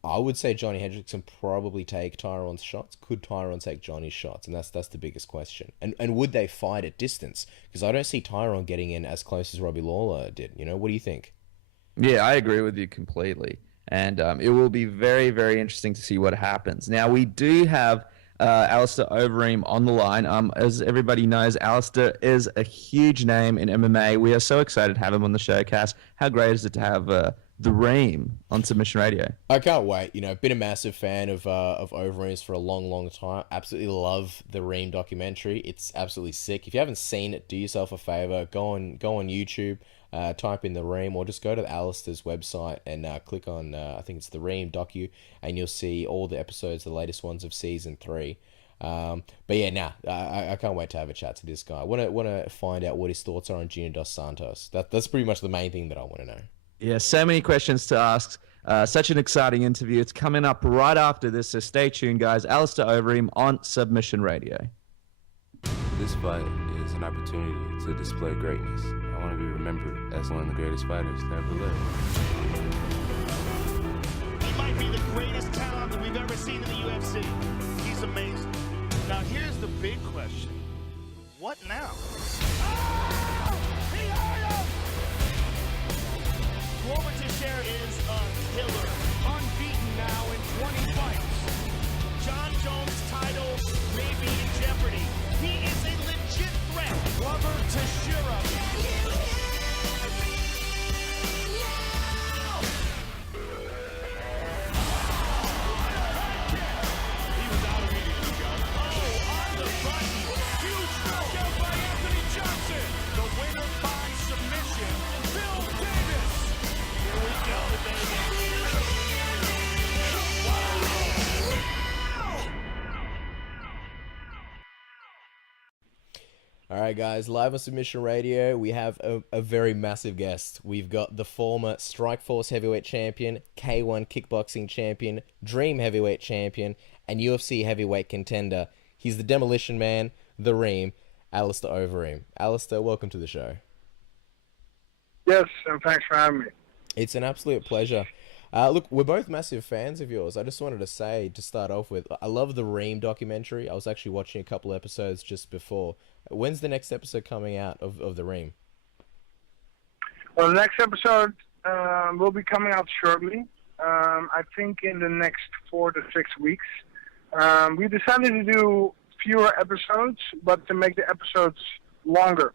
I would say Johny Hendricks can probably take Tyron's shots. Could Tyron take Johnny's shots? And that's the biggest question. And would they fight at distance? Because I don't see Tyron getting in as close as Robbie Lawler did. What do you think? Yeah, I agree with you completely. And it will be very, very interesting to see what happens. Now, we do have Alistair Overeem on the line. As everybody knows, Alistair is a huge name in MMA. We are so excited to have him on the show, Cass. How great is it to have the Ream on Submission Radio? I can't wait. Been a massive fan of Overeem's for a long, long time. Absolutely love the Ream documentary. It's absolutely sick. If you haven't seen it, do yourself a favor. Go on YouTube, type in the Ream, or just go to Alistair's website and click on I think it's the Ream docu, and you'll see all the episodes, the latest ones of season 3. But yeah, I can't wait to have a chat to this guy. I want to find out what his thoughts are on Junior Dos Santos. That's pretty much the main thing that I want to know. Yeah, so many questions to ask. Such an exciting interview. It's coming up right after this, so stay tuned, guys. Alistair Overeem on Submission Radio. This fight is an opportunity to display greatness. I want to be remembered as one of the greatest fighters that ever lived. He might be the greatest talent that we've ever seen in the UFC. He's amazing. Now here's the big question. What now? Glover Teixeira is a killer. Unbeaten now in 20 fights. John Jones' title may be in jeopardy. He is a legit threat. Glover Teixeira. Can you hear me? Yeah! He was out immediately, Joe. Oh, on the button. Huge knockout by Anthony Johnson. The winner by submission. Bill Davis. Here we go, baby. All right, guys, live on Submission Radio, we have a very massive guest. We've got the former Strikeforce Heavyweight Champion, K1 Kickboxing Champion, Dream Heavyweight Champion, and UFC Heavyweight Contender. He's the Demolition Man, the Ream, Alistair Overeem. Alistair, welcome to the show. Yes, and thanks for having me. It's an absolute pleasure. Look, we're both massive fans of yours. I just wanted to say, to start off with, I love the Ream documentary. I was actually watching a couple episodes just before. When's the next episode coming out of the Ream? Well, the next episode will be coming out shortly. I think in the next 4 to 6 weeks. We decided to do fewer episodes, but to make the episodes longer.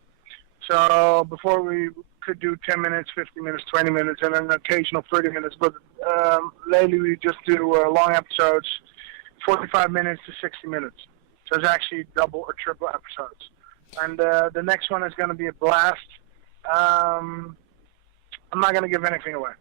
So before we could do 10 minutes, 15 minutes, 20 minutes, and an occasional 30 minutes. But lately we just do long episodes, 45 minutes to 60 minutes. So it's actually double or triple episodes. And the next one is going to be a blast. I'm not going to give anything away.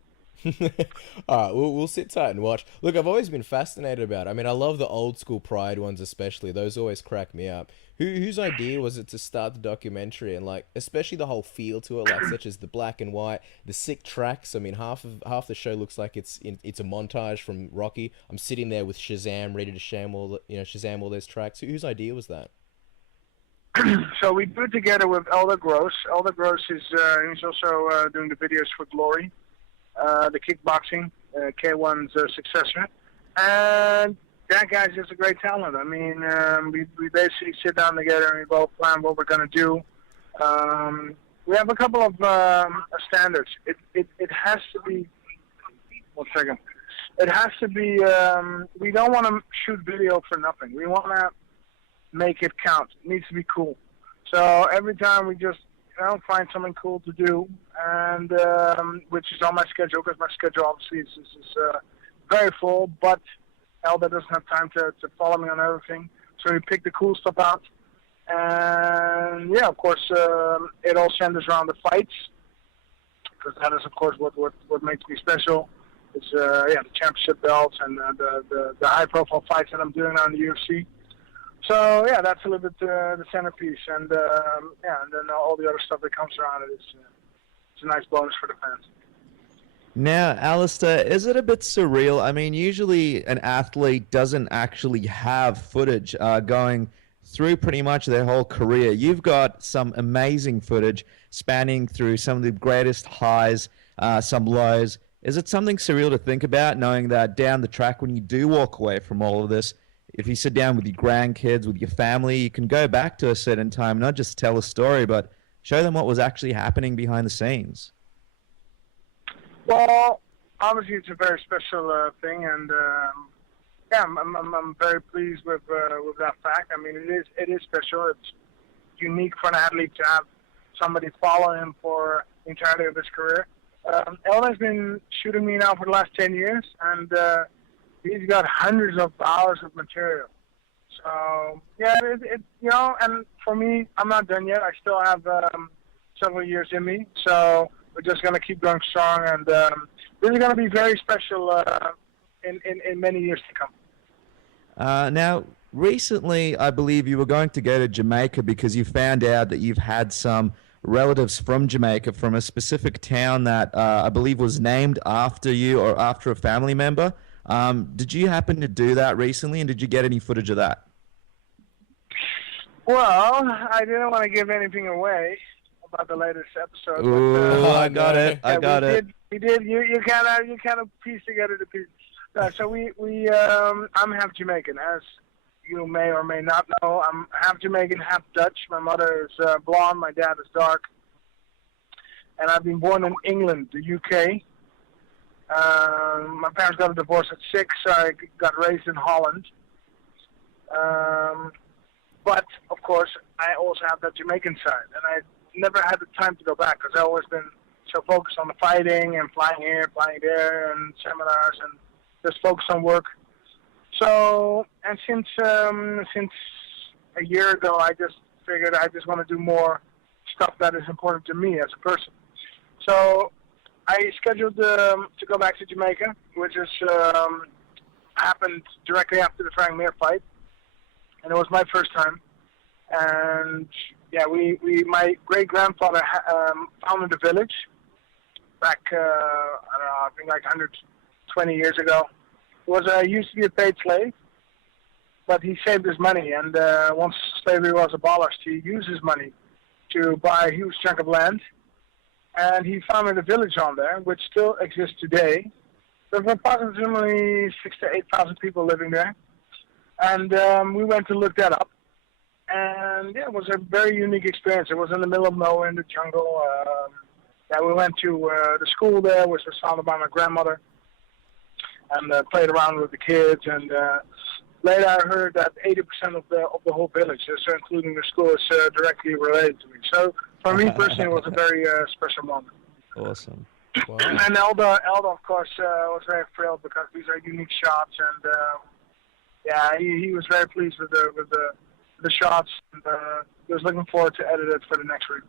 All right, we'll sit tight and watch. Look, I've always been fascinated about it. I mean, I love the old school Pride ones especially. Those always crack me up. Whose idea was it to start the documentary, and like especially the whole feel to it, like such as the black and white, the sick tracks. I mean, half the show looks like it's a montage from Rocky. I'm sitting there with Shazam ready to Shazam all those tracks. Whose idea was that? So we do it together with Elder Gross. Elder Gross is he's also doing the videos for Glory, the kickboxing, K1's successor, and that guy's just a great talent. I mean, we basically sit down together and we both plan what we're going to do. We have a couple of standards. It has to be. 1 second. It has to be. We don't want to shoot video for nothing. We want to make it count. It needs to be cool. So every time we just find something cool to do, and which is on my schedule, because my schedule obviously is very full, but Elder doesn't have time to follow me on everything. So we pick the cool stuff out. And yeah, of course, it all centers around the fights, because that is of course what makes me special. It's the championship belts and the high profile fights that I'm doing now in the UFC. So yeah, that's a little bit the centerpiece, and and then all the other stuff that comes around it is it's a nice bonus for the fans. Now, Alistair, is it a bit surreal? I mean, usually an athlete doesn't actually have footage going through pretty much their whole career. You've got some amazing footage spanning through some of the greatest highs, some lows. Is it something surreal to think about, knowing that down the track when you do walk away from all of this, if you sit down with your grandkids, with your family, you can go back to a certain time, not just tell a story, but show them what was actually happening behind the scenes? Well, obviously it's a very special thing, and I'm very pleased with that fact. I mean, it is special. It's unique for an athlete to have somebody follow him for the entirety of his career. Elden's been shooting me now for the last 10 years, and he's got hundreds of hours of material. So yeah, and for me, I'm not done yet. I still have several years in me. So we're just going to keep going strong, and really going to be very special in many years to come. Now, recently, I believe you were going to go to Jamaica because you found out that you've had some relatives from Jamaica, from a specific town that I believe was named after you or after a family member. Did you happen to do that recently, and did you get any footage of that? Well, I didn't want to give anything away about the latest episode. Ooh, but, I got it. I got it. We did. You kind of piece together the pieces. So I'm half Jamaican, as you may or may not know. I'm half Jamaican, half Dutch. My mother is blonde. My dad is dark. And I've been born in England, the UK. My parents got a divorce at 6, so I got raised in Holland. But, of course, I also have that Jamaican side. And I never had the time to go back because I've always been so focused on the fighting and flying here, flying there, and seminars, and just focused on work. So, and since a year ago, I just figured I just want to do more stuff that is important to me as a person. So I scheduled to go back to Jamaica, which is happened directly after the Frank Mir fight, and it was my first time. And yeah, my great grandfather founded a village back I don't know, I think like 120 years ago. It was used to be a paid slave, but he saved his money, and once slavery was abolished, he used his money to buy a huge chunk of land, and he founded a village on there, which still exists today. There's approximately 6,000 to 8,000 people living there, and we went to look that up, and yeah, it was a very unique experience. It was in the middle of nowhere in the jungle. We went to the school there, which was founded by my grandmother, and played around with the kids. And later I heard that 80% of the whole village, so including the school, is directly related to me. So for me personally, it was a very special moment. Awesome. Wow. And Elda, of course, was very thrilled because these are unique shots, and yeah, he was very pleased with the shots, and he was looking forward to edit it for the next week.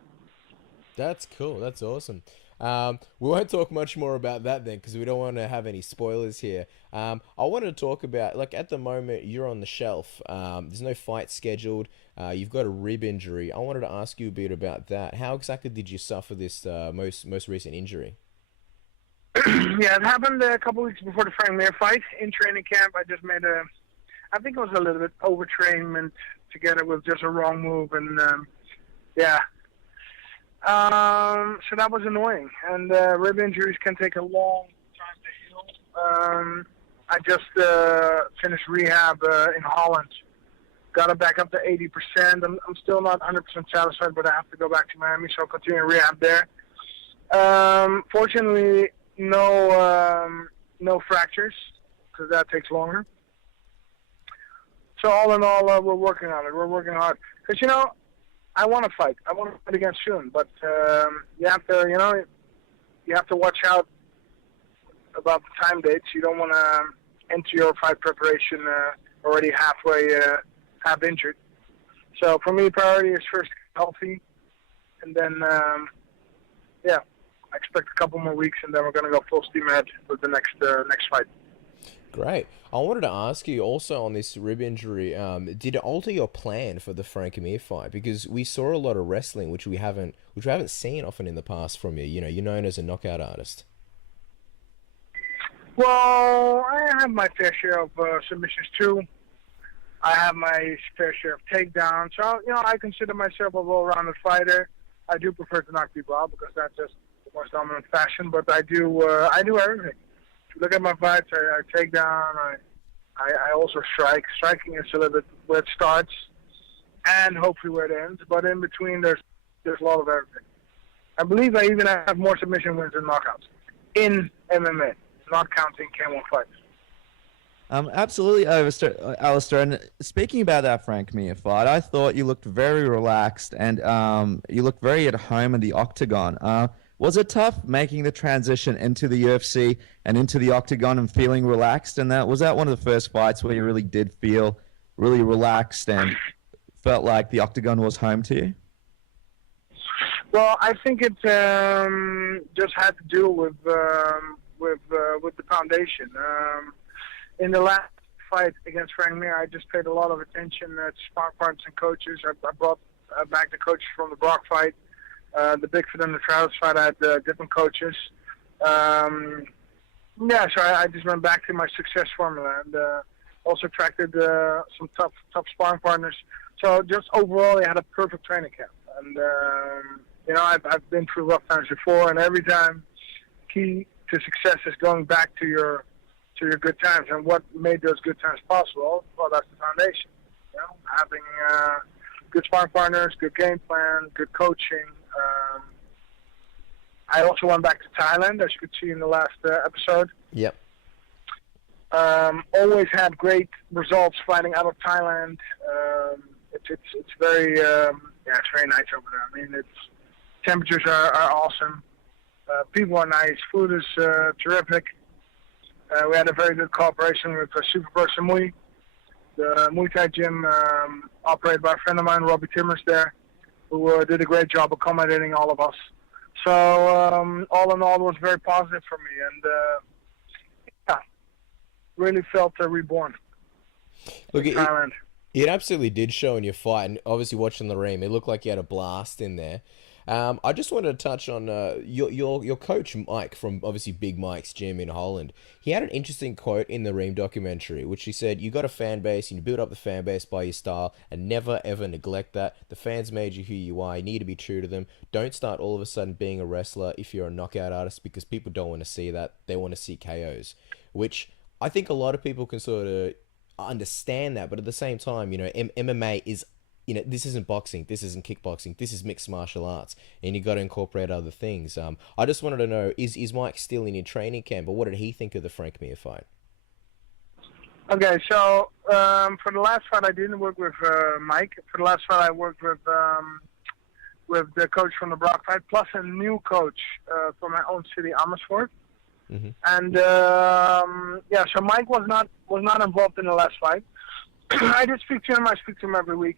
That's cool. That's awesome. We won't talk much more about that then, because we don't want to have any spoilers here. I wanted to talk about, like, at the moment you're on the shelf. There's no fight scheduled. You've got a rib injury. I wanted to ask you a bit about that. How exactly did you suffer this most recent injury? Yeah, it happened a couple weeks before the Frank Mir fight in training camp. I just made I think it was a little bit overtrainment together with just a wrong move, and so that was annoying. And rib injuries can take a long time to heal. I just finished rehab in Holland. Got it back up to 80%. I'm still not 100% satisfied, but I have to go back to Miami, so I'll continue rehab there. Fortunately, no fractures, because that takes longer. So all in all, we're working on it. We're working hard. Because, I want to fight. I want to fight again soon. But you have to watch out about the time dates. You don't want to enter your fight preparation already half injured. So for me, priority is first healthy, and then I expect a couple more weeks, and then we're going to go full steam ahead with the next fight. Great. I wanted to ask you also on this rib injury, did it alter your plan for the Frank Mir fight? Because we saw a lot of wrestling, which we haven't seen often in the past from you. You're known as a knockout artist. Well, I have my fair share of submissions too. I have my fair share of takedowns. So, I consider myself a well-rounded fighter. I do prefer to knock people out because that's just the most dominant fashion. But I do everything. If you look at my fights, I take down. I also strike. Striking is a little bit where it starts, and hopefully where it ends. But in between, there's a lot of everything. I believe I even have more submission wins than knockouts in MMA, not counting K1 fights. Absolutely, Alistair. And speaking about that Frank Mir fight, I thought you looked very relaxed and you looked very at home in the octagon. Was it tough making the transition into the UFC and into the octagon and feeling relaxed? And was that one of the first fights where you really did feel really relaxed and felt like the octagon was home to you? Well, I think it just had to do with the foundation. In the last fight against Frank Mir, I just paid a lot of attention to sparring partners and coaches. I brought back the coaches from the Brock fight. The Bigfoot and the Travis fight, I had different coaches. So I just went back to my success formula and also attracted some tough sparring partners. So just overall, I had a perfect training camp. And, I've been through rough times before, and every time, key to success is going back to your good times. And what made those good times possible? Well, that's the foundation. Having good sparring partners, good game plan, good coaching. I also went back to Thailand, as you could see in the last episode. Yep. Always had great results fighting out of Thailand. It's very it's very nice over there. I mean, temperatures are awesome. People are nice. Food is terrific. We had a very good cooperation with Super Pro Samui, the Muay Thai gym operated by a friend of mine, Robbie there, who did a great job accommodating all of us. So all in all, it was very positive for me, and really felt reborn. Look, it absolutely did show in your fight, and obviously watching the ream, it looked like you had a blast in there. I just wanted to touch on your coach Mike from obviously Big Mike's gym in Holland. He had an interesting quote in the Ream documentary, which he said, "You got a fan base, and you build up the fan base by your style, and never ever neglect that. The fans made you who you are. You need to be true to them. Don't start all of a sudden being a wrestler if you're a knockout artist, because people don't want to see that. They want to see KOs." Which I think a lot of people can sort of understand that, but at the same time, MMA is, this isn't boxing, this isn't kickboxing, this is mixed martial arts, and you got to incorporate other things. I just wanted to know, is Mike still in your training camp, or what did he think of the Frank Mir fight? Okay, so for the last fight, I didn't work with Mike. For the last fight, I worked with the coach from the Brock fight, plus a new coach from my own city, Amersfoort. Mm-hmm. And so Mike was not involved in the last fight. I did speak to him. I speak to him every week.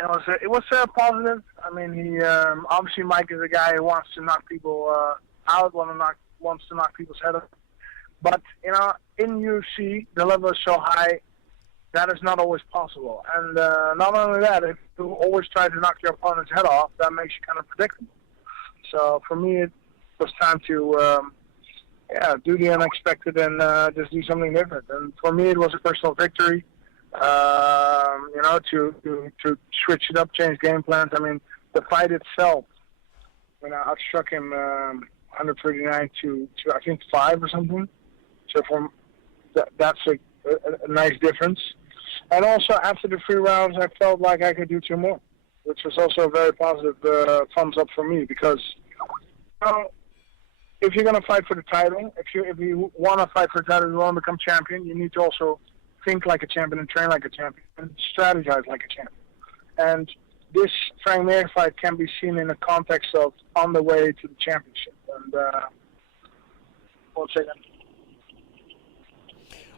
it was positive. I mean, he obviously Mike is a guy who wants to knock people out, wants to knock people's head off. But in UFC, the level is so high that is not always possible. And not only that, if you always try to knock your opponent's head off, that makes you kind of predictable. So for me, it was time to do the unexpected and just do something different. And for me, it was a personal victory. To switch it up, change game plans. I mean, the fight itself, when I outstruck him 139 to I think 5 or something. So that's a nice difference. And also after the 3 rounds, I felt like I could do 2 more, which was also a very positive thumbs up for me because if you're going to fight for the title, if you want to fight for the title, you want to become champion, you need to also think like a champion and train like a champion and strategize like a champion. And this Frank Mir fight can be seen in the context of on the way to the championship. And one second.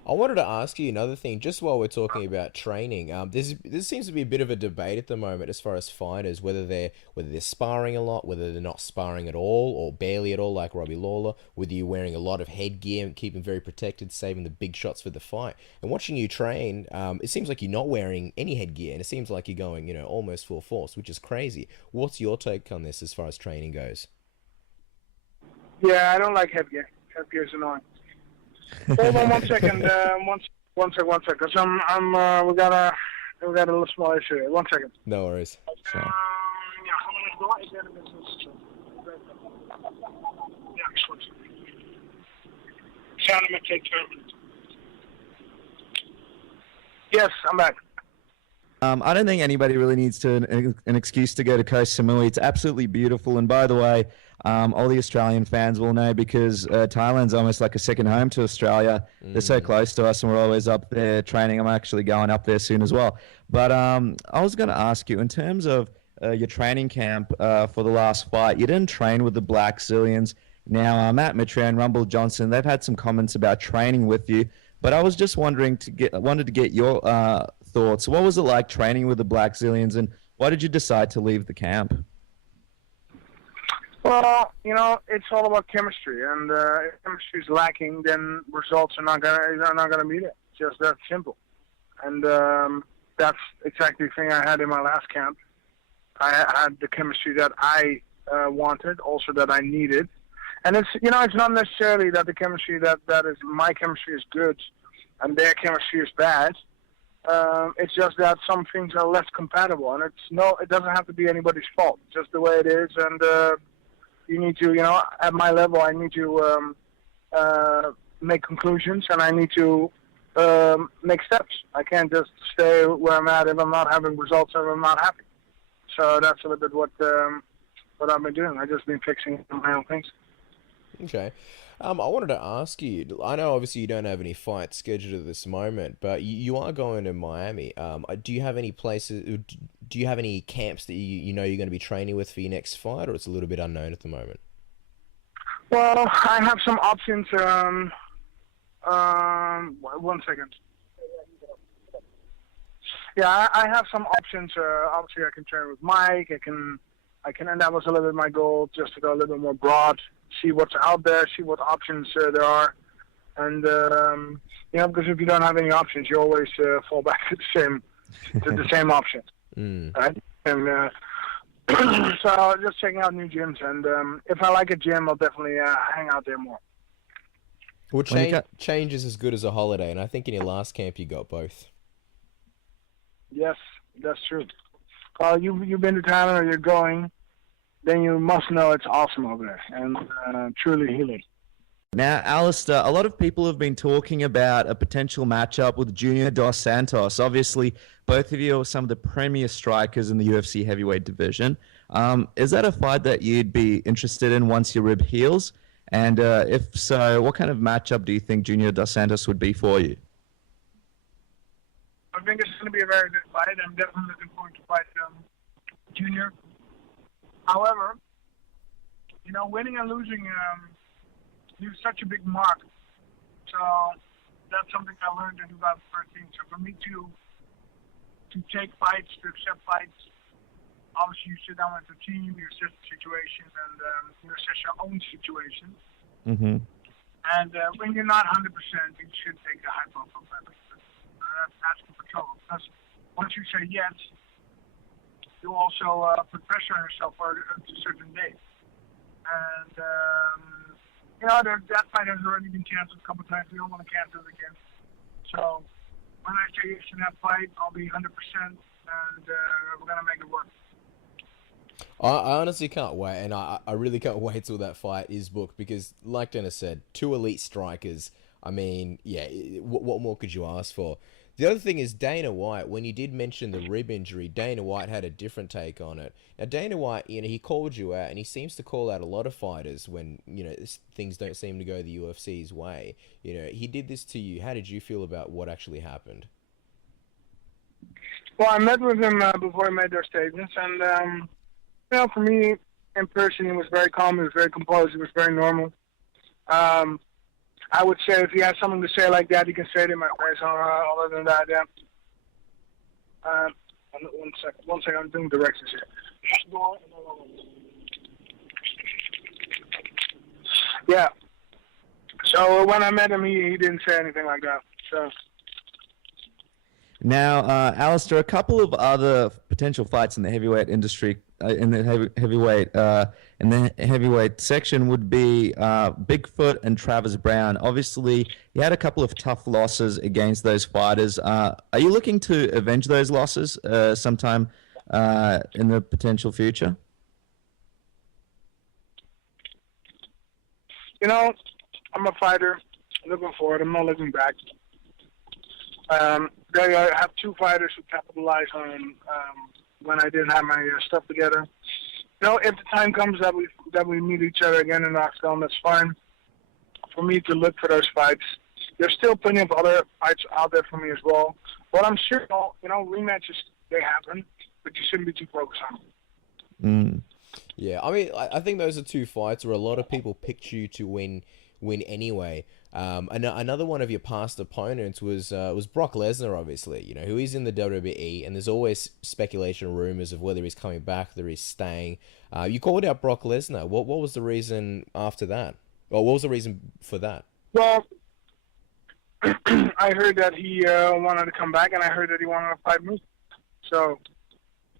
I wanted to ask you another thing, just while we're talking about training. There seems to be a bit of a debate at the moment as far as fighters, whether they're sparring a lot, whether they're not sparring at all, or barely at all, like Robbie Lawler, whether you're wearing a lot of headgear and keeping very protected, saving the big shots for the fight. And watching you train, it seems like you're not wearing any headgear, and it seems like you're going, almost full force, which is crazy. What's your take on this as far as training goes? Yeah, I don't like headgear. Headgear is annoying. Hold on 1 second. One second. Cause we got a little small issue here. 1 second. No worries. Sorry. Yes, I'm back. I don't think anybody really needs an excuse to go to Koh Samui. It's absolutely beautiful. And by the way, all the Australian fans will know because Thailand's almost like a second home to Australia. They're so close to us and we're always up there training. I'm actually going up there soon as well. But I was going to ask you, in terms of your training camp for the last fight, you didn't train with the Blackzilians. Now, Matt Mitra and Rumble Johnson, they've had some comments about training with you. But I was just wanted to get your thoughts. What was it like training with the Blackzilians, and why did you decide to leave the camp? Well, it's all about chemistry, and if chemistry is lacking, then results are not gonna meet it. Just that simple. And that's exactly the thing I had in my last camp. I had the chemistry that I wanted, also that I needed. And it's not necessarily that the chemistry that is my chemistry is good and their chemistry is bad. It's just that some things are less compatible, and it doesn't have to be anybody's fault. It's just the way it is, and you need to, at my level, I need to make conclusions, and I need to make steps. I can't just stay where I'm at if I'm not having results or if I'm not happy. So that's a little bit what I've been doing. I've just been fixing my own things. Okay. I wanted to ask you, I know obviously you don't have any fights scheduled at this moment, but you are going to Miami. Do you have any places, do you have any camps that you know you're going to be training with for your next fight, or it's a little bit unknown at the moment? Well, I have some options. 1 second. Yeah, I have some options. Obviously, I can train with Mike. I can, and that was a little bit my goal, just to go a little bit more broad, see what's out there, see what options there are, and because if you don't have any options, you always fall back to the same options, right? And so just checking out new gyms, and if I like a gym, I'll definitely hang out there more. Well, change is as good as a holiday, and I think in your last camp you got both. Yes, that's true. You've been to Thailand or you're going, then you must know it's awesome over there and truly healing. Now, Alistair, a lot of people have been talking about a potential matchup with Junior Dos Santos. Obviously, both of you are some of the premier strikers in the UFC heavyweight division. Is that a fight that you'd be interested in once your rib heals? And if so, what kind of matchup do you think Junior Dos Santos would be for you? I think it's going to be a very good fight. I'm definitely looking forward to fight Junior. However, winning and losing leaves such a big mark. So that's something I learned in 2013. So for me to take fights, to accept fights, obviously you sit down with the team, you assess the situations, and you assess your own situations. Mm-hmm. And when you're not 100%, you should take the high-profile fight. That's the control. Because once you say yes, you also put pressure on yourself for a certain date. And, that fight has already been canceled a couple times. We don't want to cancel it again. So when I say yes to that fight, I'll be 100%, and we're going to make it work. I honestly can't wait, and I really can't wait till that fight is booked, because, like Dennis said, two elite strikers. I mean, yeah, what more could you ask for? The other thing is Dana White, when you did mention the rib injury, Dana White had a different take on it. Now, Dana White, he called you out, and he seems to call out a lot of fighters when, things don't seem to go the UFC's way. He did this to you. How did you feel about what actually happened? Well, I met with him before he made their statements, and, for me, in person, he was very calm, he was very composed, he was very normal. I would say if he has something to say like that, he can say it in my face. Other than that, yeah. One second, I'm doing directions here. Yeah. So when I met him, he didn't say anything like that. So. Now, Alistair, a couple of other potential fights in the heavyweight industry, in the heavyweight section, would be Bigfoot and Travis Browne. Obviously, you had a couple of tough losses against those fighters. Are you looking to avenge those losses sometime in the potential future? I'm a fighter. I'm looking forward. I'm not looking back. I have two fighters who capitalized on when I didn't have my stuff together. If the time comes that we meet each other again in Knoxville, that's fine. For me to look for those fights. There's still plenty of other fights out there for me as well. But I'm sure, rematches, they happen, but you shouldn't be too focused on them. Yeah, I mean, I think those are two fights where a lot of people picked you to win anyway. Another one of your past opponents was Brock Lesnar, obviously, who is in the WWE, and there's always speculation, rumors of whether he's coming back, whether he's staying. You called out Brock Lesnar. What was the reason after that? Or what was the reason for that? Well, I heard that he wanted to come back, and I heard that he wanted to fight me. So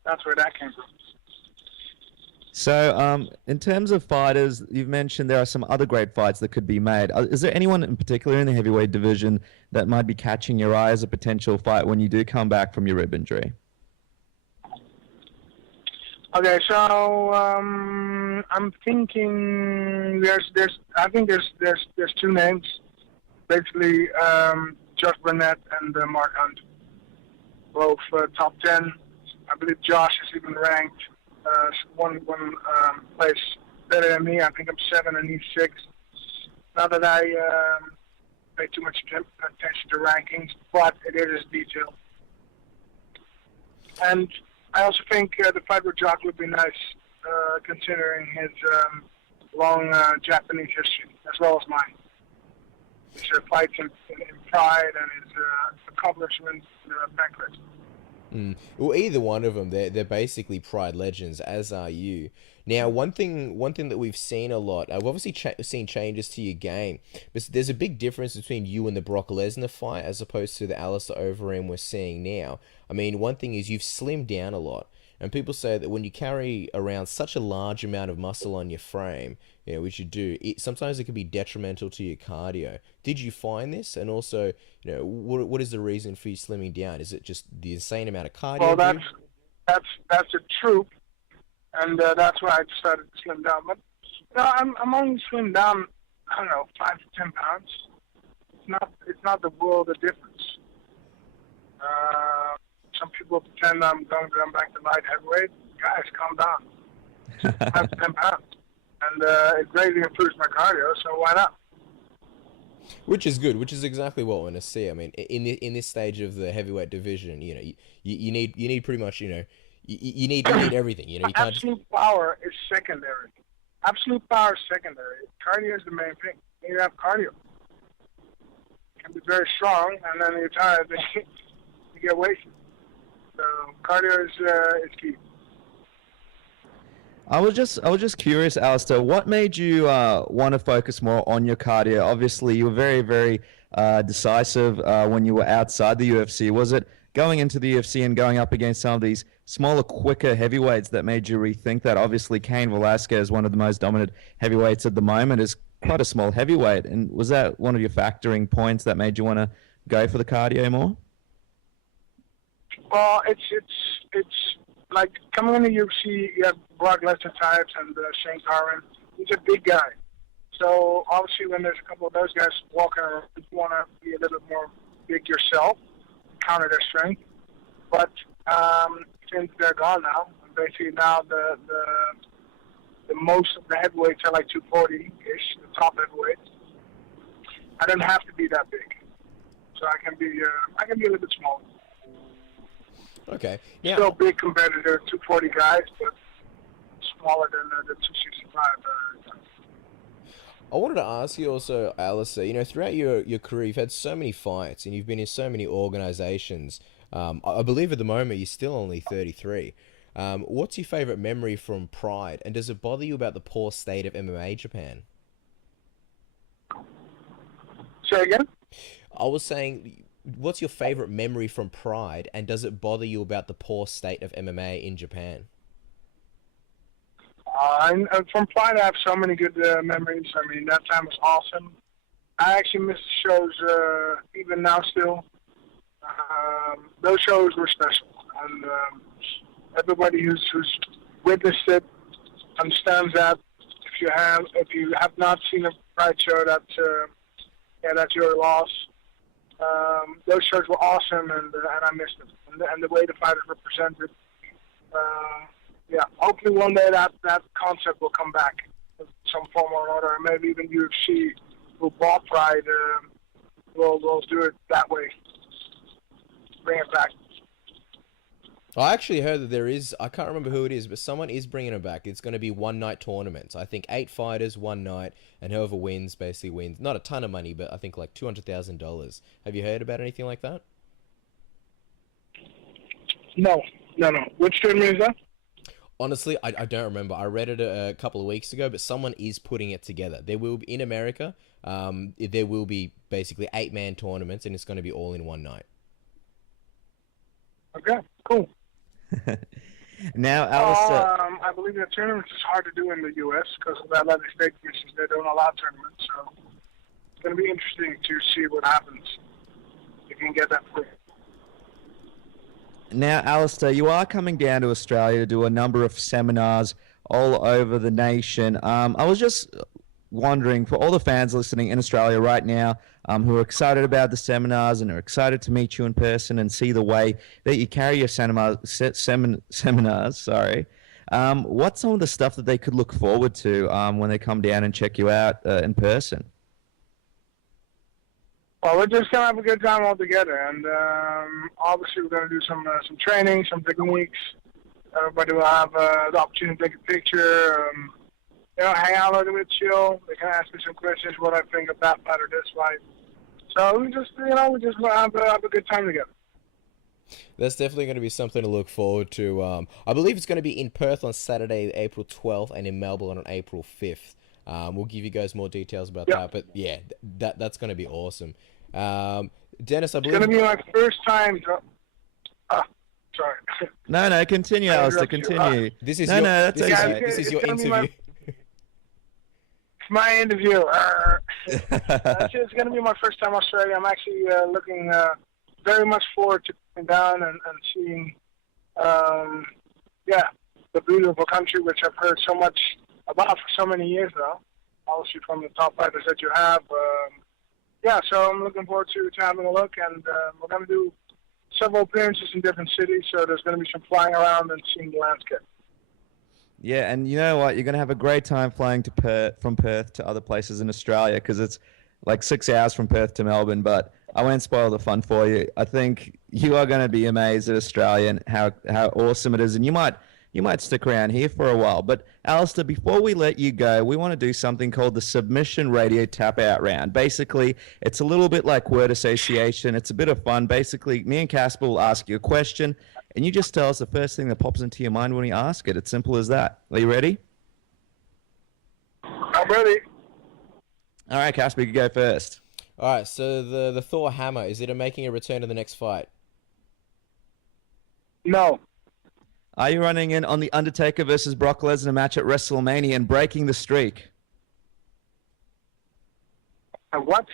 that's where that came from. So, in terms of fighters, you've mentioned there are some other great fights that could be made. Is there anyone in particular in the heavyweight division that might be catching your eye as a potential fight when you do come back from your rib injury? Okay, so I'm thinking there's two names, basically Josh Barnett and Mark Hunt, both top 10. I believe Josh is even ranked one place better than me. I think I'm 7 and he's 6. Not that I pay too much attention to rankings, but it is detailed. And I also think the fight with Jock would be nice, considering his long Japanese history, as well as mine. His fights in Pride and his accomplishments back then. Well, either one of them, they're basically Pride legends, as are you. Now, one thing that we've seen a lot, we've obviously seen changes to your game, but there's a big difference between you and the Brock Lesnar fight as opposed to the Alistair Overeem we're seeing now. I mean, one thing is you've slimmed down a lot, and people say that when you carry around such a large amount of muscle on your frame, which you do, sometimes it can be detrimental to your cardio. Did you find this? And also, what is the reason for you slimming down? Is it just the insane amount of cardio? Well, that's the truth, and that's why I decided to slim down. But I'm only slimmed down, 5 to 10 pounds. It's not the world of difference. Some people pretend I'm going to come back to light heavyweight. Guys, calm down. 5 to 10 pounds. And it greatly improves my cardio, so why not? Which is good, which is exactly what we want to see. I mean, in this stage of the heavyweight division, you need pretty much, you need everything. You can't. Absolute power is secondary. Absolute power is secondary. Cardio is the main thing. You have cardio. You can be very strong, and then you're tired, you get wasted. So cardio is key. I was just curious, Alistair, what made you want to focus more on your cardio? Obviously, you were very, very decisive when you were outside the UFC. Was it going into the UFC and going up against some of these smaller, quicker heavyweights that made you rethink that? Obviously, Cain Velasquez, one of the most dominant heavyweights at the moment, is quite a small heavyweight. And was that one of your factoring points that made you want to go for the cardio more? Well, it's like coming in the UFC, you have Brock Lesnar types and Shane Carwin. He's a big guy. So obviously when there's a couple of those guys walking around, you want to be a little bit more big yourself, counter their strength. But since they're gone now, basically now the most of the heavyweights are like 240-ish, the top heavyweights. I don't have to be that big. So I can be a little bit smaller. Okay. Yeah. Still big compared to the 240 guys, but smaller than the 265 guys. I wanted to ask you also, Alistair, you know, throughout your career, you've had so many fights and you've been in so many organizations. I believe at the moment you're still only 33. What's your favorite memory from Pride? And does it bother you about the poor state of MMA Japan? Say again? I was saying, what's your favorite memory from Pride, and does it bother you about the poor state of MMA in Japan? From Pride, I have so many good memories. I mean, that time was awesome. I actually miss the shows even now still. Those shows were special. And everybody who's witnessed it understands that. If you have not seen a Pride show, that's your loss. Those shows were awesome, and I missed them. And the way the fighters were presented. Hopefully one day that concept will come back in some form or another. Maybe even UFC will bought Pride will do it that way. Bring it back. I actually heard that there is, I can't remember who it is, but someone is bringing it back. It's going to be one-night tournaments. I think 8 fighters, one night, and whoever wins basically wins. Not a ton of money, but I think like $200,000. Have you heard about anything like that? No. Which tournament is that? Honestly, I don't remember. I read it a couple of weeks ago, but someone is putting it together. There will be, in America, there will be basically 8-man tournaments, and it's going to be all in one night. Okay, cool. Now, Alistair... I believe that tournaments is hard to do in the U.S. because of the Athletic State Commissions. They don't allow tournaments, so it's going to be interesting to see what happens if you can get that free. Now, Alistair, you are coming down to Australia to do a number of seminars all over the nation. I was just wondering, for all the fans listening in Australia right now who are excited about the seminars and are excited to meet you in person and see the way that you carry your seminars, what's some of the stuff that they could look forward to when they come down and check you out in person? Well, we're just going to have a good time all together, and obviously we're going to do some training, some techniques. Everybody will have the opportunity to take a picture, hang out a little bit, chill. They can ask me some questions, what I think of that fight or this fight. So we just have a good time together. That's definitely going to be something to look forward to. I believe it's going to be in Perth on Saturday, April 12th, and in Melbourne on April 5th. We'll give you guys more details about that, but yeah, that's going to be awesome. Dennis, I believe... It's going to be my first time... sorry. No, continue, Alistair, continue. This is your interview. It's my interview. It's going to be my first time in Australia. I'm actually looking very much forward to coming down and seeing, the beautiful country, which I've heard so much about for so many years now, obviously from the top fighters that you have. So I'm looking forward to having a look, and we're going to do several appearances in different cities, so there's going to be some flying around and seeing the landscape. Yeah, and you know what? You're going to have a great time flying to from Perth to other places in Australia, because it's like 6 hours from Perth to Melbourne, but I won't spoil the fun for you. I think you are going to be amazed at Australia and how awesome it is, and you might stick around here for a while. But Alistair, before we let you go, we want to do something called the Submission Radio Tap Out Round. Basically, it's a little bit like word association. It's a bit of fun. Basically, me and Casper will ask you a question, and you just tell us the first thing that pops into your mind when we ask it. It's simple as that. Are you ready? ready. All right, Casper, you go first. All right, so the Thor hammer, is it making a return to the next fight? No. Are you running in on the Undertaker versus Brock Lesnar match at WrestleMania and breaking the streak? What?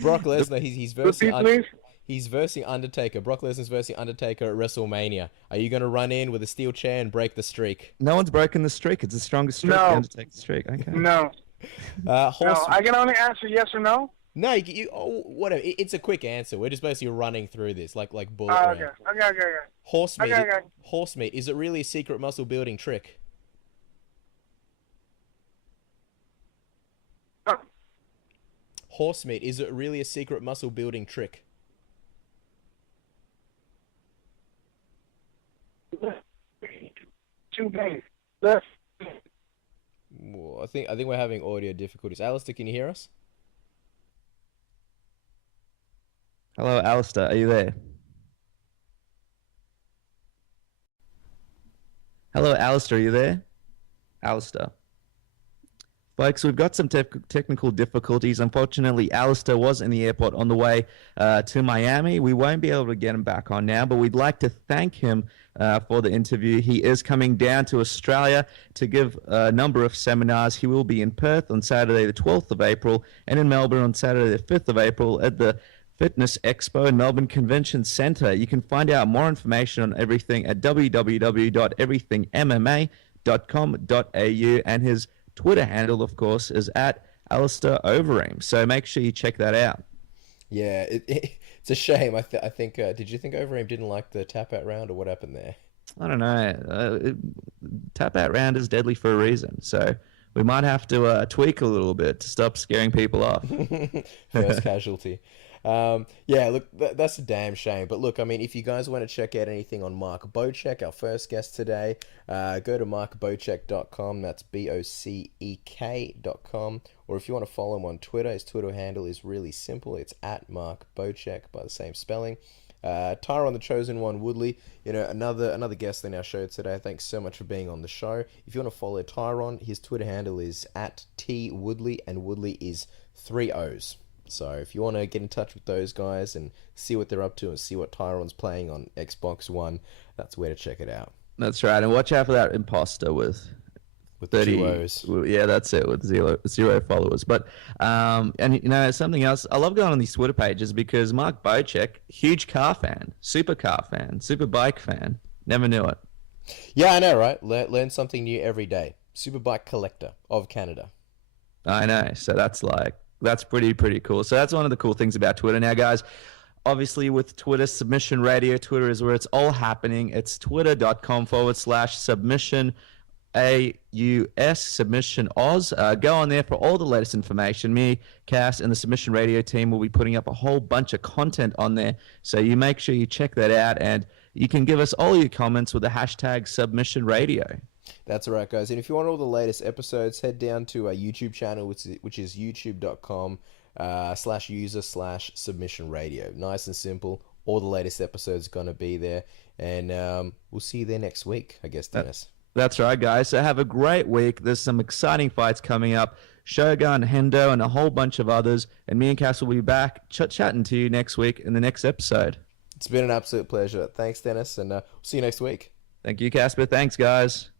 Brock Lesnar, he's versing Repeat, please. he's versing Undertaker. Brock Lesnar's versing Undertaker at WrestleMania. Are you going to run in with a steel chair and break the streak? No one's broken the streak. It's the strongest streak. No. The Undertaker streak. Okay. No. No, I can only answer yes or no. No, whatever. It's a quick answer. We're just basically running through this, like bullet Oh, round. okay. Horse meat. Okay. Horse meat. Is it really a secret muscle building trick? Huh. Horse meat. Is it really a secret muscle building trick? Two days. Left. Well, I think we're having audio difficulties. Alistair, can you hear us? Hello, Alistair. Are you there? Hello, Alistair. Are you there? Alistair. Folks, we've got some technical difficulties. Unfortunately, Alistair was in the airport on the way to Miami. We won't be able to get him back on now, but we'd like to thank him for the interview. He is coming down to Australia to give a number of seminars. He will be in Perth on Saturday, the 12th of April, and in Melbourne on Saturday, the 5th of April at the Fitness Expo in Melbourne Convention Centre. You can find out more information on everything at www.everythingmma.com.au, and his Twitter handle, of course, is at Alistair Overeem. So make sure you check that out. Yeah, it's a shame. I think. Did you think Overeem didn't like the tap out round, or what happened there? I don't know. Tap out round is deadly for a reason. So we might have to tweak a little bit to stop scaring people off. First casualty. Yeah, look, that's a damn shame. But look, I mean, if you guys want to check out anything on Mark Bocek, our first guest today, go to markbocek.com. That's BOCEK.com. Or if you want to follow him on Twitter, his Twitter handle is really simple. It's at Mark Bocek by the same spelling. Tyron, the chosen one, Woodley, another guest in our show today. Thanks so much for being on the show. If you want to follow Tyron, his Twitter handle is at TWoodley, and Woodley is 3 O's. So if you want to get in touch with those guys and see what they're up to and see what Tyron's playing on Xbox One, that's where to check it out. That's right. And watch out for that imposter with 30 2Os. Yeah, that's it, with zero followers. But and something else, I love going on these Twitter pages because Mark Bocek, huge car fan, super bike fan. Never knew it. Yeah, I know, right? Learn something new every day. Superbike collector of Canada. I know. So that's pretty cool. So that's one of the cool things about Twitter. Now, guys, obviously with Twitter, Submission Radio, Twitter is where it's all happening. It's twitter.com/submission AUS, Submission Oz. Go on there for all the latest information. Me, Cass, and the Submission Radio team will be putting up a whole bunch of content on there. So you make sure you check that out, and you can give us all your comments with the hashtag Submission Radio. That's right, guys. And if you want all the latest episodes, head down to our YouTube channel, which is youtube.com/user/submission radio. Nice and simple. All the latest episodes are going to be there. And we'll see you there next week, I guess, Dennis. That's right, guys. So have a great week. There's some exciting fights coming up. Shogun, Hendo, and a whole bunch of others. And me and Cass will be back chatting to you next week in the next episode. It's been an absolute pleasure. Thanks, Dennis, and we'll see you next week. Thank you, Casper. Thanks, guys.